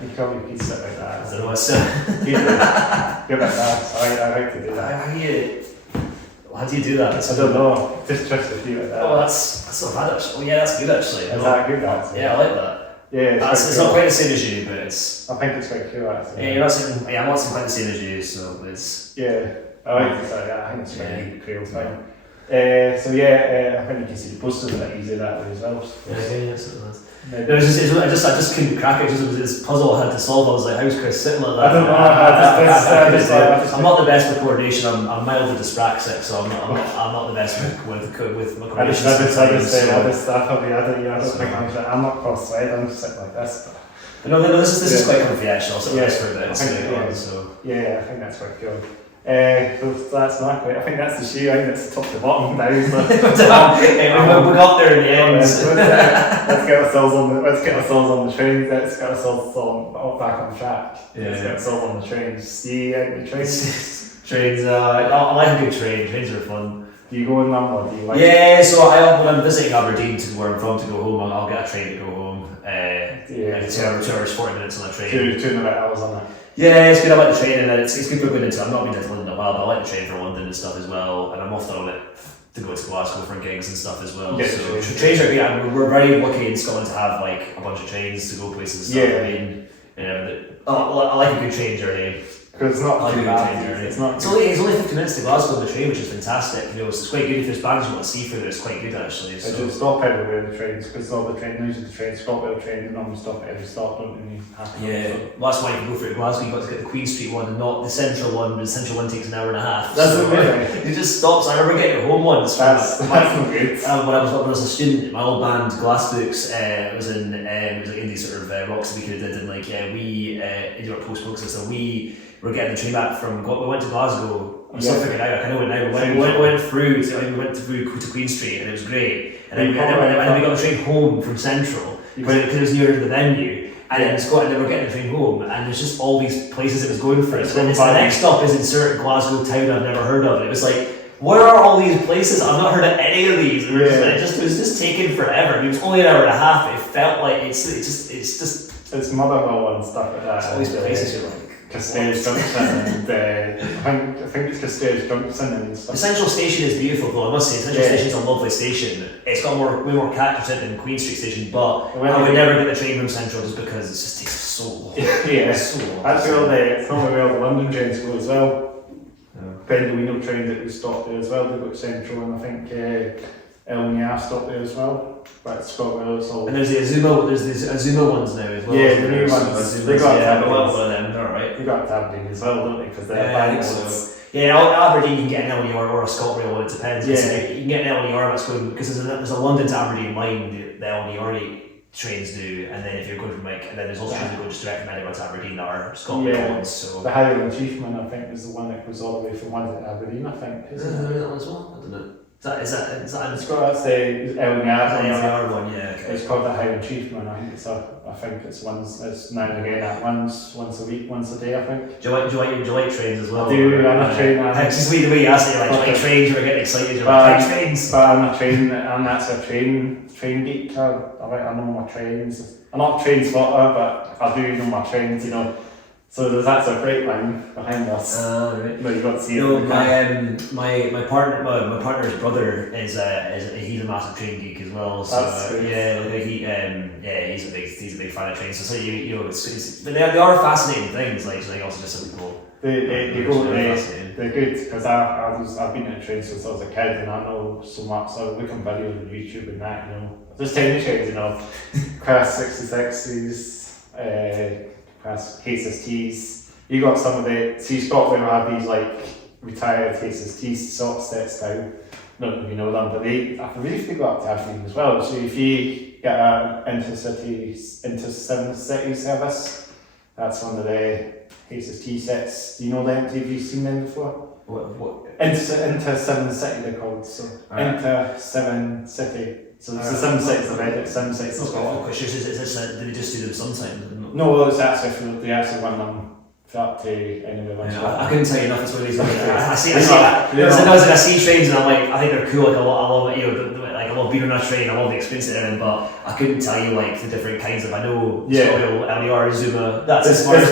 You can probably sit like that. I don't know what's Give it that. I like to do that. How do you do that? I don't know. Just a few like that. Oh, that's not bad actually. Oh, yeah, that's good actually. Is that good actually? Yeah, I like that. Yeah, It's not quite the same as you, but it's. I think it's quite cool actually. Yeah, you're not saying. Yeah, I'm not saying quite the same as you, so it's. Yeah, I like it. I think it's quite a cool thing. I think you can see the posters a bit easier that way as well. Yeah, that's what it was. No, I just couldn't crack it. It was this puzzle I had to solve. I was like, how's Chris sitting like that? I don't know. I'm not the best with coordination. I'm mildly dyspraxic, so I'm not the best with my coordination. I don't think I'm not cross-eyed. I'm just sitting like this. But no, this is quite comfy actually. I'll sit with this for a bit. I think that's quite cool. So that's not great. I think that's the shoe. I think it's top to bottom now. So. We got there in the end. Let's get ourselves on the train. Let's get ourselves back on track. Let's get ourselves on the train. See the trains. Trains. I like a good train. Trains are fun. Do you go in them or do you like? Yeah. So when I'm visiting Aberdeen to where I'm from to go home, I'll get a train to go home. Like 2 hours, 40 minutes on a train. 2.5 hours on that. Yeah, it's good. I like the train, and it's good for going into. I've not been to London in a while, but I like the train for London and stuff as well. And I'm often on it to go to Glasgow for gigs and stuff as well. So trains are great. And we're very lucky in Scotland to have like a bunch of trains to go places and stuff. Yeah. I mean, I like a good train journey. Because it's not too bad. It's only 50 minutes to Glasgow on the train, which is fantastic. So it's quite good if there's bands you want to see further. It's quite good actually. So. They just stop everywhere the trains because all the train news of the train, Scotland train, non-stop at every stop, don't you? Yeah, well, that's why you can go for it. Glasgow, you've got to get the Queen Street one and not the Central one. The Central one takes an hour and a half. That's so, really. It just stops. I remember getting home once. That's not good. When I was a student, my old band Glassbooks was in indie sort of rocks that we could have did, and like we did our post-book system. We were getting the train back from. We went to Glasgow. I'm still figuring it out. I know it now. We went through to Queen Street and it was great. And then we got the train home from Central because it was nearer to the venue. And then they were getting the train home, and there's just all these places it was going for. So the next stop is insert Glasgow town I've never heard of. And it was like, where are all these places? I've not heard of any of these. It was just taking forever. It was only an hour and a half. It felt like it's just it's Motherwell and stuff like that. All these places you're like. Castell's Junction and I think it's Castell's Junction and stuff. The Central Station is beautiful though, I must say. Central Station's a lovely station. It's got way more character than Queen Street Station, but I would never get the train from Central just because it just takes so long. So long. That's where it's not where the London trains go as well. Pendolino train that we stopped there as well. They go to Central and I think Elmia stopped there as well. But Scotland also. And there's the Azuma ones now as well. Yeah, the new ones. They got one of them. They're alright. They got Aberdeen as well, don't they? Because they're bad ones. Yeah, Aberdeen you can get an LNER or a ScotRail one. It depends. Yeah. You can get an LNER that's going because there's a London to Aberdeen line. The LNER trains do, and then if you're going from and then there's also trains that go just direct from Edinburgh to Aberdeen that are ScotRail ones. So the Highland Chiefman I think is the one that goes all the way from London to Aberdeen. I think. Is that one as well? I don't know. Is that it's got that's the LNR one, yeah. Okay. It's called the Highland Chiefman. I think it's now and again once a week, once a day. I think. Do you like trains as well? I do. I'm a train. Just the way you asked it, like trains, you were getting excited. You're like trains. But I'm a train. That's a train geek. I know my trains. I'm not a train spotter, but I do know my trains. You know. So there's a freight line behind us. Right. No, you got to see it. My partner's brother is he's a massive train geek as well. So he's a big fan of trains. So but they are fascinating things. Like also just some people. They're good because I've been in trains since I was a kid and I know so much. So I look on videos on YouTube and that, you know, just tiny trains, you know, class 66s. HSTs. You got some of the Scotland will have these like retired HST sort of sets now. Don't know if you know them, but I believe they got up to Aberdeen as well. So if you get an intercity service, that's one of the HST sets. Do you know them? Have you seen them before? What? Inter-7 they're called. So Inter-7 City. So it's the 7 cities of Edinburgh, 7 cities of Scotland. Did they just do them sometimes? No, it's actually they actually run them up to anywhere. I couldn't tell you enough. It's one of these. I see trains and I'm like, I think they're cool. Like I love it. You know, like I love being on a train. I love the experience of it. But I couldn't tell you like the different kinds of. I know ScotRail, LER, Zuma. That's as far as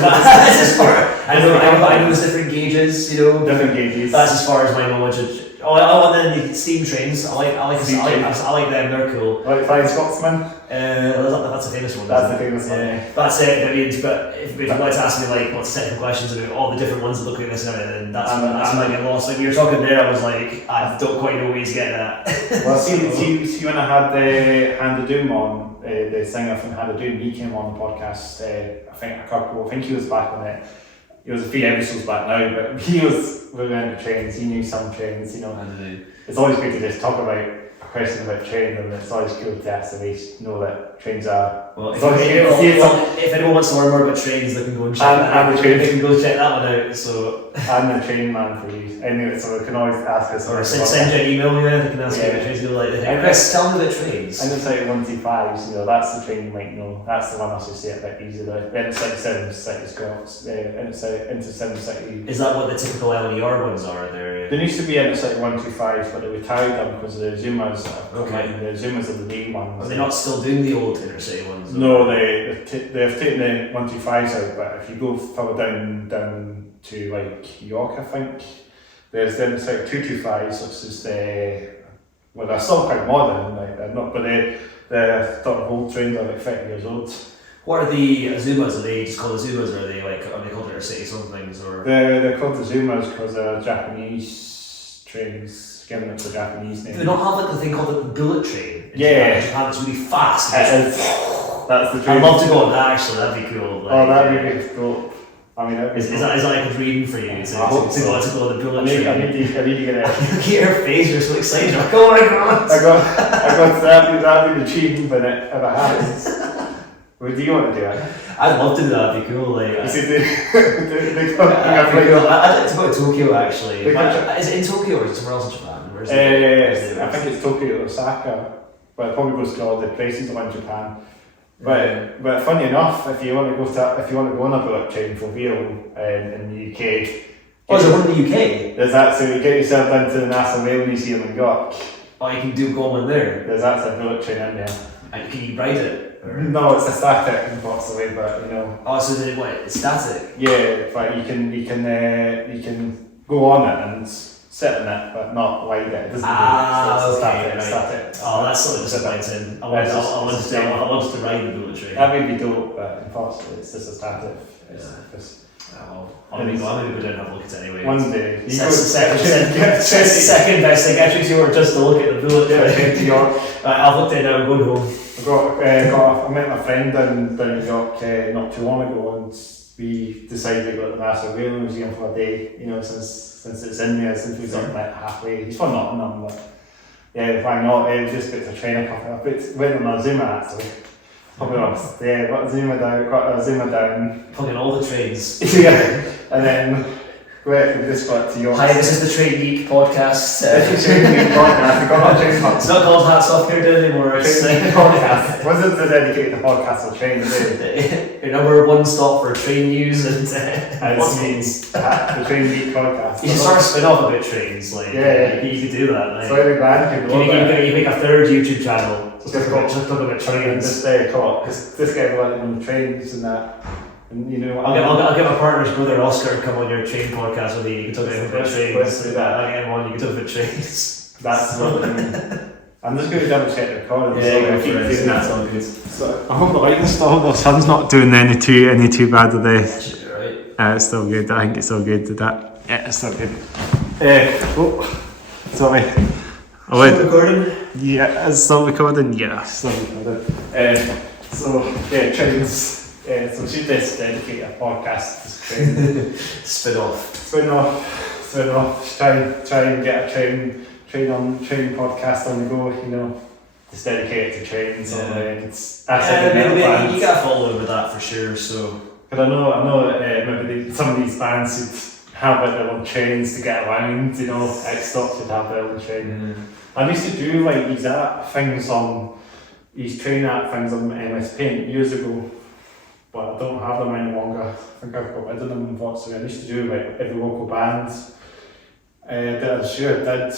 I know there's different gauges. You know, different gauges. That's as far as my knowledge And then the steam trains. I like them. They're cool. Like Flying Scotsman? That's a famous one. That's a famous one. That's it. I mean, but if you wanted to ask me like what's technical questions about all the different ones that look like this and everything, that's when I get lost. Like you were talking there, I was like, I don't quite know where he's getting at. Well, see when I had the Hand of Doom on, the singer from Hand of Doom, he came on the podcast. I think he was back on it. He was a few episodes back now, but he was really into trains. He knew some trains, you know. It's always good to just talk about a question about trains, and it's always cool to actually know that trains are. Well, if anyone wants to learn more about trains, they can go and check that out. They can go check that one out. So I'm the train man for you. Anyway, so we can always ask us. Or send you an email, they can ask you about trains. Go like, Chris, tell me about trains. And it's like 125s, you know, that's the train you might know. That's the one I should say it a bit easier. Then it's like 7 City Scots, into 7 City. Is that what the typical LER ones are? There used to be into City 125s, but they retired them because the Zoomers. The Zoomers are the main ones. Are they not still doing the old inner city ones? No, they've taken the 125s out, but if you go further down to like York, I think, there's then it's like 225s, which is they're still quite modern, like they're not, but they're sort of old trains, are like 50 years old. What are the Azumas? Are they just called Azumas, or are they called inner city somethings? Or they're called Azumas because they're Japanese trains, given it the Japanese name. Do they not have like a thing called the bullet train? Yeah, Japan, it's really fast. That's the train. I'd love to go on that actually. That'd be cool. Like, that'd be cool. I mean, is that like a dream for you? To go on the bullet train. I need to get it. Look at your face. You're so excited. You're like, oh my god! I got that'd be the dream when it ever happens. What do you want to do? I'd love to do that. It'd be cool. Like, I'd like to go to Tokyo actually. Is it in Tokyo or is it somewhere else in Japan? I think it's Tokyo or Osaka, but it probably goes to all the places around Japan. But funny enough, if you want to go on a bullet train for real in the UK. Oh, is there one in the UK? There's that, so you get yourself down to the NASA Rail Museum in York. Oh, you can go on there? There's actually a bullet train in there. And can you ride it? Or? No, it's a static, unfortunately, but you know. Oh, so is it what? It's static? Yeah, but you can go on it and sit in it, but not ride it. It doesn't okay, static. Oh, that's sort of disappointing. I wanted to ride the bullet train. That would be dope, but unfortunately, it's just a static. I'm gonna go down and have a look at it anyway. One day. Second best thing I you were just to look at the bullet train to York. I've looked at it now, I'm going home. I met my friend down in York not too long ago, and we decided to go to the National Rail Museum for a day, you know, since it's in there, since we've done like halfway. He's from Nottingham, but yeah, why not? We just got to train a couple went on a Zuma actually. Probably honest. Yeah, got a Zuma down. Plugging all the trains. Yeah. And then we just got to York. Hi, this is the Train Geek podcast. This is the Train Geek podcast. We got our train It's not called Hats Off Here anymore. It's podcast. Wasn't to dedicate the podcast to train today. Your number one stop for train news and what means the Train Geek podcast. You should start a spin-off about trains. Like, yeah, you could do that. Like, so I'm glad you can make a third YouTube channel. Just talk about trains. Just get everyone on the trains and that. And, you know, I'll get my partner's brother Oscar to come on your train podcast with you. You can talk about trains. Let's do that. I'll get him on. You can talk about trains. That's what I mean. I'm just going to double check the recording. Yeah, keep doing that. Sounds good. So I hope the lighting's still. The sun's not doing any too bad today. Right. It's still good. I think it's still good. Yeah, it's still good. Sorry. Still recording? Yeah, it's still recording. Yeah, still recording. Trains. So we should just dedicate a podcast to train. Spin off. Try and get a train podcast on the go. You know, just dedicate it to trains. You got to follow with that for sure. So, but I know maybe some of these bands would have like their own trains to get around. You know, X-Stops would have their own train. I used to do like these train app things on MS Paint years ago. But I don't have them any longer. I think I've got rid of them, unfortunately. I used to do like every local band. I did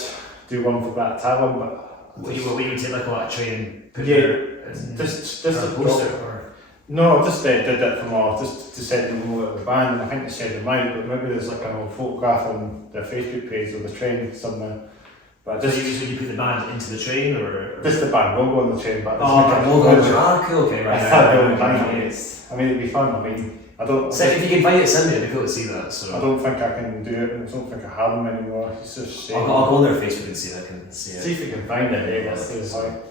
do one for that tavern, but what you would take like a train? Just a poster. Or? No, just did it from all just to send them over to the band. I think they sent them out, but maybe there's like an old photograph on their Facebook page of the train somewhere. But So you put the band into the train, or just the band will go on the train, but we'll go on the train. Cool, okay, right. I started building band. I mean, it'd be fun. I mean, I don't. So if you can find it, send me. It'd be cool to see that. So I don't think I can do it. I don't think I have them anymore. It's just. I'll go on their Facebook and see if I can see it. See if you can find it. Yeah, that's the point.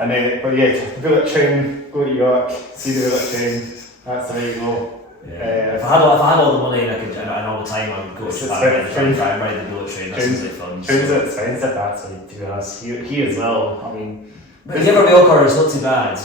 And then, but yeah, bullet train, go to York, see the bullet train. That's the way you go. Yeah. If I had all the money and all the time, I would go to Japan and try and ride the bullet train. That sounds like fun. Trains are expensive, actually, to be honest. Here as well. I mean, but if you have a rail card, it's not too bad.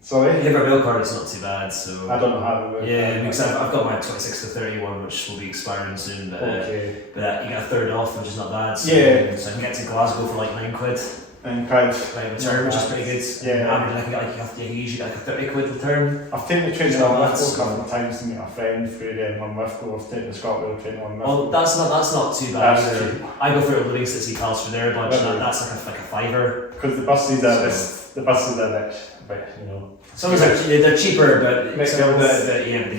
Sorry? If you have a rail card, it's not too bad. So I don't know how to work. Yeah, because I've got my 26 to 31, which will be expiring soon. But you get a third off, which is not bad. So, so I can get to Glasgow for like £9. And crowd. Right, return, which is pretty good. Yeah. Average, you usually like a 30 quid return. I've taken the train to Lithgow a couple of times to meet a friend through there in Lithgow. I've taken the ScotRail train on Lithgow. Well, that's not too bad either. I go through Livingston City Palace for there a bunch, and that's like a fiver. Because the buses are a bit, you know. Some of them they're cheaper, but they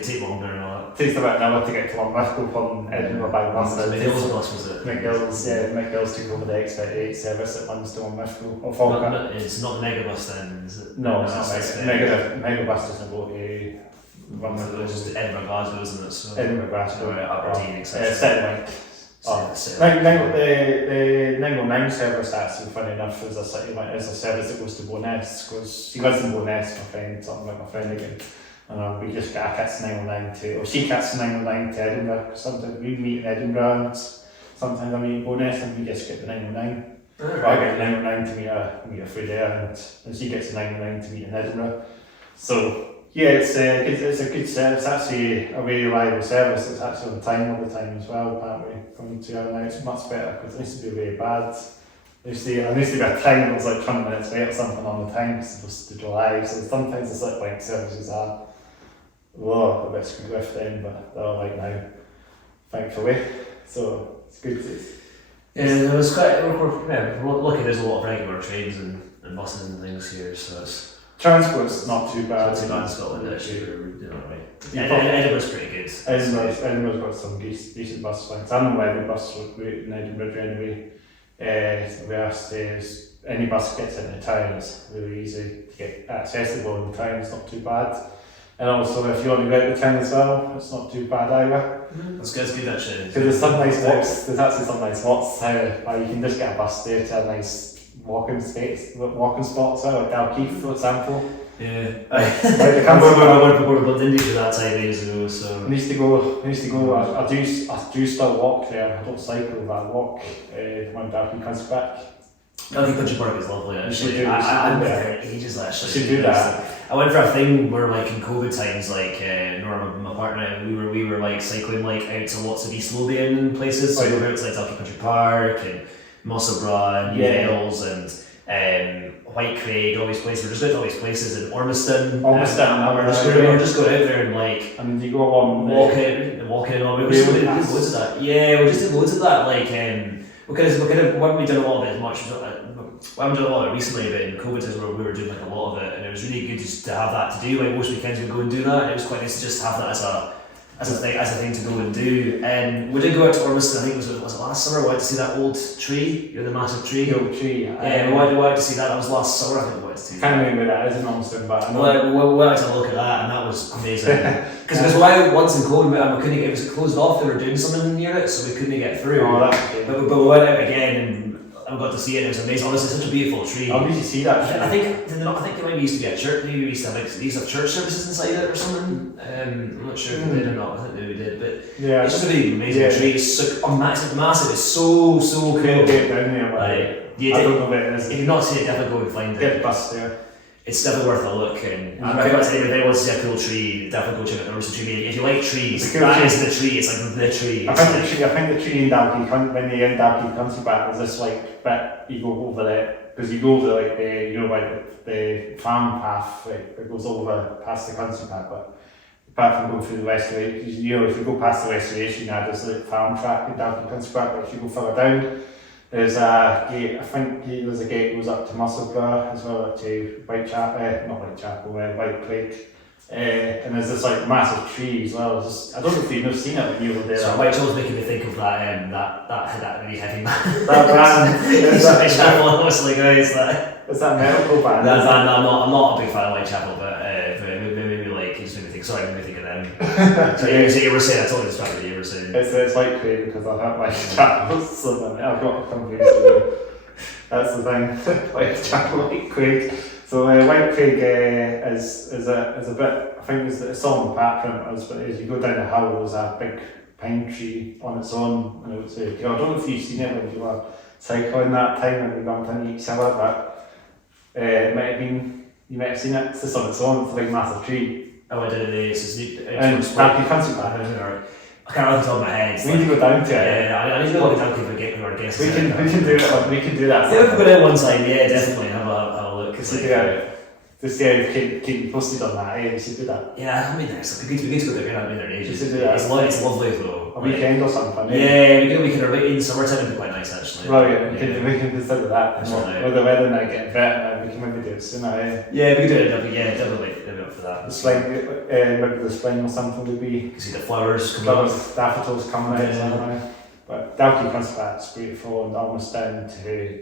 take longer and all that. It takes about an hour to get to Lithgow from Edinburgh by bus. McGill's bus was it? McGill's took over the X38 service that runs to Lithgow. Or Falkirk. It's not the Megabus then, is it? No, it's not Megabus doesn't go to run with those. It's just Edinburgh, Glasgow, isn't it? So Edinburgh, Glasgow. Aberdeen, etc. Citylink. The 909 service, actually, funny enough, is a service that goes to Bo'ness, because she lives in Bo'ness, something like my friend again. And we just get a Kits 909 she Kits 909 to Edinburgh. Sometimes we meet in Edinburgh, and sometimes I meet in Bo'ness, and we just get the 909. I get the 909 to meet her through there, and she gets the 909 to meet in Edinburgh. So, yeah, it's a good service. It's actually a very reliable service. It's actually on time all the time as well, apparently. From 2 hours now, it's much better, because it used to be very bad. There used to be a time that was like 20 minutes late or something on the time, supposed to July. So sometimes the slip-bike services are a bit screwed with then, but they're all right now, thankfully. So it's good to. Yeah, it was quite. We're lucky there's a lot of regular trains and buses and things here, so it's. Transport's not too bad. Not too bad in Scotland, actually. We're doing alright. Edinburgh's pretty good. Edinburgh's got some decent bus lines. I know every bus route in Edinburgh anyway. Whereas any bus that gets into town, it's really easy to get accessible in town. It's not too bad. And also, if you want to go out to town as well, it's not too bad either. That's good actually. Because there's some nice walks. There's actually some nice walks how you can just get a bus there to a nice walking spots like Dalkeith, for example. Yeah. I can't remember when we didn't do that time years ago. So I used to go. I do still walk there. I don't cycle, but I walk when Dalkeith comes back. Dalkeith Country Park is lovely actually. I've been there ages actually. You should do that. I went for a thing where like in COVID times, like Nora, my partner, and we were like cycling like out to lots of East Lothian places. So we were out to like Dalkeith Country Park and Mossabra and Yales and White Craig, all these places. We're just going to all these places in Ormiston. We're just going out there and like. And you go along walking and all. We just did loads of that. Yeah, we just did loads of that. Like we haven't done a lot of it as much. We haven't done a lot of it recently, but in COVID times we were doing like a lot of it, and it was really good just to have that to do. Like most weekends we'd go and do that, and it was quite nice to just have that as a thing to go and do. And we did go out to Ormiston. I think was it last summer. We went to see that old tree, the massive tree. The old tree. Yeah, we went to see that. That was last summer. I think we went to see. Can't remember that. Is in Ormiston, but I know. We went to look at that, and that was amazing. Because once in COVID, we couldn't get. It was closed off. They were doing something near it, so we couldn't get through. Oh, that's good. But we went out again and I got to see it. It was amazing. Honestly, such a beautiful tree. How did you see that? I think they maybe used to be a church. Maybe we used to have church services inside it or something. I'm not sure if they did or not. I think maybe we did, but it's just a really amazing tree. It's so massive. It's so cool. Get down there. I don't know where it is. If you've not seen it, definitely go and find it. Get the bus there. It's definitely worth a look, and I recommend if anyone wants to see a cool tree, definitely go check out the Ormiston tree. If you like trees, that is the tree. It's like the tree. I think the tree in Dalkeith, when the end Dalkeith comes back, there's this like bit you go over it, because you go over like the farm path, it goes over past the country path, but apart from going through the Westway, if you go past the Westway, there's the farm track in Dalkeith Country Park, but if you go further down, there's a gate. I think there's a gate that goes up to Musselburgh as well, to White Craig. and there's this like massive tree as well. I don't know if you've seen it when you were there. So Whitehall's making me think of that really heavy man. That band. It's Whitechapel, honestly, guys. It's that metal band. I'm not a big fan of Whitechapel, but maybe like it's made me think. Sorry, made me think of them. So you were saying, I totally distracted you. You were saying it's like Craig because I have Whitechapel, so then I've got a confused. That's the thing. Whitechapel, White Craig. So White Craig is a bit. I think it's on the pattern, but as you go down the hill, there's a big pine tree on its own, and it's I don't know if you've seen it when you were cycling that time when we bumped into each other, but it might have been you might have seen it. It's just on its own. It's a big massive tree. Oh, I did it. It's neat. And you can't see that. I can't remember the top of my head. We need to go down to it. Yeah, I need to go down to it and our guests. We can do it. We can do that. Yeah, we can go down one side. Yeah, definitely. Have a look. To see how you keep you posted on that. We should do that. Yeah, I mean, it's good to go there. We haven't been there in ages. We should do that. It's lovely though. A weekend or something. Yeah, we can in summertime would be quite nice actually. Well, yeah, we can consider that. With the weather now getting better, we can maybe do it sooner. Yeah, we could do it. Definitely up for that. The spring, maybe the spring or something would be. You can see the flowers come out. Daffodils coming out. But Dalkey Conservat's beautiful, and almost down the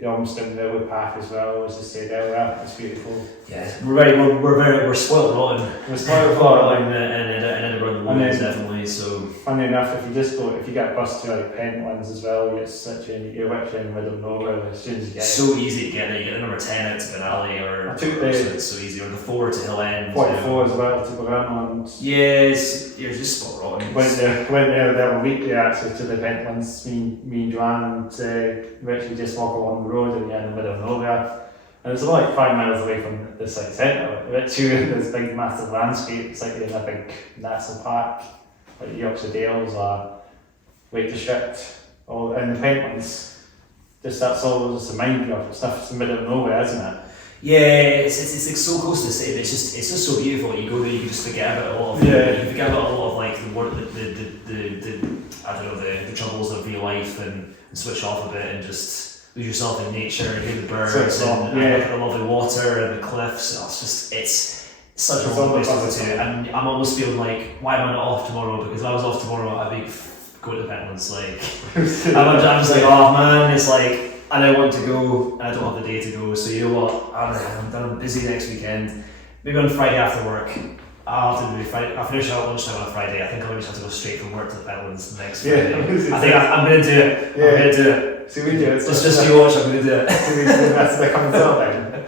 railway path as well, as I said earlier. It's beautiful. Yeah, we're spoiled rotten. We're spoiled rotten. And Edinburgh the Women's definitely. So funny enough, if you get a bus to like Pentlands as well, you're literally in the middle of nowhere as soon as you get it. So easy to get it. You get the number 10 out to Benally, or it's so easy, or the 4 to Hill End. 44 as well to go around on. Yes, you're just spot rotten. Went there weekly actually to the Pentlands. Me and Joanne, and we actually just walk along the road and you're in the middle of nowhere. And it's about like 5 miles away from the city centre. Literally this big massive landscape. It's like in a big national park, like Yorkshire Dales or Lake District, or in the Pentlands. That's all just remind you of stuff in the middle of nowhere, isn't it? Yeah, it's like so close to the city, but it's just so beautiful. You go there, you can just forget about a lot of you forget about a lot of like the work, the I don't know, the troubles of real life, and switch off a bit and just lose yourself in nature, hear the birds, and look at the lovely water and the cliffs. It's such a lovely place to go to, and I'm almost feeling like, why am I not off tomorrow? Because if I was off tomorrow, I'd be going to the Pentlands. Like I'm just like, oh man, it's like. And I want to go, and I don't have the day to go, so you know what, I'm busy next weekend. Maybe on Friday after work, I'll have to do Friday. I'll finish out lunchtime on a Friday. I think I'll just have to go straight from work to the Pentlands next Friday. I think I'm going to do it. I'm going to do it. So we do it. Just you watch, I'm going to do it. That's the come as well then.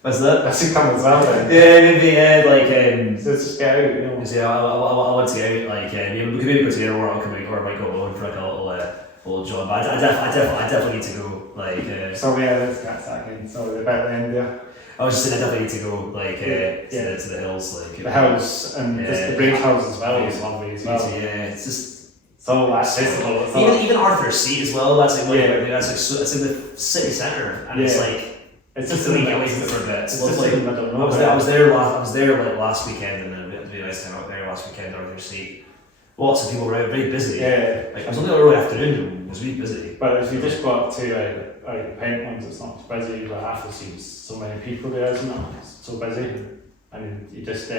What's that? That should come as well then. Yeah, maybe, so just get out, you know. Yeah, I want to get out, we could maybe go together, or I might go alone for like a little job, but I definitely need to go. So let's get that again. So about the end there. I was just saying I definitely need to go to the hills, the hills and just the Bridge House as well is lovely as well. Yeah, it's just so accessible. Even Arthur's Seat as well. That's like it's in the city centre, and it's like it's just to get away from it for a bit. It's lovely. I was there like last weekend, and then we had to be a nice time out there last weekend. Arthur's Seat. Lots of people were out, very busy. Yeah. Like, it was only early afternoon, it was really busy. But if you just go up to the Pentlands, it's not as busy, but after seems so many people there, isn't it? It's so busy. And you just the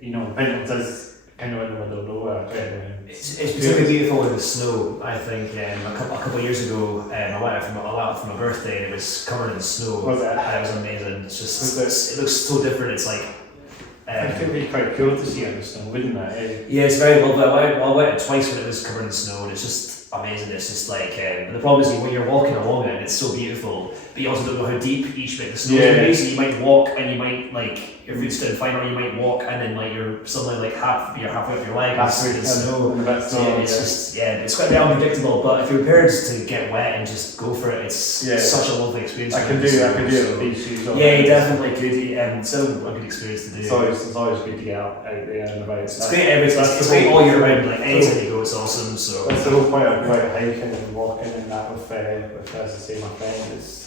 Pentlands is kind of in the middle of nowhere. It's particularly beautiful in the snow, I think. A couple of years ago, I went out for my birthday and it was covered in snow. Was it? And it was amazing. It's just, it looks so different. It's like, I think it'd be quite cool to see it in the snow, wouldn't it? Yeah, it's very lovely. I went twice when it was covered in snow, and it's just amazing. It's just like, the problem is when you're walking along it, and it's so beautiful, but you also don't know how deep each bit of the snow is going to be. So you might walk, and you might your foot's down fine, or you might walk, and then you're suddenly you're halfway up your leg. It's snow. It's quite unpredictable. But if you're prepared to get wet and just go for it, it's such a lovely experience. I can do it with these shoes on. Yeah, you definitely could. Still a good experience to do. It's always good to get out there and about. It's great it's great all year round. Like anytime you go, it's awesome. So that's the whole point of hiking and walking and that with as I say, my friend. It's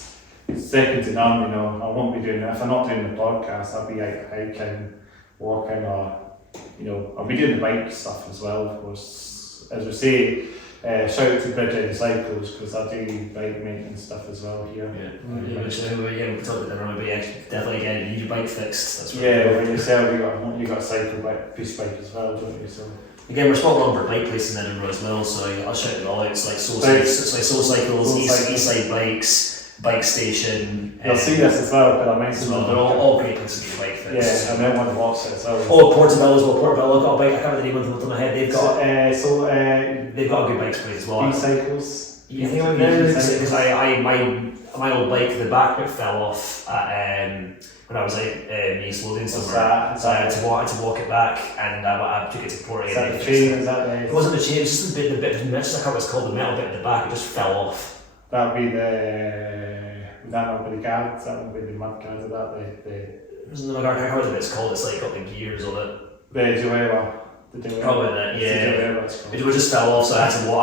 second to none, you know. I won't be doing it. If I'm not doing the podcast, I'll be like hiking, walking, or I'll be doing the bike stuff as well, of course. As we say, shout out to Bridgend Cycles because I do bike maintenance stuff as well here. We talked about that earlier, but yeah, definitely again, you need your bike fixed. That's when you sell, you got a cycle bike, piece bike as well, don't you? So again, we're spot on for bike places in Edinburgh as well, so I'll shout it all out. It's like Soul Cycles, Eastside Bikes, Bike Station. You'll see this as well, but I mentioned they're all great places for bike fixed. Yeah, and then one of watch it as well. Oh, Portobello as well. Portobello got a bike. I can't remember the name of the top of my head. They've got they've got a good bike place as well. E-cycles. You think I'm because my old bike, the back bit fell off at when I was at East Lothian somewhere. So I had to walk it back, and I took it to port. Is that the chain? Is that the? It wasn't the chain. It was just the bit of mist. I can't remember what it's called. The metal bit at the back. It just fell off. That'd be would that not be the guards? That would be the mud guards. Or that It wasn't the guard. I can't remember what it's called. It's like got the gears on it. The Joella. Probably that, yeah. It just fell off, so I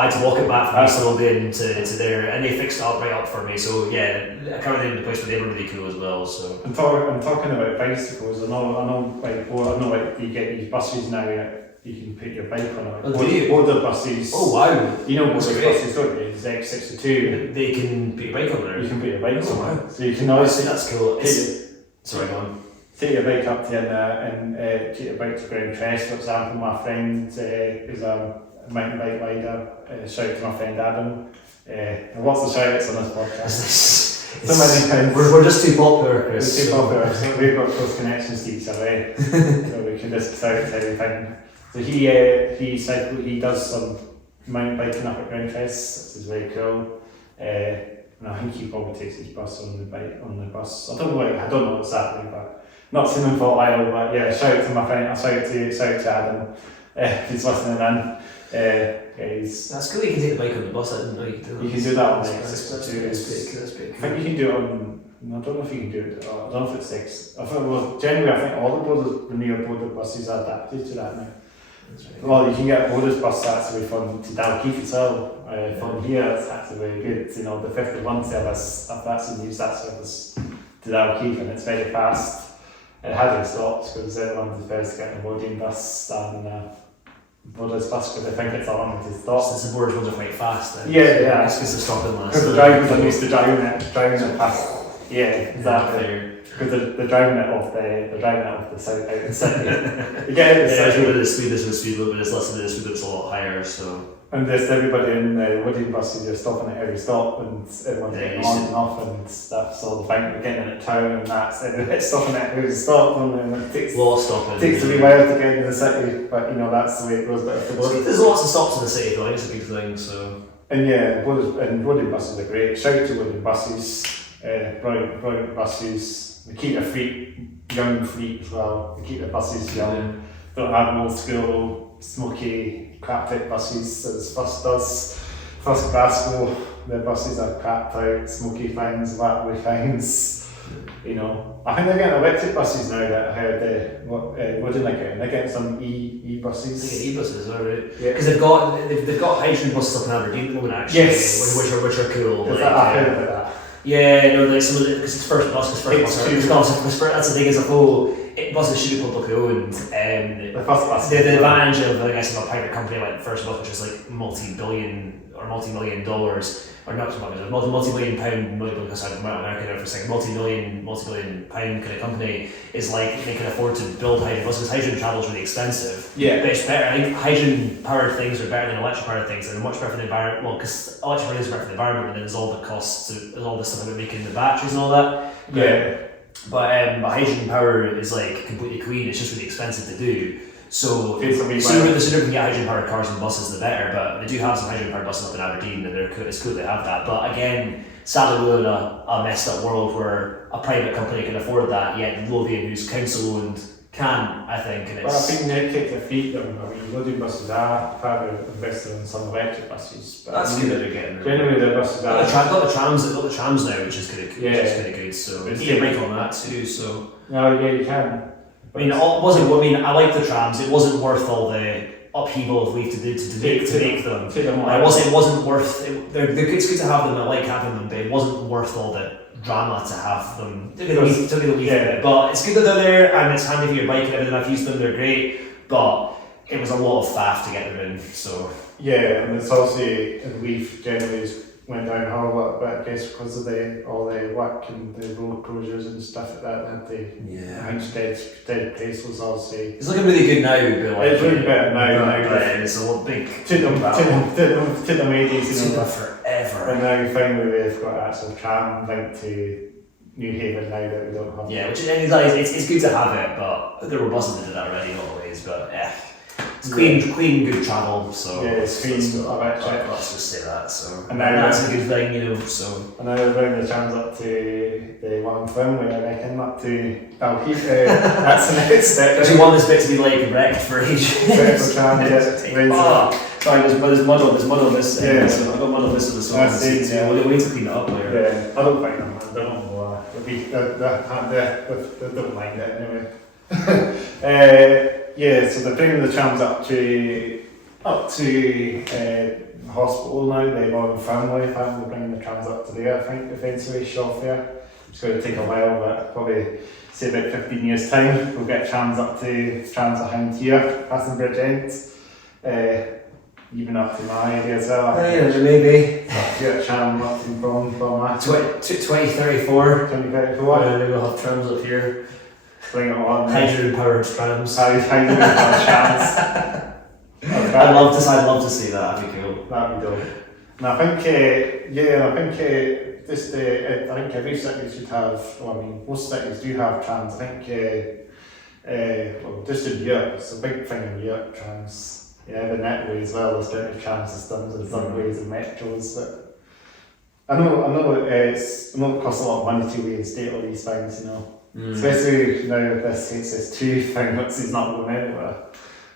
had to walk it back from East Lothian to there, and they fixed it up right up for me. So yeah, I can't remember the place, but they were really cool as well. So I'm talking about bicycles. I know, like you get these buses now. You can put your bike on it. Border buses. Oh wow! You know border buses, don't you? It's X62. They can put your bike on there. You can put your bike on. Wow! So you can always. That's cool. Sorry, go on. Take your bike up to and take your bike to Grunge, for example. My friend is a mountain bike rider. Shout out to my friend Adam. And what's the shout outs on this podcast? So many times. We're just too popular, Chris. We're too popular. So we've got close connections to each other. So we can just shout out everything. So he does some mountain biking up at Grunge, which is very cool. And I think he probably takes his bus on the bus. I don't know exactly, but not seen him for a while. But yeah, shout out to my friend. Shout out to Adam. If he's listening in. That's cool. You can take the bike on the bus. I didn't know you could do that. You can do that on the That's pretty cool. I think you can do it on. I don't know if you can do it. I don't know if it's X. Generally, I think all the near border buses are adapted to that now. Well, you can get a borders bus actually from to Dalkeith as well. From here, it's actually very good. You know, the 51 service, I've actually used that service to Dalkeith, and it's very fast. It hasn't stopped because everyone prefers to get a boarding bus than borders bus because I think it's a limited stop. Since the borders ones are quite fast, then. Yeah. It's because they're stopping last. Because the drivers are used to driving it past. Yeah, exactly. Because they're driving it off the south out of the city. Again, it's a bit of the speed, there's no speed limit, but it's less than the speed limit's a lot higher, so. And there's everybody in the wooding buses, they're stopping at every stop, and everyone's getting on and off, and that's all the fine. We're getting in a town, and it's stopping at every stop, and it takes a wee while to get into the city, but that's the way it goes. But there's lots of stops in the city, though, it's a big thing, so. And yeah, wooding buses are great. Shout out to wooding buses, brilliant buses. They keep their young fleet as well. They keep their buses young. Don't have old school, smoky, crap type buses as Fuzz does. Fuzz Glasgow, their buses are crapped out, smoky things, watery things. I think they're getting electric buses now that I heard wooden again. They're getting some e-buses. They get e-buses, alright. Yeah. Because they've got hydrogen buses up in Aberdeen at the moment actually. Yes. Which are cool. I heard about that. Yeah, like some of because it's first bus. That's the thing is buses should be publicly owned. The first bus. The advantage of I guess a private company like First Bus, which is like multi-billion or multi-million dollars, or not multi-million pound, multi-million pound kind of company is like they can afford to build hydrogen buses. Hydrogen travel is really expensive. Yeah, but it's better. I think hydrogen powered things are better than electric powered things, and they're much better for the environment. Well, because electric things are better for the environment, but then there's all the costs, there's all the stuff about making the batteries and all that. Yeah. But hydrogen power is like completely clean. It's just really expensive to do. So the sooner we can get hydrogen powered cars and buses, the better. But they do have some hydrogen powered buses up in Aberdeen, and it's cool they have that. But again, sadly, we live in a messed up world where a private company can afford that, yet Lothian, who's council owned, can, I think. And I think they take their feet down. Loading buses are further invested in some electric buses. But that's good that they're getting. Generally, their buses are. Got the trams now, which is kind of good. So you can make on that too. So. No, yeah, you can. I I like the trams. It wasn't worth all the upheaval of we to make them. It wasn't worth. It's good to have them. I like having them, but it wasn't worth all the drama to have them. Took it a leaf, but it's good that they're there and it's handy for your bike and everything. I've used them; they're great. But it was a lot of faff to get them in. So yeah, and it's also the leaf generally went downhill a little bit, I guess, because of all the work and the road closures and stuff like that. I think dead pace was obviously. It's looking really good now, but It's really better now. But it's a little big. Took them ages, Took them forever. And now finally we've got an actual tram linked to New Haven now that we don't have. Yeah, which it's good to have it, but there were buses that did that already, not always. But it's clean, good travel. So yeah, it's clean. Let's just say that. So and now that's a good thing, So and now we're bringing the trams up to the one firmly, I reckon, up to Auld Hoose. That's the next step. Do you want this bit to be like wrecked for ages? Sorry, there's mud on this. Yeah. So I've got mud on this of the song. Yeah. We'll need to clean it up later. Yeah, I don't think them. I don't know. They don't mind it anyway. Yeah, so they're bringing the trams up to hospital now. They've all family. They're bringing the trams up to there. I think eventually, Shawfair. It's going to take a while, but probably say about 15 years time, we'll get trams behind here, passing Bridgend. Even up to my area as well. Yeah, maybe. Get a tram up to Farmhouse. 2034. 2034. We'll have trams up here. Bring it on. Hydrogen powered trams. Hydrogen powered trams. I'd love to see that. That'd be cool. That'd be dope. And I think, I think every city should have. Well, I mean, most cities do have trams. I think, just in Europe, it's a big thing in Europe. Trams. Yeah, the netway as well. There's plenty of tram systems and subways and metros. But I know it costs a lot of money to reinstate all these things, Especially now with this HS2 thing, which is not going anywhere.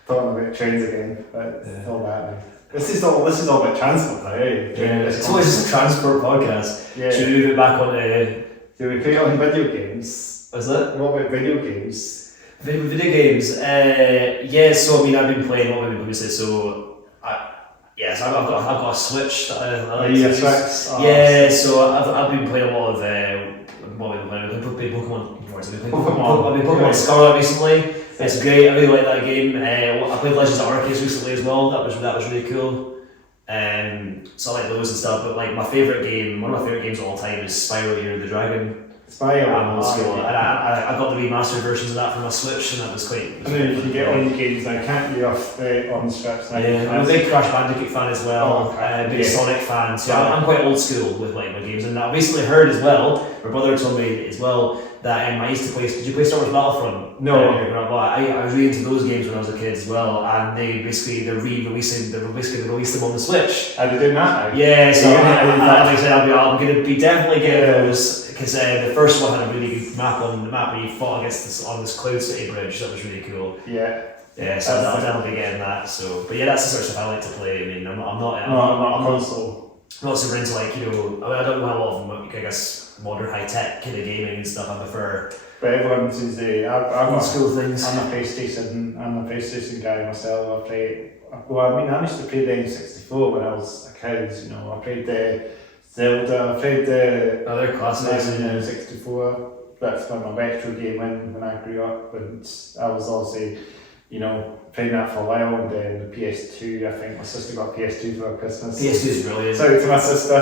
Talking about trains again, but all that. This is all about transport now, eh? It's always just a transport podcast. Yeah. Should we move it back on to? Do we play on video games? Is it? What about video games? Video games, so I mean I've been playing what we've been previously, so I've got a Switch that I like to use. Yeah, so I've been playing a lot of what we've been playing, I've been Pokemon Scarlet recently. It's great, I really like that game. I played Legends of Arceus recently as well, that was really cool. So I like those and stuff, but like one of my favourite games of all time is Spyro Year of the Dragon. I got the remastered versions of that for my Switch, and that was quite. I know you can get all your games now, can't you, off on the Switch? I'm a big Crash Bandicoot fan as well, big Sonic fan, so I'm quite old school with like my games. And I recently heard as well, my brother told me as well, that I used to play. Did you play Star Wars Battlefront? No. I was really into those games when I was a kid as well, and they're releasing them on the Switch. Are they doing that now? Yeah, so I'm going to be definitely getting those. Because the first one had a really good map on the map where you fought against on this Cloud City bridge. That was really cool. Yeah. Yeah, so I'll definitely be getting that. So, but yeah, that's the sort of stuff I like to play. I mean, I'm not super into like I don't know how a lot of them. I guess modern high tech kind of gaming and stuff. I prefer. But everyone seems to. Old school things. I'm a PlayStation guy myself. I used to play the N64 when I was a kid. I played the Zelda. I played the other classics in 64. That's when my retro game when I grew up, and I was obviously, playing that for a while. And then the PS2. I think my sister got PS2 for Christmas. PS2 is brilliant. Sorry to my sister.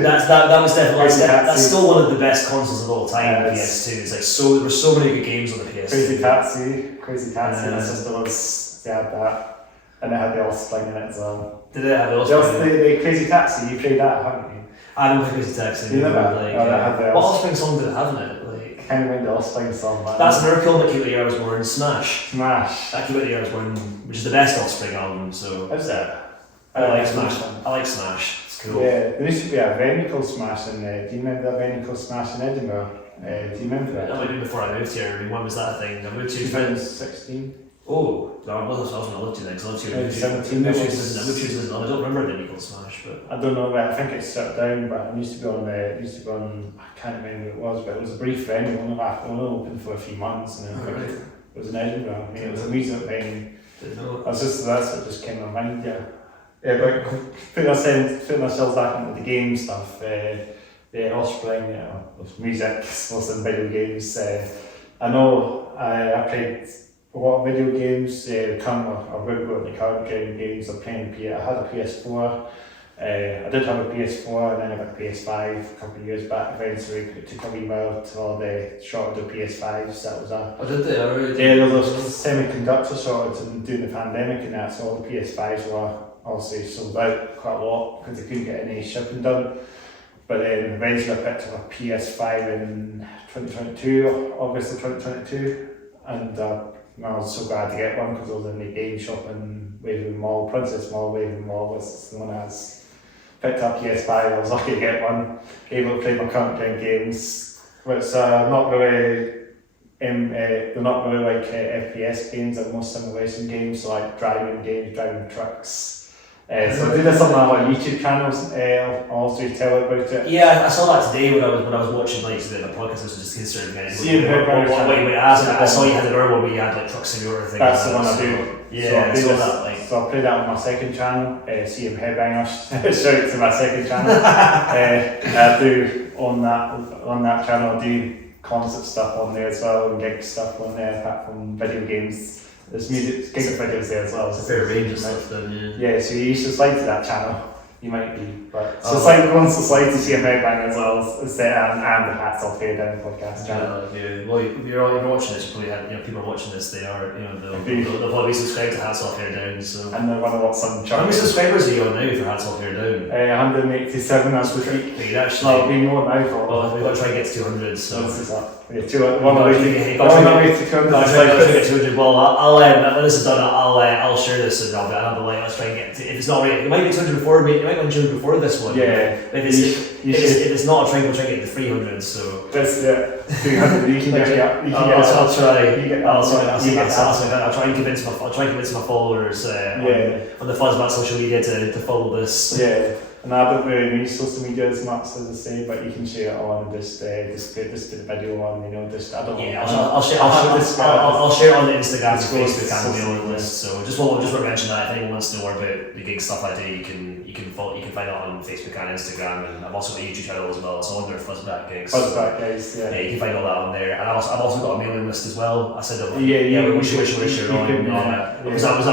that was definitely that's still one of the best consoles of all time. The PS2. It's like there were so many good games on the PS2. Crazy Taxi. My sister had that, and it had the Offspring in it as well. Did it have the Offspring? The Crazy Taxi. You played that, haven't you? I haven't played Crazy Taxi. What Offspring song did it have in it? I can't remember the Offspring song. That's Miracle that came out the year I was born. Smash. That came out the year I was born, which is the best Offspring album. So. Is it? I like Smash. It's cool. Yeah, there used to be a venue called Smash in. Do you remember that venue called Smash in Edinburgh? Do you remember that? That might be before I moved here. I mean, when was that thing? I moved to 2016. Oh, I was going to live to then, because I lived here in 2017. I don't remember the Eagle Smash, but I don't know, but I think it's shut down. But I used to be on. I can't remember what it was, but it was a brief venue. Only open for a few months, and then it was in Edinburgh. I mean, it was a music venue. That's what just came to mind. Yeah, but putting ourselves back into the game stuff. The Offspring, with music, mostly in video games. I know I played a lot of video games. Currently, I've got the current gen games. I'm playing I had a PS4. I did have a PS4 and then I got a PS5 a couple of years back. Eventually, it took a wee while till they shorted the PS5s. That was a did they already? there was semiconductor shortage during the pandemic and that, so all the PS5s were obviously sold out quite a lot because they couldn't get any shipping done. But then eventually I picked up a PS5 in 2022, August of 2022, and I was so glad to get one because I was in the game shop in Waverley Mall, Princess Mall, Waverley Mall was the one I was. Picked up PS5, I was lucky to get one, able to play my current gen games, which are not really, they're not really like FPS games, they're more simulation games, so like driving trucks. So I do this on my YouTube channels, I'll also tell about it. Yeah, I saw that today when I was watching like the podcast. I was just considering I saw you had an earlier where you had like truck simulator thing. That's the one I do. Yeah, so I play that on my second channel, CM Headbangers. Shout out to my second channel. I do on that channel. I do concert stuff on there as well, and gig stuff on there apart from video games. There's music, gig videos there as well. It's a fair range of stuff then, yeah. So you should slide to that channel. You might be, but so slide to see a headbang as well as and the Hats Off Here Down podcast channel. Yeah. Well, if you're watching this, you probably have, people are watching this. They are, they'll probably subscribe to Hats Off Here Down. So. And they want to watch some. How many subscribers are you on now for Hats Off Here Down? 187 as we speak. Wait, actually, it'll be more now for. Well, we've got to try and get to 200. So. One away to 200. Get 200. Well, I'll when this is done, I'll share this and I'll be like, let's try and get to. If it's not right, it might be 200 before. It might be 200 before this one. Yeah. But if it's not a try, we'll try and get to 300. So. That's 300. You can get it. I'll try and convince my followers on the Fuzz social media to follow this. Yeah. And I don't really use social media as much as I say, but you can share it on just put the video on, I don't know. Yeah, I'll share it on the Instagram and Facebook and the mailing list. So just want to mention that if anyone wants to know more about the gig stuff I do, you can find it on Facebook and Instagram, and I've also got a YouTube channel as well. So under Fuzzback Gigs. Fuzzback Gigs, yeah. Yeah, you can find all that on there, and I've also got a mailing list as well. I said we should share it on.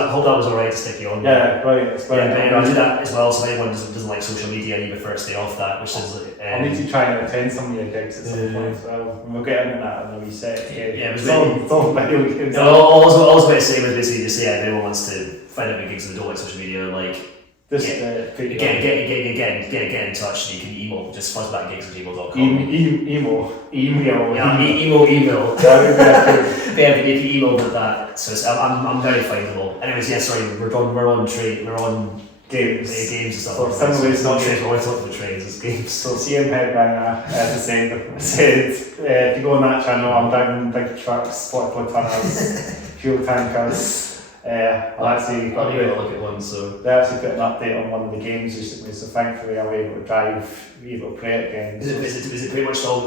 Hope that was alright to stick you on. Yeah, brilliant. Yeah, I'll do that as well. So anyone doesn't like social media, you first stay off that, which is. I need to try and attend some of your gigs at some point as well. We'll get into that in a wee set. Yeah, it's all video games. All I was about to say was basically just if anyone wants to find out my gigs and they don't like social media, like. Get in touch. You can email just fuzzbackgigs@gmail.com. Email. Yeah, email. Yeah, if you email with that, so I'm very findable. Anyways, yeah, sorry, we're on games and stuff. So simulation not trains. We're always talking about trains. It's games. So CM Headbanger, as I said, if you go on that channel, I'm driving big trucks, 40-foot tonners, fuel tankers. I'll actually got a look at one. So they actually put an update on one of the games recently. So thankfully, I'm able to play it again. Is it pretty much all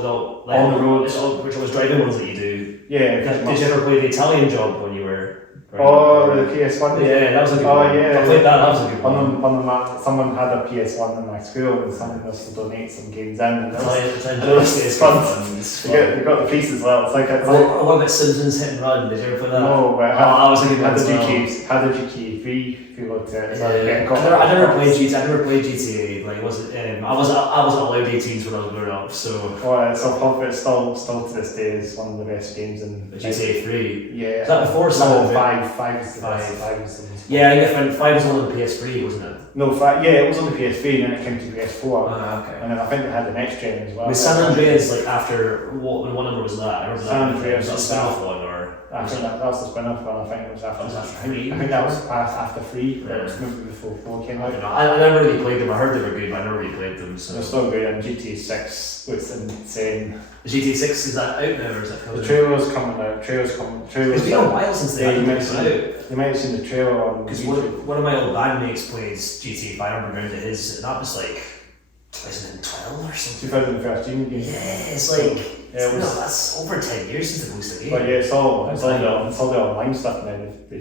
on the road? Which was driving ones that you do? Yeah. Did you ever play the Italian Job when you were? The PS1. Yeah, that was a good one. Yeah, I played that. That was a good one. Someone had a PS1 in my school, and someone was to donate some games in. And it's fun. You got the piece as well. It's like what about Simpsons Hit and Run? Did you ever play that? No, but I was thinking had the GTA 3. If you looked at it, I never played GTA. Like, I wasn't allowed 18s when I was growing up. So. It's still to this day is one of the best games in GTA 3. Yeah. Is that before? No, 5 is the best. 5 is the most. Yeah, I think 5 was on the PS3, wasn't it? No, 5. Yeah, it was on the PS3, and then it came to PS4. Okay. And then I think they had the next gen as well. Was San Andreas after what number was that? I remember San Andreas was that a spin-off one or? I think that was the spin-off one. I think it was after. I think that was after 3. It was maybe before 4 came out. I never really played them. I heard they were good, but I never really played them. So. They're still good. And GTA 6 was insane. GTA 6 is that out now or is that coming? The trailer's coming out. It's been a while since they had it out. You might have seen the trailer on. Because one of my old bandmates plays GTA 5. I remember going to his, and that was like 2012 or something. 2013. Yeah, it's like. Yeah, it was, that's over 10 years since the most of the but game. yeah, it's all the online stuff now they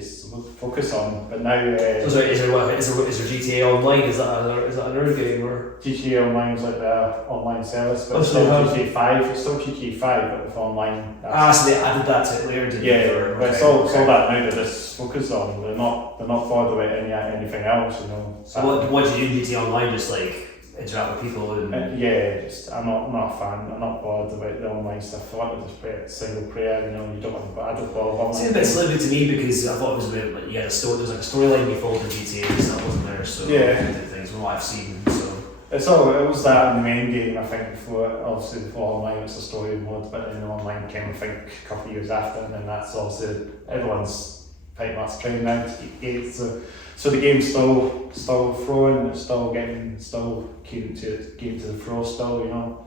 focus on. But now So is there GTA Online? Is that another game or? GTA Online is like the online service, but Oh, it's so still they have- GTA 5. It's still GTA 5, but with online. So they added that to it later, did Yeah, they? but it's all that now that this focus on. They're not bothered about anything else, you know. So what do you do in GTA Online? Just like interact with people and Yeah, just I'm not a fan. I'm not bothered about the online stuff. I want to just play it single player. You know, you don't want to. I don't bother online. it's a bit slippery to me because I thought it was about like there was like a storyline before the GTA and that wasn't there. So Yeah. things from what I've seen. So It was that in the main game, I think, before online it's a story mode, but then the online came, I think, a couple of years after, and then that's also, everyone's pretty much trained now to get gates, so the game's still throwing, it's still keeping to the throw still, you know.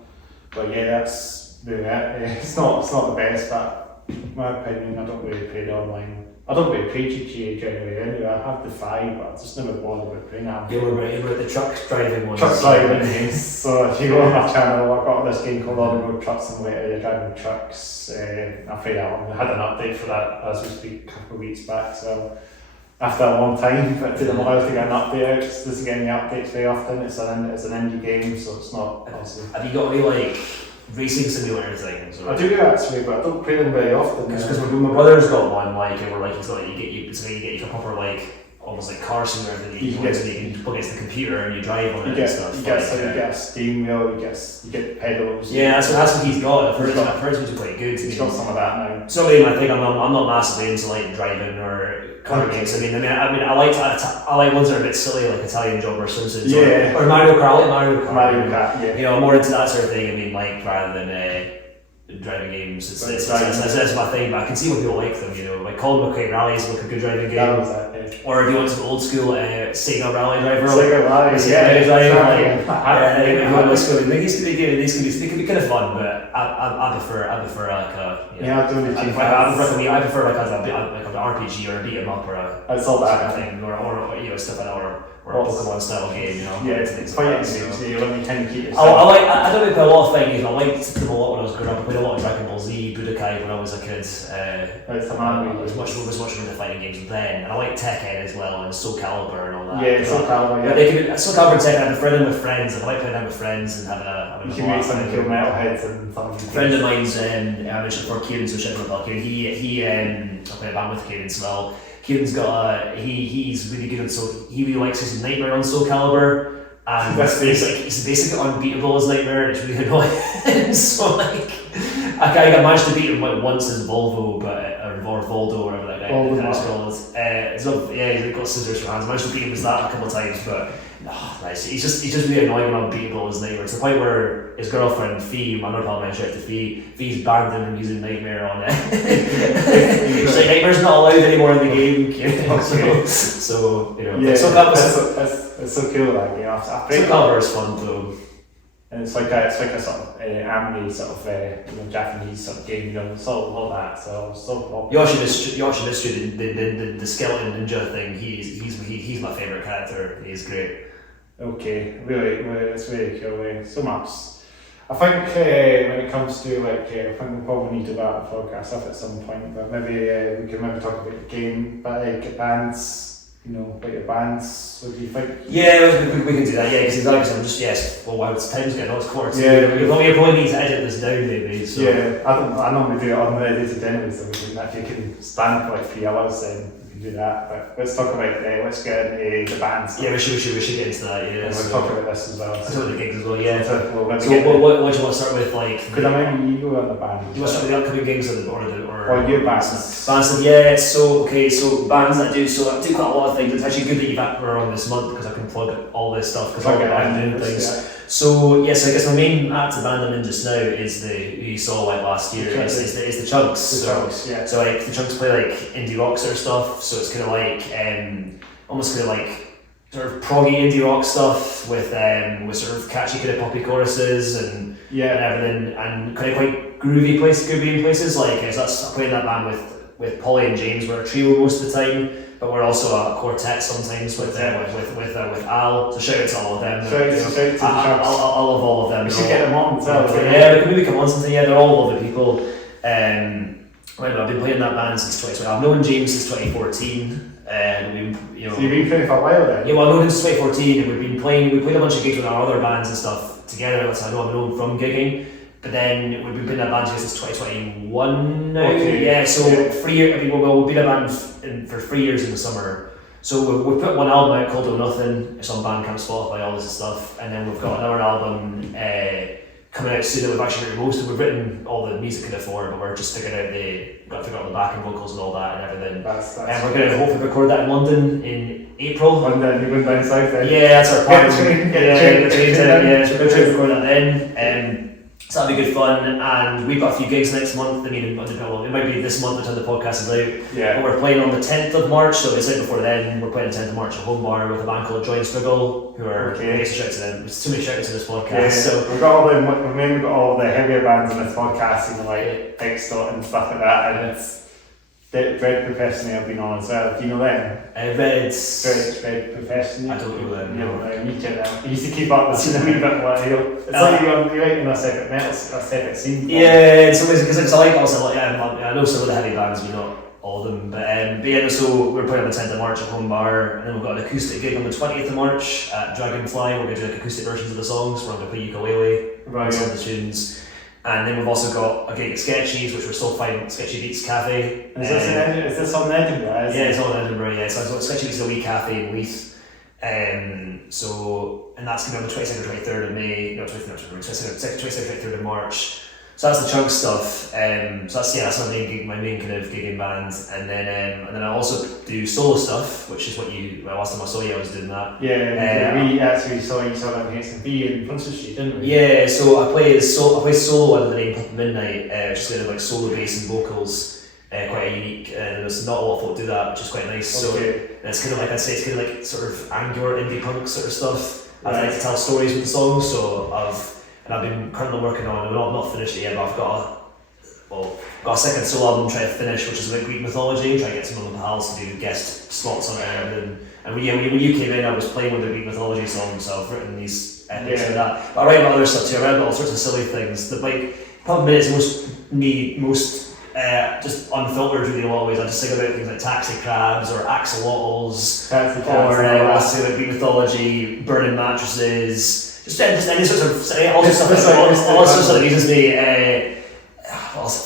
But yeah, that's it's not the best, but in my opinion, I don't really play the online. I don't really play GTA generally anyway. I have the 5, but I just never bothered with playing it. you were about the truck driving ones. Truck driving games. So if you go on my channel, I've got this game called On the Road Truck Simulator. You're driving trucks. I played that one. I had an update for that as we speak a couple of weeks back. So after a long time, but it took a while to get an update out. This isn't getting the updates very often. It's an indie game, so it's not obviously. Have you got any like racing simulator things? Or? I do actually, but I don't play them very often. Because my brother's got one like, and we're like, it's like you get a proper like almost like car simulator that you can plug against the computer and you drive on it and stuff. You get a steering wheel, you get pedals. Yeah, that's what he's got. I've heard it's quite good. He's got some of that now. So I think I'm not massively into like driving or car games. I like ones that are a bit silly, like Italian Job or Simpsons. Yeah. Or Mario Kart. I like Mario Kart, yeah. You know, I'm more into that sort of thing. I mean, like rather than driving games, it's my thing. But I can see why people like them. You know, like Colin McRae Rallies look a good driving game. That was that, yeah. Or if you want some old school Sega Rally driver. Sega Rally, They can be kind of fun, but I prefer like a. Yeah, doing it. I prefer like an RPG or a beat 'em up or a. It's all that thing, or you know stuff like that, or a Pokemon style game, you know. Yeah, it's quite interesting. So you want to kind of keep it. I don't play a lot of things. I liked them a lot when I was growing up. I played a lot of Dragon Ball Z, Budokai when I was a kid. I was much more into fighting games then, and I like Tekken as well, and Soul Calibur and all that. Yeah, Soul Calibur. Yeah, they could Soul Calibur and Tekken. I prefer them with friends, and I like playing them with friends and having a. You can make some cool metalheads and something. A friend of mine's, I mentioned before, Kieran, so shout out to Kieran. I play a band with Kieran as well. Kieran's got he's really good at he really likes his Nightmare on Soul Calibur, and he's basically unbeatable as Nightmare, and it's really annoying. So like, I managed to beat him like once as Volvo, or Voldo, or whatever that guy is called. He's got scissors for hands. I managed to beat him as that a couple of times, but. Nice. He's just really annoying and unbeatable as Nightmare. To the point where his girlfriend Fee, my other pal mentioned to Fee's banned him from using Nightmare on it. She's like, Nightmare's not allowed anymore in the game. So you know. Yeah, it's so cool. Like, you know, Soul Calibur is fun though. And it's like a sort of anime sort of Japanese sort of game, you know, all that. So popular. Yoshimitsu, the skeleton ninja thing. He's my favorite character. He's great. Okay, really, it's really cool. So much. I think when it comes to I think we'll probably need to wrap the podcast up at some point, but maybe we can talk about the game, but bands. You know, about your bands. What do you think? Yeah, we can do that. Yeah, because exactly. Well, wow, it's time's getting on. It's quarter. Yeah, you probably need to edit this down, maybe. So. Yeah, I normally do it on the edited anyway, so if you can stand for like 3 hours, then you can do that. But let's talk about let's get into the bands. Yeah, we should get into that. Yeah, and we'll talk about this as well. So the gigs as well. Yeah. So what do you want to start with? Like, because I mean, you go on the band. You want to start with the upcoming gigs or your bands? Bands, yeah. So bands that do so I do quite a lot of things. It's actually good that we're on this month because I can plug all this stuff because I'm doing things. Yeah. So yes, I guess my main active band I'm in just now is who you saw like last year. Is the Chunks. So like the Chunks play like indie rock sort of stuff. So it's kind of like almost kind of like sort of proggy indie rock stuff with sort of catchy kind of poppy choruses and everything, and kind of quite groovy places. Like so that's I'm playing that band with with Polly and James. We're a trio most of the time, but we're also a quartet sometimes with Al. So shout out to all of them. I love all of them. We should get them on as well. Yeah, we can maybe come on sometime. Yeah, they're all lovely people. I've been playing that band since 2012. I've known James since 2014. And so you've been playing for a while then? Yeah, well, I've known him since 2014, and we played a bunch of gigs with our other bands and stuff together. So I know I've known from gigging, but then we've been playing that band together since 2021 now. Okay. Yeah, so 3 years. We've been a band for 3 years in the summer. So we've put one album out called Oh Nothing. It's on Bandcamp, Spotify, all this stuff, and then we've got another album coming out soon that we've actually written most of. We've written all the music for, but we're just figuring out the backing vocals and all that and everything. And we're going to hopefully record that in London in April. London, you went down south then? Yeah, that's our plan. So we're going to try to record that then. So that'll be good fun, and we've got a few gigs next month. I mean, it might be this month by the time the podcast is out. Yeah. But we're playing on the 10th of March, so it's out before then. We're playing the 10th of March at Home Bar with a band called Joy and Struggle, who are shout to them. There's too many shout outs in this podcast. Yeah, so we've got all the heavier bands in this podcast, like Extot and stuff like that, and it's Red Professionally I've been on as well. Do you know them? Red Professionally. I don't know them. You used to keep up with a wee bit more. It's like you're in a separate scene. Yeah, it's always because I know some of the heavy bands, but not all of them. But so we're playing on the 10th of March at Home Bar, and then we've got an acoustic gig on the 20th of March at Dragonfly. We're going to do acoustic versions of the songs. We're going to play ukulele, some of the tunes. And then we've also got a gig at Sketchy's, which we're still finding Sketchy Beats Cafe. Is this on Edinburgh? Yeah, it's all in Edinburgh, yeah. So Sketchy Beats is a wee cafe in Leith. And that's going to be on the 22nd or 23rd of May, no, 22nd, 23rd of March. So that's the chunk stuff. So that's my main kind of gigging band. And then I also do solo stuff, which is what last time I saw you, I was doing that. Yeah, we actually saw you on HSB in Princes Street, didn't we? Yeah, so I play solo under the name Pop Midnight, just kind of like solo bass and vocals, quite unique, and there's not a lot of folk do that, which is quite nice. Okay. So it's kind of like, I'd say it's kind of like sort of angular indie punk sort of stuff. I like to tell stories with the songs, so I've been currently working on, I'm not finished it yet, but I've got a second solo album I'm trying to finish, which is about Greek mythology, trying to get some of the pals to do guest slots on it. And when you came in, I was playing with the Greek mythology songs, so I've written these epics and that. But I write about other stuff too, I write about all sorts of silly things. The problem is most just unfiltered really in a lot of ways. I just think about things like taxi crabs or axolotls, or Greek mythology, burning mattresses. Just any sorts of all sorts of reasons me.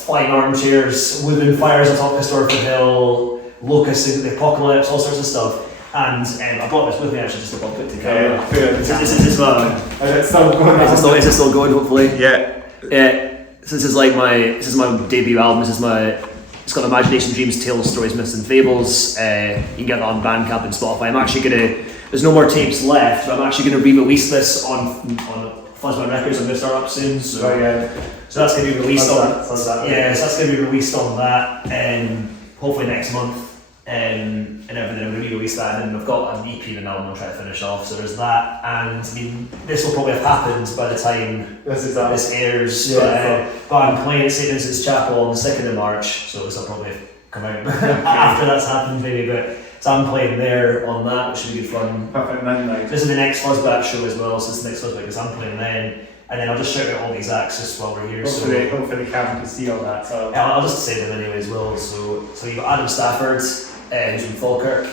Flying armchairs, wooden fires on top of Historical Hill, locusts in the apocalypse, all sorts of stuff. And I brought this with me actually just to put it together. Is it still going? Hopefully. Yeah. So this is my debut album. It's got Imagination, Dreams, Tales, Stories, Myths and Fables. You can get that on Bandcamp and Spotify. There's no more tapes left, but I'm actually going to re-release this on Fuzz records. I'm going to start up soon. So that's going to be released So that's going to be released on that, hopefully next month. And everything, I'm going to re-release that, and then I've got an EP and an album I'm trying to finish off, so there's that. And I mean, this will probably have happened by the time this airs, but I'm playing at St Vincent's Chapel on the 2nd of March, so this will probably come out after that's happened maybe, but so I'm playing there on that, which will be good fun. Perfect, nice. This is the next Fuzzback show as well, so it's the next Fuzzback because I'm playing then. And then I'll just shout out all these acts just while we're here. Hopefully Cameron can see all that. So I'll just say them anyway as well. So you've got Adam Stafford, who's from Falkirk,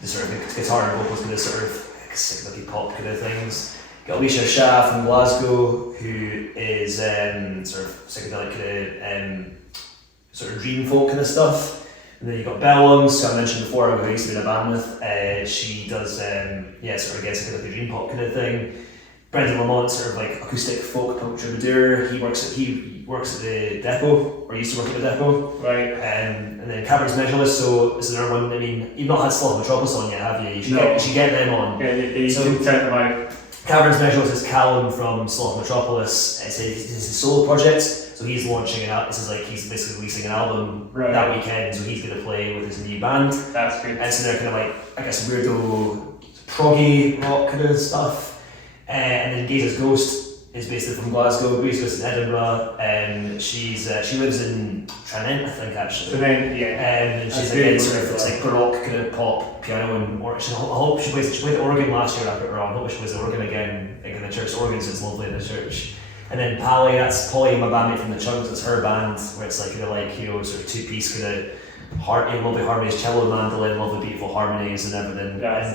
the sort of guitar and vocals kind of sort of cyclic pop kind of things. You've got Alicia Shah from Glasgow, who is sort of psychedelic kind of sort of dream folk kind of stuff. And then you've got Bellums, who I mentioned before, who I used to be in a band with. She does sort of again like a dream pop kind of thing. Brendan Lamont, sort of like acoustic folk punk troubadour. He works at the depot, or used to work at the depot. Right. And then Caverns Measureless, so this is another one. I mean, you've not had Sloth Metropolis on yet, have you? You should get them on. Yeah, you can check them out. Caverns Measureless is Callum from Sloth Metropolis. It's his solo project, so he's launching it out. This is like he's basically releasing an album that weekend, so he's going to play with his new band. That's good. And so they're kind of like, I guess, weirdo, proggy rock kind of stuff. And then Gaze's Ghost is basically from Glasgow, based in Edinburgh, and she lives in Tranent, I think actually. Tranent, yeah. And she's again sort of, it's like baroque kind of pop piano, and I hope she played the organ last year. I put her on. I hope she plays the organ again in the church. The organ's just lovely in the church. And then Pally, that's Polly, my bandmate from the Chunks. It's her band where it's like kind of like, you know, sort of two-piece kind of lovely harmonies, cello, mandolin, lovely beautiful harmonies and everything. Yeah,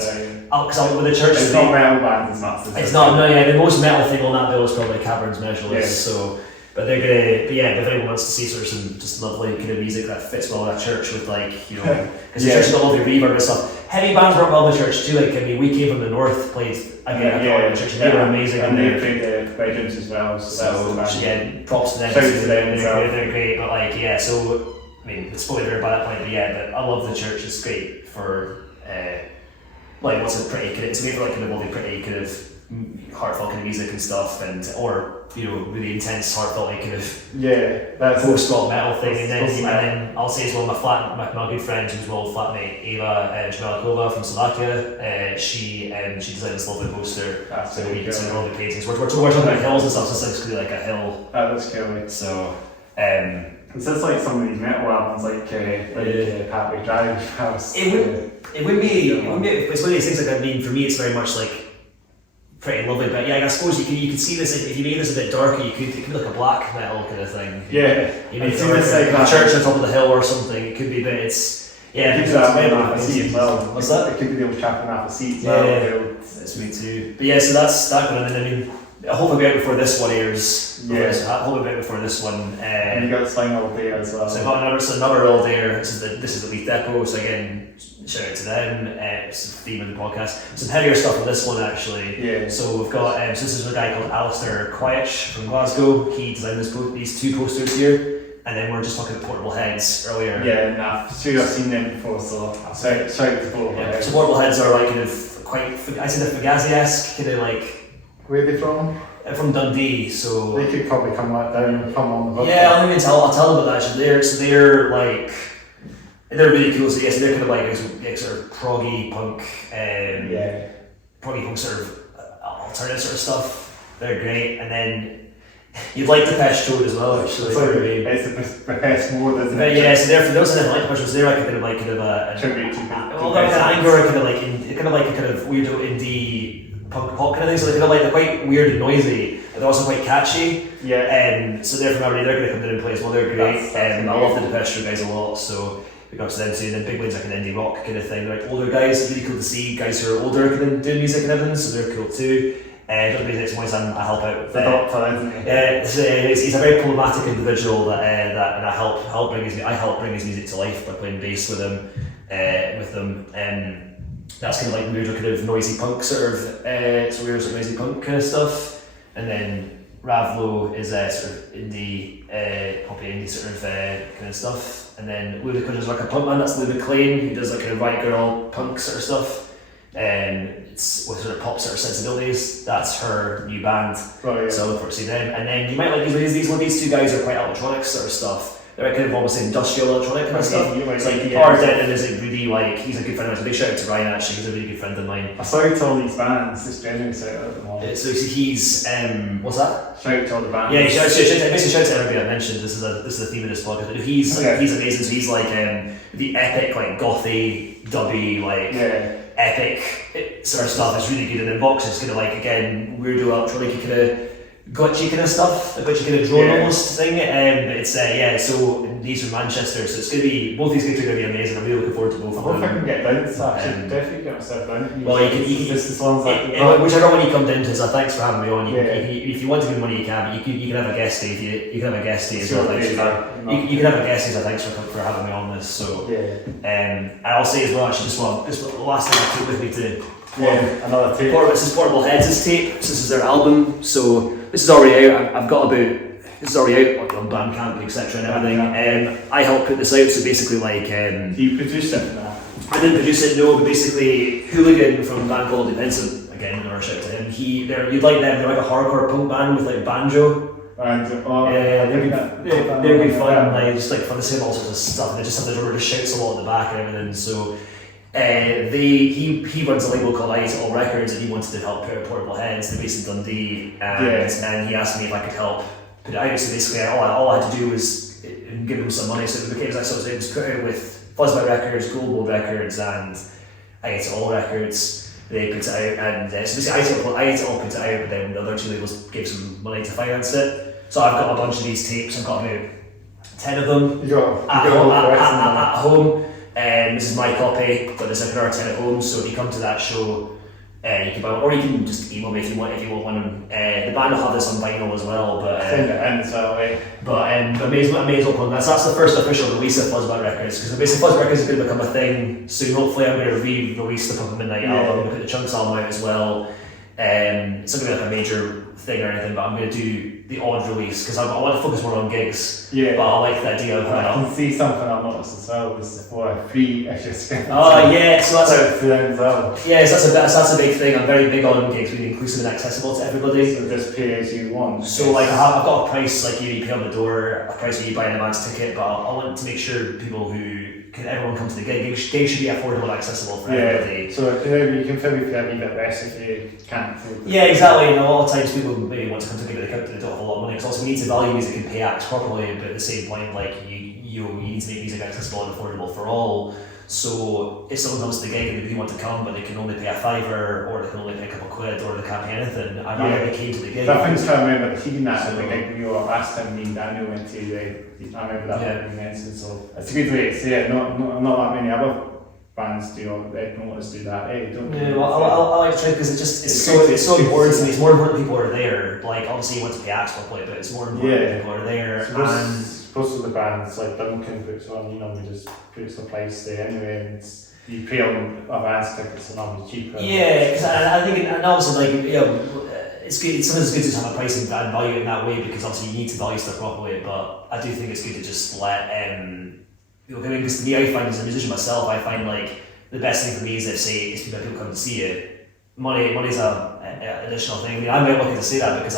because with the church, it's not metal bands as much. It's not. No, yeah. The most metal thing on that bill is probably Caverns Measureless. Yeah. So, but they're gonna. But yeah, if anyone wants to see sort of some just lovely kind of music that fits well in a church with like, you know, because the church has got lovely reverb and stuff. Heavy bands work well in the church too. Like I mean, we came from the north, played again at the church, and they were amazing. And they played the Bridgend as well. So yeah, props to them. Shout to them. They're great. But like yeah, so. I mean, it's probably very bad at that point, but yeah, but I love the church. It's great for, like, what's it, pretty, it's made for like kind of lovely, pretty kind of heartfelt kind of music and stuff, and or you know, really intense, heartfelt like kind of post-rock metal thing. And then I'll say as well, my good friend who's my old flatmate Eva Jmelikova from Slovakia. She designed this lovely poster. So we can see all the paintings. We're talking about hills and stuff, so it's basically like a hill. That's cool. So. It's just like some of these metal albums, like Pathway Drive House. It would be. It's one of these things like I mean, for me, it's very much like pretty lovely. But yeah, I suppose you could see this if you made this a bit darker. It could be like a black metal kind of thing. Yeah, you made it like a church on top of the hill or something. It could be, but it's yeah. It could be that half a seat as well. What's that? It could be the old chap in half a seat as well. Yeah, that's me too. But yeah, so that's that one. And then I mean. I hope I'll be out before this one airs. Yeah. I hope I'll be out before this one. And you got Sling All Day as well. So I've got another All Dayer. This is the Leaf Depot. So again, shout out to them. It's the theme of the podcast. Some heavier stuff on this one actually. Yeah. So we've got so this is a guy called Alistair Quietch from Glasgow. He designed these two posters here. And then we were just talking about Portable Heads earlier. Yeah, and I've seen them before, so I'll shout out to Portable Heads. So Portable Heads are like kind of quite, I say they're Fugazi-esque, kind of like. Where are they from? From Dundee, so they could probably come down and come on the book. Yeah, I'll tell them about that actually. They're like they're really cool. So yes, they're kind of like sort of proggy punk, proggy punk sort of alternative sort of stuff. They're great, and then you'd like Depeche Mode as well. Actually, it's the Depeche Mode, isn't it? Yeah, so they're also like Depeche Mode. They're like kind of a tribute to Angora, kind of like a kind of weirdo indie. Punk pop kind of thing, so they're quite weird and noisy, but they're also quite catchy. Yeah. And so they're from everybody. They're going to come in and play as well. They're great. I love the Depeche Mode guys a lot. So big ups to them too. And then Big Wayne's like an indie rock kind of thing. They're like older guys. It's really cool to see guys who are older kind of doing music and everything. So they're cool too. Doesn't make sense I help out. The Doctor, isn't he? He's a very problematic individual that and I help bring his music to life by playing bass with him, that's kind of like weird kind of noisy punk sort of weird sort of noisy punk kind of stuff. And then Ravlo is sort of indie poppy indie sort of kind of stuff. And then Ludacris is like a punk man, that's Lou McLean, who does like kind of white girl punk sort of stuff. And it's with sort of pop sort of sensibilities. That's her new band. Oh, yeah. So I look forward to seeing them. And then you might like these two guys are quite electronic sort of stuff. They're kind of almost industrial electronic kind of stuff. It's like Bridgend is like really like, he's a good friend of mine. So big shout out to Ryan actually, he's a really good friend of mine. I shout out to all these bands, just generally shout out them all. So he's what's that? Shout out to all the bands. Yeah, basically shout out to everybody I mentioned. This is the theme of this podcast. He's amazing. So he's like the epic like gothy, dubby like epic sort of stuff. It's really good. And then Vox is kind of like again weirdo electronic kind of glitchy kind of stuff, a glitchy kind of drone almost thing. But it's so these are Manchester, so it's going to be, both these gigs are going to be amazing. I'm really looking forward to both of them. I hope I can get down to that. I should definitely get myself down. Well, you can whichever one you come down to, so thanks for having me on. If you want to give me money, you can, but you can have a guest day. You can have a guest day as well. You can have a guest day, so thanks for having me on this. So, and I'll say as well, actually, this was the last thing I took with me to. Another tape. This is Portable Heads' tape. So this is their album. So this is already out. This is already out on Bandcamp, etc. and everything. I helped put this out. So basically, like, do you produce it? No. I didn't produce it. No, but basically, Hooligan from a band called Vincent. Again, another shout to him. You'd like them. They're like a hardcore punk band with like banjo. They'd be fun. Like just like fun to say all sorts of stuff. And they just have the drummer just shouts a lot at the back and everything. So. He runs a label called Untitled Records, and he wanted to help put out portable heads. They're based in Dundee, and he asked me if I could help put it out. So basically, all I had to do was give him some money. So it was put out with Fuzz Records, Global Records, and Untitled Records. They put it out, and so basically Untitled put it out, but then the other two labels gave some money to finance it. So I've got a bunch of these tapes. I've got about 10 of them at home. This is my copy, but there's another 10 at home. So if you come to that show, you can buy one, or you can just email me if you want one. The band will have this on vinyl as well, but send it in as well. But I may as well put that. So that's the first official release of Fuzz Records, because basically Fuzz Records is going to become a thing soon. Hopefully, I'm going to re-release the Pump Midnight album. I'm going to put the Chunks album out as well. It's not going to be like a major thing or anything, but I'm going to do the odd release because I want to focus more on gigs. Yeah. But I like the idea of I can see something I've noticed as well is for a free issue script. Oh yeah, so that's out for them as well. Yeah, so that's a big thing. I'm very big on gigs being inclusive and accessible to everybody. So just pay as you want. So like I've got a price like you pay on the door, a price where you buy an advance ticket, but I want to make sure people everyone come to the gig. Gigs should be affordable and accessible for everybody. So you can probably pay a wee bit less if you can't afford it. Yeah, exactly. And a lot of times people maybe want to come to a gig, but they don't have a lot of money. Because also we need to value music and pay acts properly, but at the same point, like you need to make music accessible and affordable for all. So if someone comes to the gig and they really want to come, but they can only pay a $5, or they can only pay a couple of quid, or they can't pay anything, I'd rather they came to the gig. I think I remember seeing that at the gig we were last time me and Daniel went to. I remember that being mentioned. So it's a good way to say it. Not that many other bands do, or Red Notice do that. Don't I like to try because it's so important to me. It's more important people are there. Like obviously you want to pay acts properly, but it's more important people are there. So most of the bands like Duncan puts on, we just puts the price there anyway, and you pay on advance tickets and obviously cheaper. Yeah, because I think, and obviously it's good. Sometimes it's good to have a price and value it in that way because obviously you need to value stuff properly. But I do think it's good to just let because to me, I find as a musician myself, I find like the best thing for me is if people come to see it. Money's an additional thing. I mean, I'm very lucky to say that because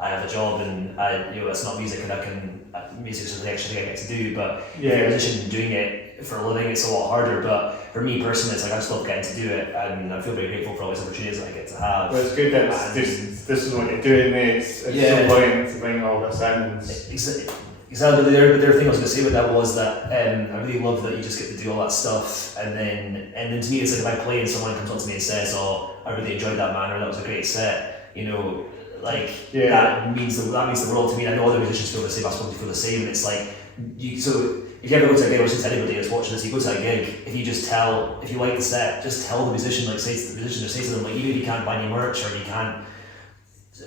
I have a job and it's not music and music's just the extra thing I get to do. But if you're a musician doing it for a living, it's a lot harder. But for me personally, it's like I just love getting to do it, and I feel very grateful for all these opportunities that I get to have. Well, it's good that this is what you're doing, mate. It's so brilliant to bring all this in. Exactly, but the other thing I was going to say with that was that I really love that you just get to do all that stuff, and then to me it's like if I play and someone comes up to me and says, "Oh, I really enjoyed that, man," or "That was a great set," that means the world to me. And I know other musicians feel the same. I suppose you feel the same, and it's like so if you ever go to a gig, or to anybody that's watching this, you go to a gig, if you like the set, just tell the musician, say to the musician, or say to them, even if you can't buy any merch, or you can't.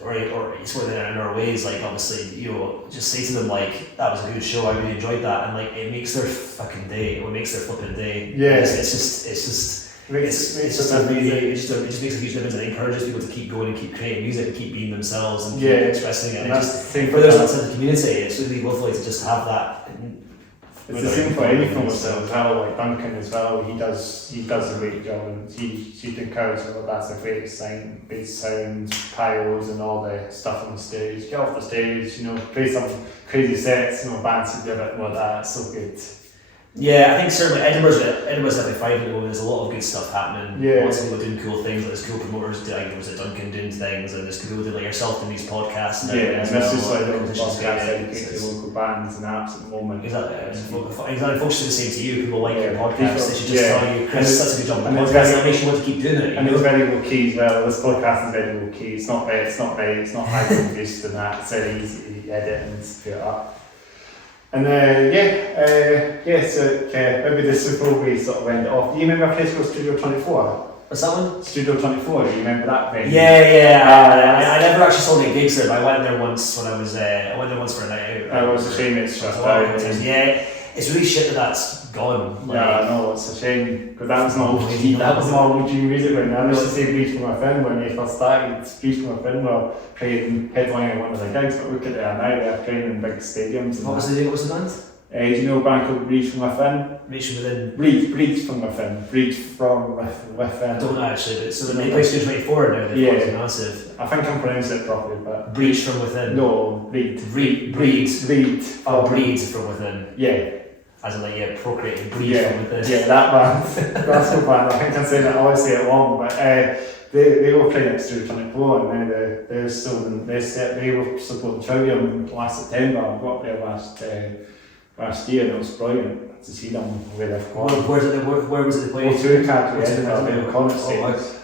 Or it's more than in other ways, obviously, just say to them, that was a good show, I really enjoyed that, and it makes their fucking day, or it makes their flipping day. Yeah. It just makes a huge difference, and it encourages people to keep going and keep creating music and keep being themselves and keep expressing it. And that's the thing for those outside the community, it's really lovely to just have that. It's the same for anything as well, like Duncan as well, he does a great job, and she'd encourage him, that's a great sign, bass sound, pyros and all the stuff on the stage, get off the stage, play some crazy sets, bands should do a bit more of that, it's so good. Yeah, I think certainly Edinburgh's definitely thriving at the moment. There's a lot of good stuff happening. Yeah. Lots of people doing cool things. There's cool promoters. There was a Duncan doing things, and there's people doing yourself doing these podcasts. And and that's just like little podcasts dedicated to local bands and apps at the moment. Exactly. Folks do the same to you. People like your podcast. They should just tell you, Chris, that's a good job on the podcast. That makes you want to keep doing it. And it's very low key as well. This podcast is very low key. It's not high produced and that. It's very easy to edit and put it up. And so maybe this is before we sort of end it off. Do you remember a place called Studio 24? What's that one? Studio 24, do you remember that venue? Yeah. I never actually saw any gigs there, but I went there once when I went there once for a night out. It was a shame it's shut down. Yeah, it's really shit that's gone. I know, it's a shame, because that was my OG music when I used to say Breach from Within when they first started. Breach from Within were playing headlining one of the gigs, but look at it now, they're playing in big stadiums. What was the band? Do you know a band called Breach from Within? Breach from Within? Breach from Within. Breach from Within. I don't know actually, but so they play Studio 24 now, they're massive. I think I'm pronouncing it properly, but... Breach from Within? No, Breed. Breed. Oh, Breed from Within. Yeah. As in like, yeah, procreate and breed from this. Yeah, that band. That's the band. I think I'm saying it, I always say it wrong, but they were playing next to Electronic and then they're still in they were supporting Trivium last September. I got up there last year and it was brilliant to see them where they've gone. Where was it they played? O2 Academy, Edinburgh, Connacht Stage.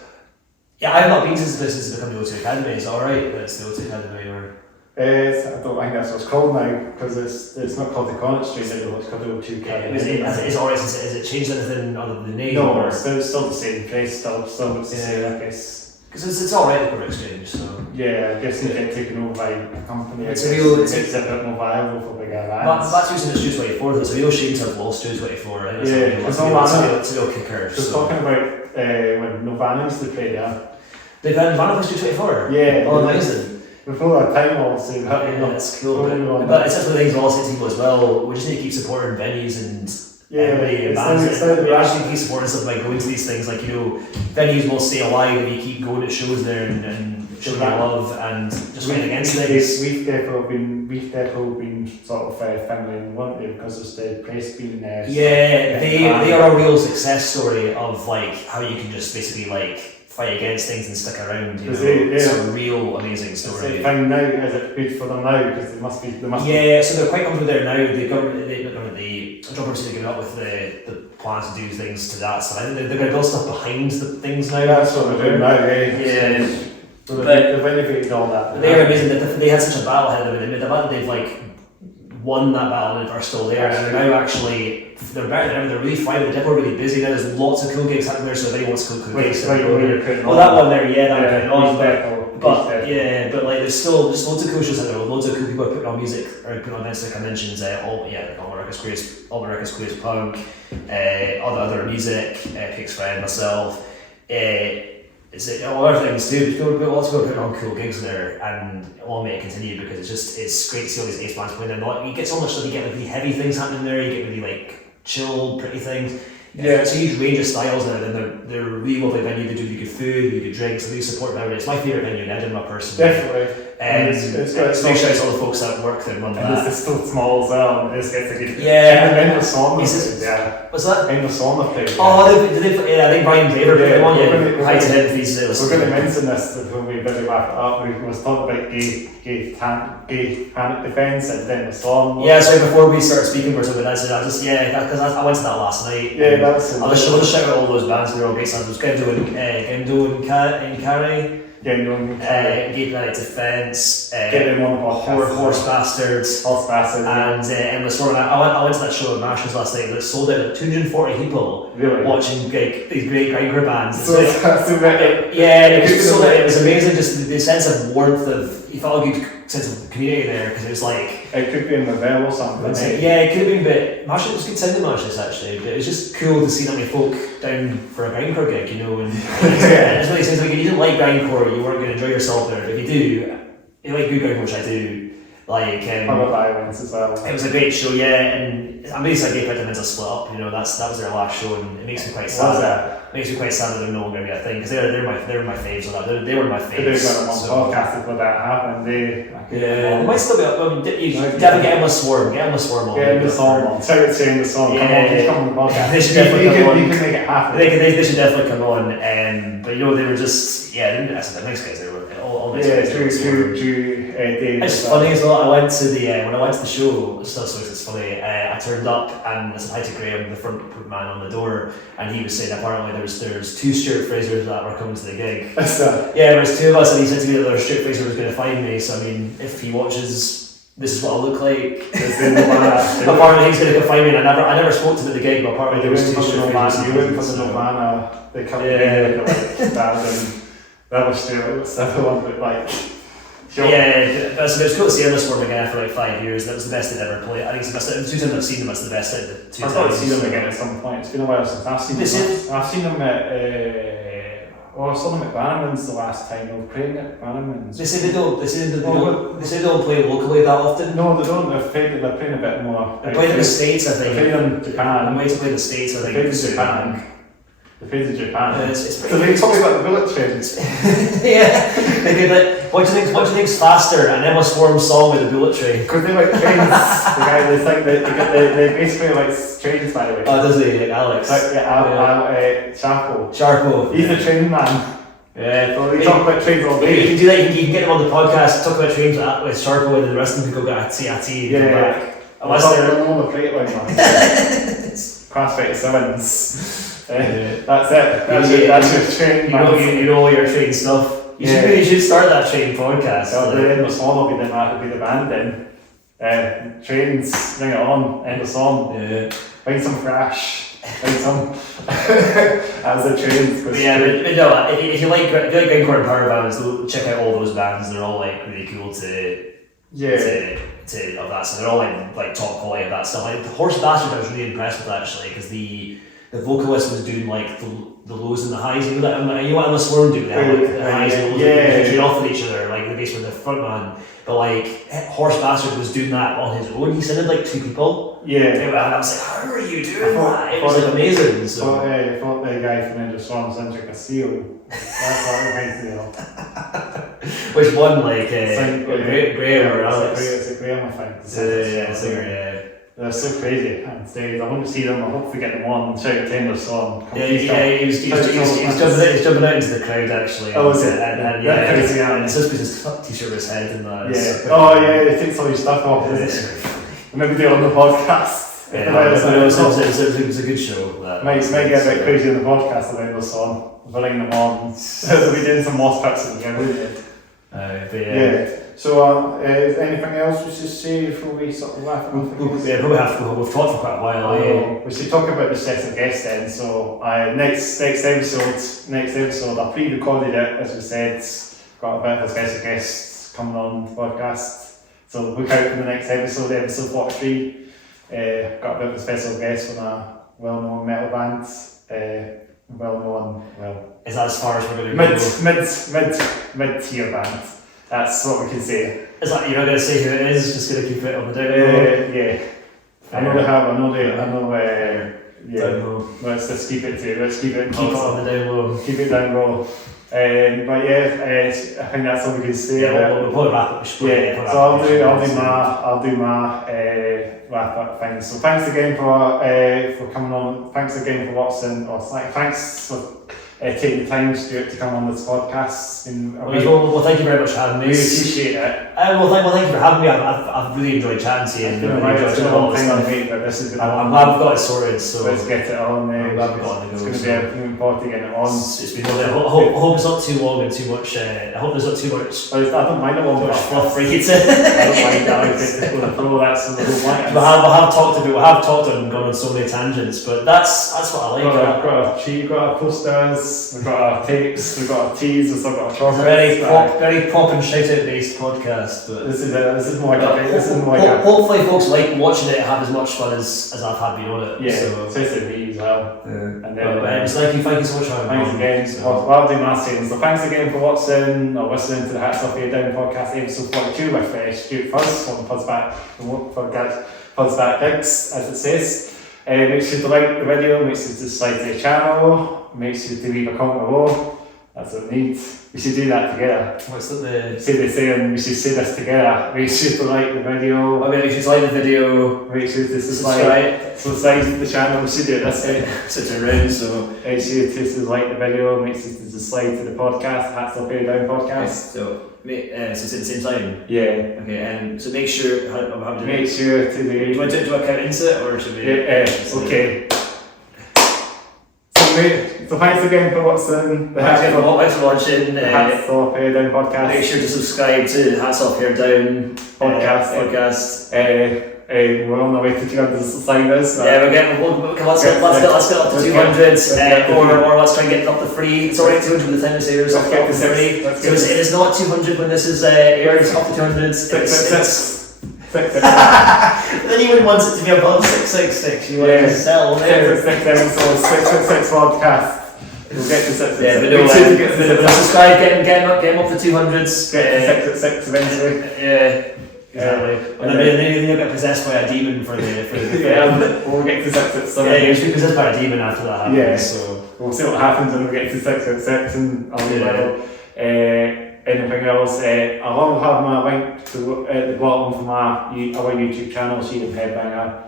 Yeah, I've not been since this has become the O2 Academy. It's alright that it's the O2 Academy or... I don't think that's what it's called now because it's not called the Connacht Street anymore, it's called the O2 Academy. Has it changed anything other than the name? No, it's still the same place, still looks the same, I guess. Because it's alright the Colour Exchange, so... Yeah, I guess they get taken over by a company. It's a bit more viable for bigger bands. That's using the Studio 24 though, it's a real shame to have lost Studio 24, right? It's a real kicker. So talking about when Nirvana used to play there. They've had Nirvana for Studio 24? Yeah. Oh, amazing. Before that time, obviously, that's cool. But it's just one of the things I'll say to people as well. We just need to keep supporting venues and bands. We actually keep supporting stuff like going to these things. Like, you know, venues will stay alive if you keep going to shows there and showing your love and just going against things. We've definitely been sort of family and wanted because of the press being there. They are a real success story of like how you can just basically like fight against things and stick around, you know. It's a real amazing story. Is it good for them now? Because they must be. So they're quite comfortable there now. The drummers are giving up with the plans to do things to that. So I think they're going to build stuff behind the things now. That's what they're doing now. Yeah. So they've benefited all that. They are amazing. They had such a battle ahead of them. The fact that they've like won that battle and are still there, and they're now actually they're better than ever. They're really fine. They're definitely really busy now. There's lots of cool gigs happening there, so if anyone wants cool gigs, that one there, that one but like there's loads of cool shows out there. Loads of cool people are putting on music or putting on events like I mentioned. All my records, queers, punk, other music, Pig's Friend, myself. Other things too, but lots of people putting on cool gigs there, and I want to make it continue because it's great to see all these ace bands playing there. You get so much stuff, you get really heavy things happening there, you get really like chill, pretty things. It's a huge range of styles there, and they're a really lovely venue. They do really good food, really good drinks, they really support them. It's my favourite venue in Edinburgh personally. Definitely. It's big shout out to all the folks that work there and run that. It's still small as well, and it's gets a good. Yeah. And the song. What's that? And the song they played. I think Brian Draver played them on. Hi to him if he's we're going to mention this when we really wrap it up. We was talking about gay panic defence and then the song. Yeah, so before we start speaking for something, because I went to that last night. Yeah, that's it. I'll just shout out all those bands. They're all great songs. It was Gendo and Carrie. Gay Panic Defence, Horse Bastards, and Endless Storm. I went to that show at Marshall's last night, and it sold out 240 people watching these great grindcore bands. So it sold out. It was amazing, just the sense of warmth you felt a good sense of community there, because it was like... It could be in the Bell or something. It could have been, but Marshall, it was good sounding Marshall's actually, but it was just cool to see that many folk down for a grindcore gig, you know, and it's really sense like if you didn't like grindcore, you weren't going to enjoy yourself there, but if you do, you like good grindcore, which I do, like... Violence as well. It was a great show, and I'm really sad Gay Panic Defence split up, you know, that was their last show, and it makes me quite sad. It makes me quite sad that they're no longer going to be a thing, because they're my faves on that. They were my faves. They've got them on podcast before that happened. They might still be up. You definitely get them a swarm. on. Get them the song on. Start saying the song. Come on, just come on the podcast. They should definitely come on. You can make it happen. They should definitely come on. But you know, they were just they're nice guys. They were all nice guys. True. It's funny as well. When I went to the show, it's funny. I turned up and I said hi to Graham, the front man on the door, and he was saying apparently there's two Stuart Frasers that were coming to the gig. Yeah, there was two of us, and he said to me that there's Stuart Fraser was going to find me. So I mean, if he watches, this is what I look like. Apparently he's going to come find me, and I never spoke to him at the gig, but apparently there was two Stuart Frasers. You went for the Nirvana, they come in that was Stuart. That's the one that like. Sure. Yeah, but it was cool to see Endless Storm again after like 5 years. That was the best they'd ever played. I think it's the best. The 2 times I've seen them, that's the best. I've got to see them again at some point. It's been a while since I've seen them. I've seen them at. I saw them at Bannerman's the last time. They were playing at Bannerman's. They say they don't play locally that often. No, they don't. They're playing a bit more. They're playing in the States, I think. They're playing in Japan. I'm waiting to play in the States, I think. They're playing in Japan. The place in Japan. It's So they talk about the bullet trains. yeah, they could like, what do you think's faster? An Emma Swarm song with a bullet train. Because they like trains. The guy, they think that they basically like trains, by the way. Oh, does he? Like Alex. Like Chapo. Charpo. He's the train man. Yeah. So they talk about trains all You day. can do that. You can get them on the podcast, talk about trains with Charpo, and then the rest of them can go back to AT. Yeah. Unless they're on the freight line. Class 57s. That's it. That's your train. you know all your train stuff. You should start that train podcast. The end of song will be the band then. Trains, bring it on, end of song. Yeah. Find some crash. Find some as the trains. Yeah, but no, if you like grindcore and power bands, check out all those bands. They're all like really cool to of that. So they're all like top quality of that stuff. Like the Horse Bastard, I was really impressed with actually, because the vocalist was doing like the lows and the highs. You know that? You know what Emma Swarm do? They have like the highs and lows. They trade off with each other, like the bass with the front man. But like Horse Bastard was doing that on his own. He sounded like two people. Yeah. And I was like, how are you doing that? It was like amazing. So I thought the guy from End of Swarm sounds like a seal. That's what it reminds me of. which one? Like Graham or Alex? It's a Graham, I think. Singer. They're so crazy on stage. I want to see them. I hope we get them on and shout at the end of the song. He's jumping out into the crowd actually. Oh, is it? And Crazy, and it's just because his t-shirt over his head and that. Yeah. Oh yeah, they take some of your stuff off. Maybe do it on the podcast. It was a good show. Might get a bit crazy on the podcast at the end of the song. We'll bring them on. We'll be doing some moss picks again, wouldn't it? Yeah. So, is anything else we should say before we sort of wrap up? Probably have to. We've talked for quite a while. We should talk about the special guest then. So, next episode, I pre-recorded it, as we said. Got a bit of a special guest coming on the podcast. So look out for the next episode 43. Got a bit of a special guest from a well-known metal band. Is that as far as we're going to go? Mid-tier band. That's what we can say. Is that, you're not going to say who it is, just going to keep it on the down low? Yeah. I know. Let's just keep it on the down low. Keep it down low. But yeah, I think that's all we can say. Yeah, we'll probably wrap up. So I'll do my wrap up thing. So thanks again for coming on. Thanks again for watching. Thanks for taking the time, Stuart, to come on this podcast. Well, thank you very much for having me. We appreciate it. Well, thank you for having me. I've really enjoyed chatting to you. It's been a long time on wait, but this is I'm glad we've got it sorted. So let's get it on. I'm glad we've got it. It's going to be a important to get it on. It's been lovely. I hope it's not too long and too much. I hope there's not too much. I don't mind it long, but fluff for you to. I don't mind that. It's going to throw that so the whole line. We have talked and gone on so many tangents, but that's what I like. We've got our posters, we've got our tapes, we've got our teas, we've still got our chocolates. Very pop and shout out based podcast. But this is more like hopefully folks like watching it and have as much fun as I've had being on it. Yeah, so it's me as well. And then thank you so much for having me. Thanks again. I'll do my saying. So thanks again for watching or listening to the Hats Off Here Down podcast episode 42 with Stuart Fuzz from Fuzzback Gigs, as it says. Make sure to like the video, make sure to subscribe to the channel, make sure to leave a comment below. That's what we need. We should do that together. What's that? They're saying we should say this together. Make sure to like the video. Make sure to like the video. Make sure to subscribe to the channel. We should do it this way. Sit around, so make sure to like the video. Make sure to subscribe to the podcast, Hats Off Here Down podcast. So it's at the same time? Yeah. Okay, so make sure, how do make sure to do... Do I count into it, or should we... okay. So thanks again for watching the Hats Off Here Down podcast. Make sure to subscribe to Hats Off Here Down podcast. We're on the way to 200 subscribers. Yeah, let's get up to 200, or let's try and get up to 3. Sorry, 200 by the time this airs. Let's get to 3. So it is not 200 when this is aired. It's up to 200. Then you wouldn't want it to be above 666. You want to sell there. 666 podcast. We'll get to 666. Yeah, but subscribe, get them up to 200s. Get to 666 eventually. Yeah. Exactly. And then you'll get possessed by a demon for the we'll get to 666. Yeah, you'll be possessed by a demon after that happens. Yeah. So we'll see what happens when we get to 6 out of 6 and I'll level. Anything else? I'll have my link to at the bottom for my other YouTube channel, See Them Headbanger.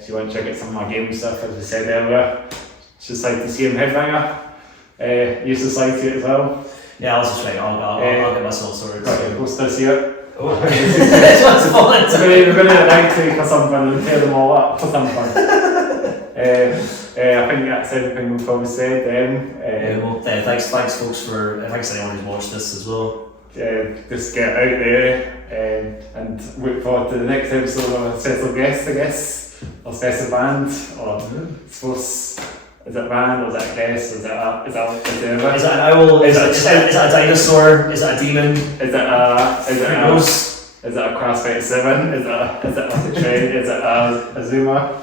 So you want to check out some of my game stuff, as I said earlier. Just like to See Them Headbanger. You society it as well. Yeah, I was just right. I'll get myself sorted. Got your poster here. Oh, this one's falling to me. We're going to an outtake or something and tear them all up for something. I think that's everything we've probably said then. Well, thanks folks for thanks to anyone who's watched this as well. Just get out there and look forward to the next episode of a special guest, I guess, or special band, or I suppose, is it a band, or is it a guest, or is it an owl? Is it a dinosaur? Is it a demon? Is it a CrossFit 7? Is it like a train? Is it a Zuma?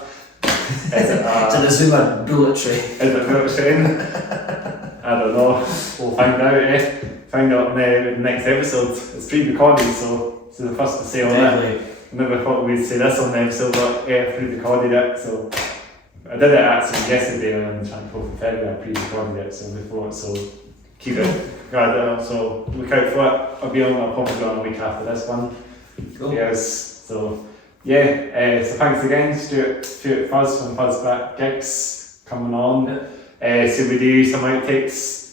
Is it a Zuma bullet train? Is it a bullet train? I don't know. We'll find out, Find out in the next episode. It's pre-recorded, so it's the first to say on it. I never thought we'd say this on the episode, but pre-recorded it, so I did it actually yesterday on the 24th of February. I pre-recorded it, so before, so keep it. So look out for it. I'll probably be on a week after this one. Cool. Yes. So so thanks again, Stuart Fuzz from Fuzz Back Gigs coming on. So we do some outtakes.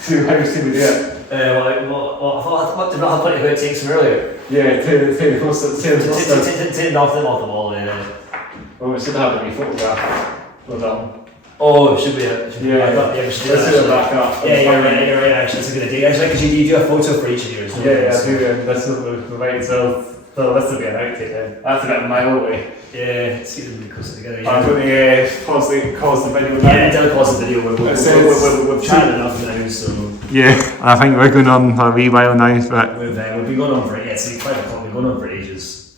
So how should we do it? What did I have plenty of outtakes from earlier? Yeah, take them off the wall. Well, we should have a new photograph. Well done. Oh, should we? We should do it back up. Yeah, you're right. Actually, that's a good idea. Actually, because you do a photo for each of yours. Yeah, I do. That's what we're right. So this will be an outtake then. That's a bit mile away. Yeah, let's get them closer together. I'm going to pause the video now. Yeah, don't pause the video. We've chatted enough now, so. Yeah, I think we're going on a wee while now, but we've been going on for it's 5 o'clock. We've been going on for ages.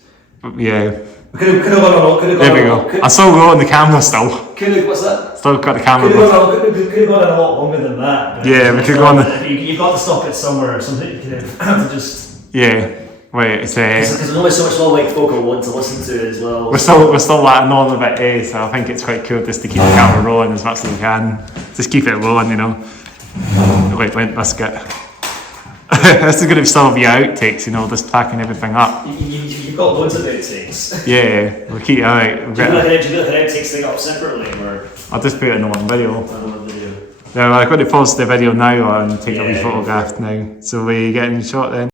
Yeah. We could have gone on. There we go. I still got on the camera still. What's that? Still got the camera. Could have gone on a lot longer than that. Yeah, we could go on. You've got to stop it somewhere or something. You have to just. Yeah. Wait, it's because there's only so much more like folk will want to listen to as well. We're still letting on a bit, so I think it's quite cool just to keep the camera rolling as much as we can. Just keep it rolling, you know. Wait, let's get. This is going to still be outtakes, you know, just packing everything up. You've got loads of outtakes. Yeah, we'll keep. Alright, we'll get. Do you look at outtakes thing up separately, or? I'll just put it in one video. Yeah, well, I'm going to pause the video now and take a wee photograph now. So we getting shot then.